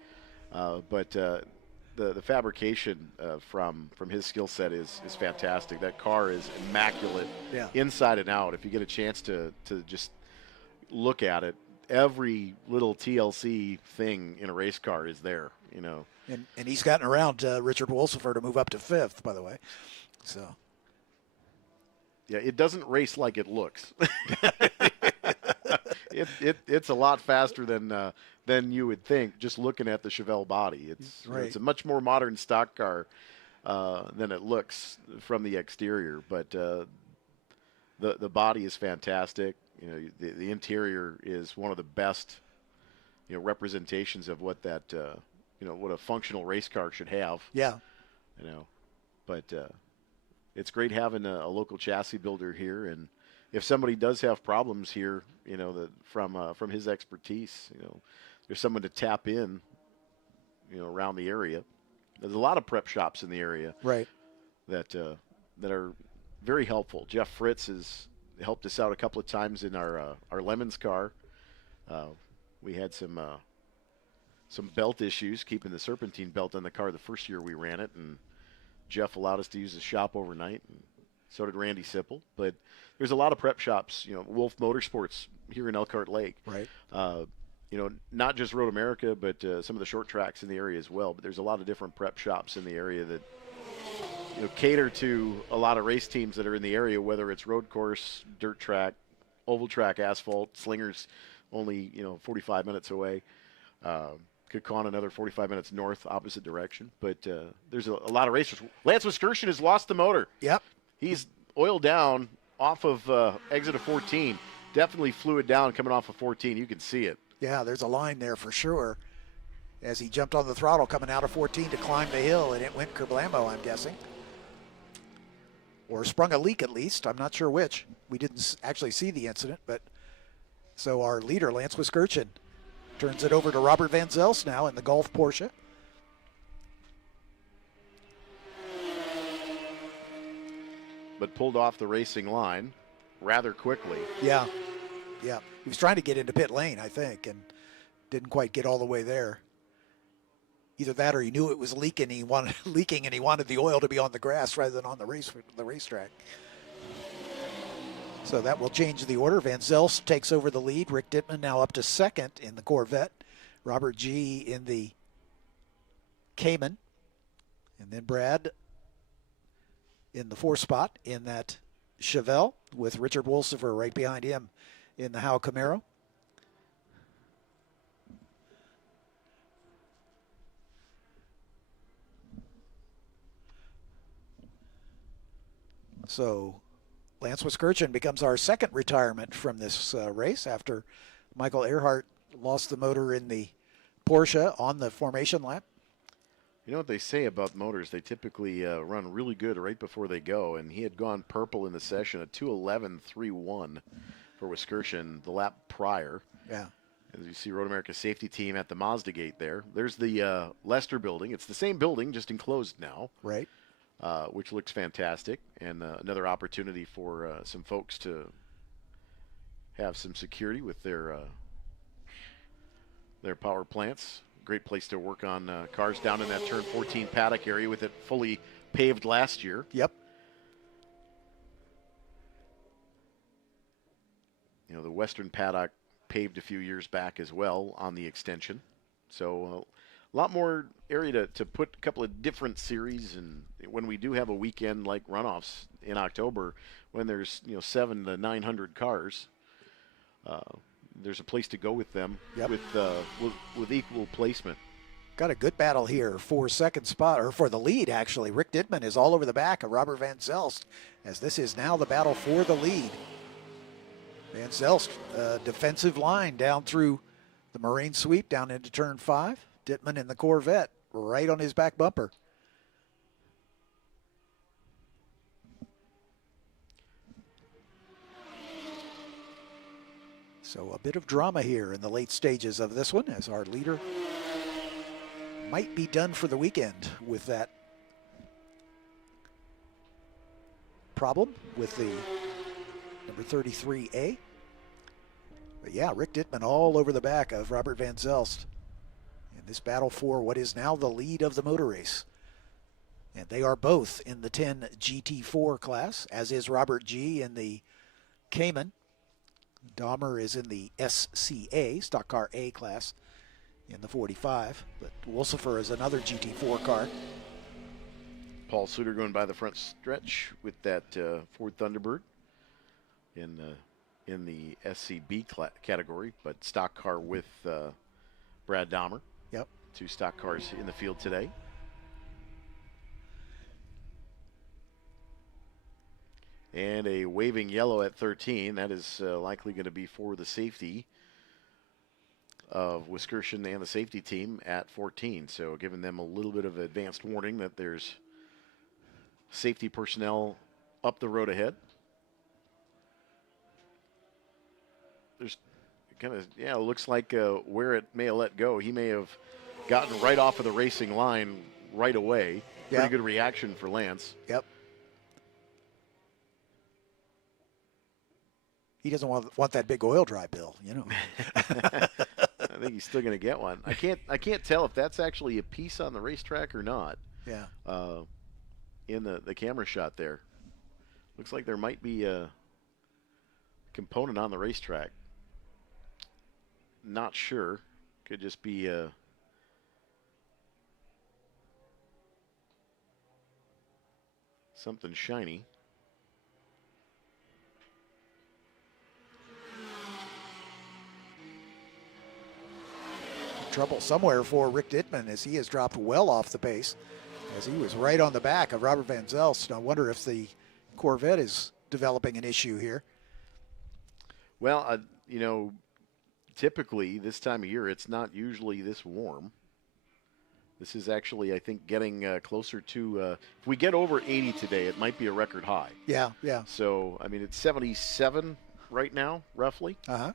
But the fabrication from his skill set is fantastic. That car is immaculate inside and out. If you get a chance to just look at it, every little TLC thing in a race car is there, And he's gotten around Richard Wolsifer to move up to 5th, by the way. So. Yeah, it doesn't race like it looks. It's a lot faster than you would think just looking at the Chevelle body. It's a much more modern stock car than it looks from the exterior, but the body is fantastic. The interior is one of the best representations of what that what a functional race car should have. Yeah. But it's great having a local chassis builder here, and if somebody does have problems here, from his expertise, there's someone to tap in, around the area. There's a lot of prep shops in the area, right? That are very helpful. Jeff Fritz has helped us out a couple of times in our Lemons car. We had some belt issues keeping the serpentine belt on the car the first year we ran it, and Jeff allowed us to use the shop overnight, and so did Randy Sipple. But there's a lot of prep shops, Wolf Motorsports here in Elkhart Lake. Right. Not just Road America, but some of the short tracks in the area as well. But there's a lot of different prep shops in the area that cater to a lot of race teams that are in the area, whether it's road course, dirt track, oval track, asphalt. Slinger's only 45 minutes away. Kekon another 45 minutes north, opposite direction. But there's a lot of racers. Lance Wiskirchen has lost the motor. Yep. He's oiled down off of exit of 14. Definitely fluid down coming off of 14. You can see it. Yeah, there's a line there for sure. As he jumped on the throttle coming out of 14 to climb the hill, and it went kerblamo, I'm guessing. Or sprung a leak at least. I'm not sure which. We didn't actually see the incident, but so our leader, Lance Wiskirchen, turns it over to Robert Van Zelst now in the Golf Porsche. But pulled off the racing line rather quickly. Yeah. Yeah. He was trying to get into pit lane, I think, and didn't quite get all the way there. Either that or he knew it was leaking, and he wanted the oil to be on the grass rather than on the racetrack. So that will change the order. Van Zelst takes over the lead. Rick Dittman now up to second in the Corvette. Robert G. in the Cayman. And then Brad in the fourth spot in that Chevelle, with Richard Wolsifer right behind him in the Howe Camaro. So Lance Wiskirchen becomes our second retirement from this race after Michael Earhart lost the motor in the Porsche on the formation lap. You know what they say about motors? They typically run really good right before they go, and he had gone purple in the session, a 2:11.31 for Wiskirchen the lap prior. Yeah. As you see, Road America safety team at the Mazda gate there. There's the Lester building. It's the same building, just enclosed now. Right. Which looks fantastic, and another opportunity for some folks to have some security with their power plants. Great place to work on cars down in that turn 14 paddock area with it fully paved last year. Yep. The western paddock paved a few years back as well on the extension. So a lot more area to put a couple of different series, and when we do have a weekend like runoffs in October, when there's 700 to 900 cars, there's a place to go with them. Yep. with equal placement. Got a good battle here for second spot, or for the lead actually. Rick Dittman is all over the back of Robert Van Zelst, as this is now the battle for the lead. Van Zelst, defensive line down through the Marine sweep down into turn 5. Dittman in the Corvette right on his back bumper. So a bit of drama here in the late stages of this one, as our leader might be done for the weekend with that problem with the number 33A. But yeah, Rick Dittman all over the back of Robert Van Zelst in this battle for what is now the lead of the motor race. And they are both in the 10 GT4 class, as is Robert G. in the Cayman. Dahmer is in the SCA, Stock Car A class, in the 45. But Wolsifer is another GT4 car. Paul Suter going by the front stretch with that Ford Thunderbird in the SCB category, but stock car with Brad Dahmer. Yep. 2 stock cars in the field today. And a waving yellow at 13. That is likely going to be for the safety of Wisconsin and the safety team at 14. So giving them a little bit of advanced warning that there's safety personnel up the road ahead. There's kind of, yeah, it looks like where it may have let go. He may have gotten right off of the racing line right away. Pretty good reaction for Lance. Yep. He doesn't want that big oil dry bill, you know. I think he's still going to get one. I can't tell if that's actually a piece on the racetrack or not. Yeah. In the camera shot there, looks like there might be a component on the racetrack. Not sure. Could just be something shiny. Trouble somewhere for Rick Dittman as he has dropped well off the pace, as he was right on the back of Robert Van Zelst. I wonder if the Corvette is developing an issue here. Well, you know, typically this time of year, it's not usually this warm. This is actually, I think, getting closer to, if we get over 80 today, it might be a record high. Yeah, yeah. So, I mean, it's 77 right now, roughly. Uh-huh.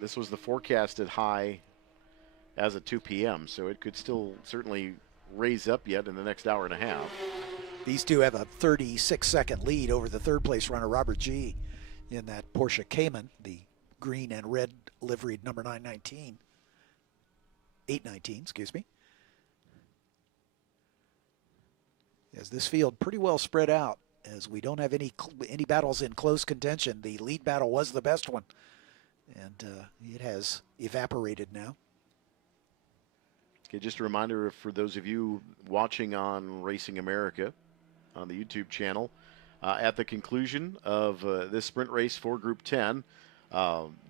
This was the forecasted high as of 2 p.m., so it could still certainly raise up yet in the next hour and a half. These two have a 36-second lead over the third-place runner, Robert G., in that Porsche Cayman, the green and red liveried number 819, excuse me. As this field pretty well spread out, as we don't have any battles in close contention. The lead battle was the best one, and it has evaporated now. Okay, just a reminder for those of you watching on Racing America on the YouTube channel, at the conclusion of this sprint race for Group 10,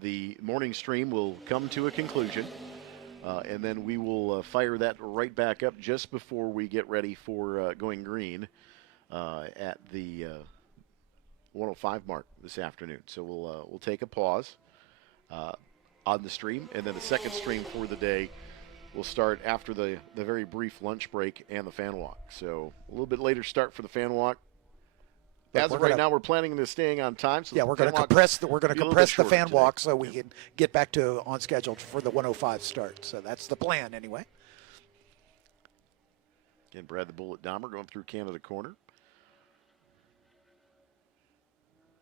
the morning stream will come to a conclusion, and then we will fire that right back up just before we get ready for going green at the 105 mark this afternoon. So we'll take a pause on the stream, and then the second stream for the day will start after the very brief lunch break and the fan walk. So a little bit later start for the fan walk. As of right now, we're planning on staying on time. So yeah, we're going to compress the fan walk so we can get back to on schedule for the 105 start. So that's the plan anyway. Again, Brad the Bullet Dahmer going through Canada Corner.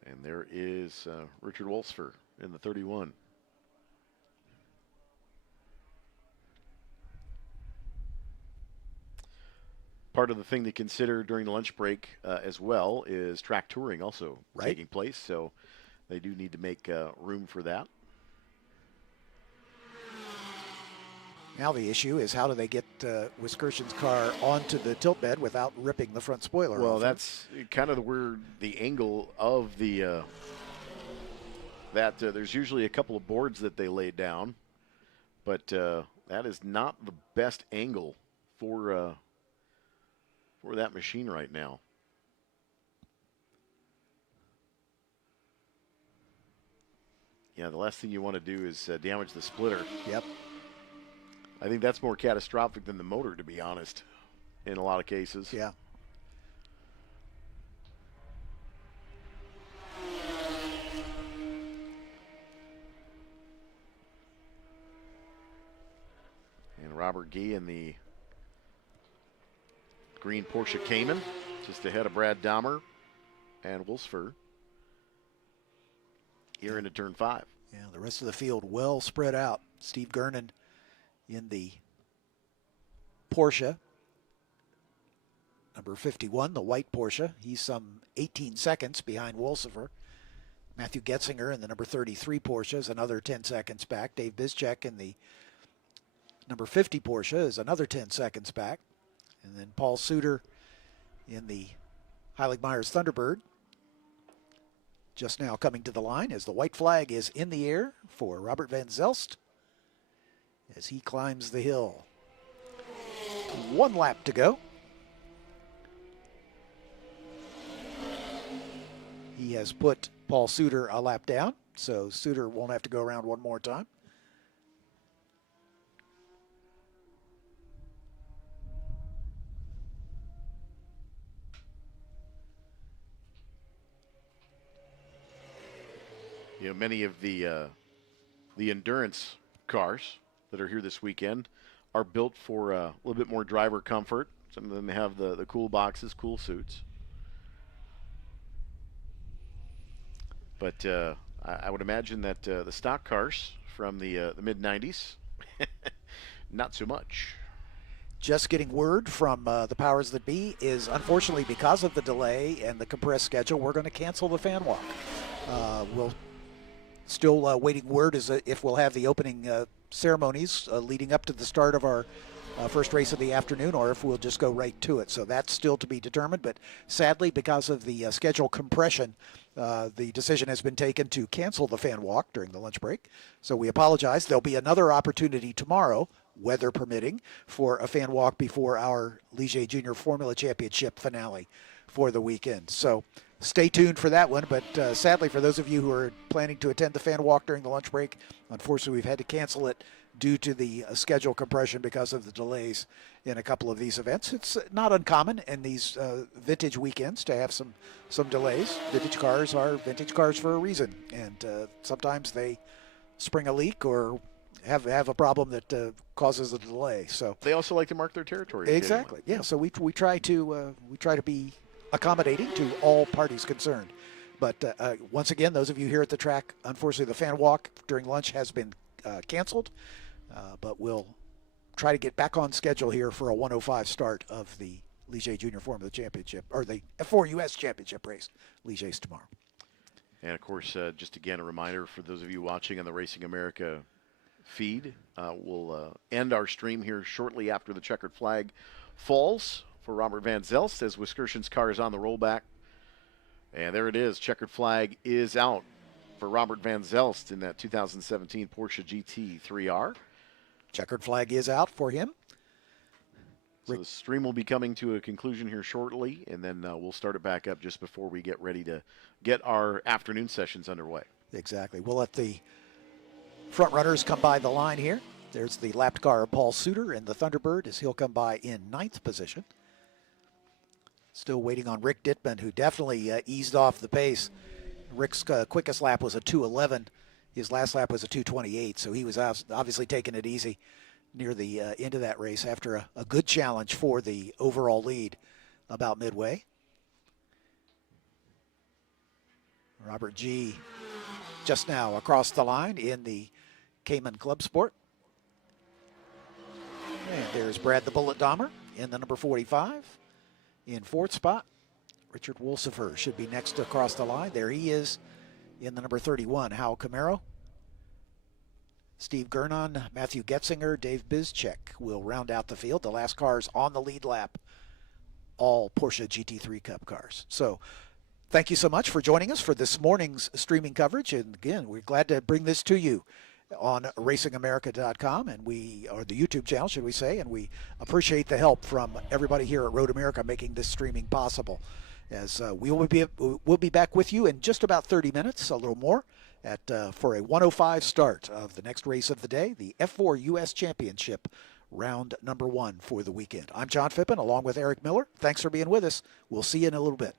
And there is Richard Wolfsfer in the 31. Part of the thing to consider during the lunch break as well is track touring also taking place, so they do need to make room for that. Now the issue is how do they get Wisconsin's car onto the tilt bed without ripping the front spoiler off? Well, that's kind of where the angle of the there's usually a couple of boards that they lay down, but that is not the best angle for that machine right now. Yeah, the last thing you want to do is damage the splitter. Yep. I think that's more catastrophic than the motor, to be honest, in a lot of cases. Yeah. And Robert Gee in the green Porsche Cayman, just ahead of Brad Dahmer and Wolfsfer here into turn 5. Yeah, the rest of the field well spread out. Steve Gernon in the Porsche, number 51, the white Porsche. He's some 18 seconds behind Wolfsfer. Matthew Getzinger in the number 33 Porsche is another 10 seconds back. Dave Bizchek in the number 50 Porsche is another 10 seconds back. And then Paul Suter in the Heilig-Myers Thunderbird just now coming to the line as the white flag is in the air for Robert Van Zelst as he climbs the hill. 1 lap to go. He has put Paul Suter a lap down. so Suter won't have to go around one more time. You know, many of the endurance cars that are here this weekend are built for a little bit more driver comfort. Some of them have the cool boxes, cool suits. But I would imagine that the stock cars from the mid-'90s, not so much. Just getting word from the powers that be is, unfortunately, because of the delay and the compressed schedule, we're going to cancel the fan walk. We'll still waiting word is if we'll have the opening ceremonies leading up to the start of our first race of the afternoon, or if we'll just go right to it. So that's still to be determined. But sadly, because of the schedule compression, the decision has been taken to cancel the fan walk during the lunch break. So we apologize. There'll be another opportunity tomorrow, weather permitting, for a fan walk before our Ligier Junior Formula Championship finale for the weekend. So stay tuned for that one. But sadly, for those of you who are planning to attend the fan walk during the lunch break, unfortunately, we've had to cancel it due to the schedule compression because of the delays in a couple of these events. It's not uncommon in these vintage weekends to have some delays. Vintage cars are vintage cars for a reason, and sometimes they spring a leak or have a problem that causes a delay. So they also like to mark their territory. Exactly. Yeah. So we try to be accommodating to all parties concerned. But once again, those of you here at the track, unfortunately, the fan walk during lunch has been canceled. But we'll try to get back on schedule here for a 1:05 start of the Ligier Junior Formula Championship, or the F4 U.S. Championship race. Ligier's tomorrow. And, of course, just again, a reminder for those of you watching on the Racing America feed, we'll end our stream here shortly after the checkered flag falls for Robert Van Zelst as Wiskerson's car is on the rollback. And there it is. Checkered flag is out for Robert Van Zelst in that 2017 Porsche GT3R. Checkered flag is out for him. So the stream will be coming to a conclusion here shortly, and then we'll start it back up just before we get ready to get our afternoon sessions underway. Exactly. We'll let the front runners come by the line here. There's the lapped car of Paul Suter in the Thunderbird as he'll come by in 9th position. Still waiting on Rick Dittman, who definitely eased off the pace. Rick's quickest lap was a 2:11. His last lap was a 2:28, so he was obviously taking it easy near the end of that race after a good challenge for the overall lead about midway. Robert G. just now across the line in the Cayman Club Sport. And there's Brad the Bullet Dahmer in the number 45 in 4th spot. Richard Wolsifer should be next across the line. There he is in the number 31, Hal Camaro. Steve Gurnon, Matthew Getzinger, Dave Bizchek will round out the field. The last cars on the lead lap, all Porsche GT3 Cup cars. So thank you so much for joining us for this morning's streaming coverage. And again, we're glad to bring this to you on racingamerica.com, and or the YouTube channel, should we say, and we appreciate the help from everybody here at Road America making this streaming possible. As we'll be back with you in just about 30 minutes, a little more, for a 1:05 start of the next race of the day, the F4 U.S. Championship, round number 1 for the weekend. I'm John Phippen, along with Eric Miller. Thanks for being with us. We'll see you in a little bit.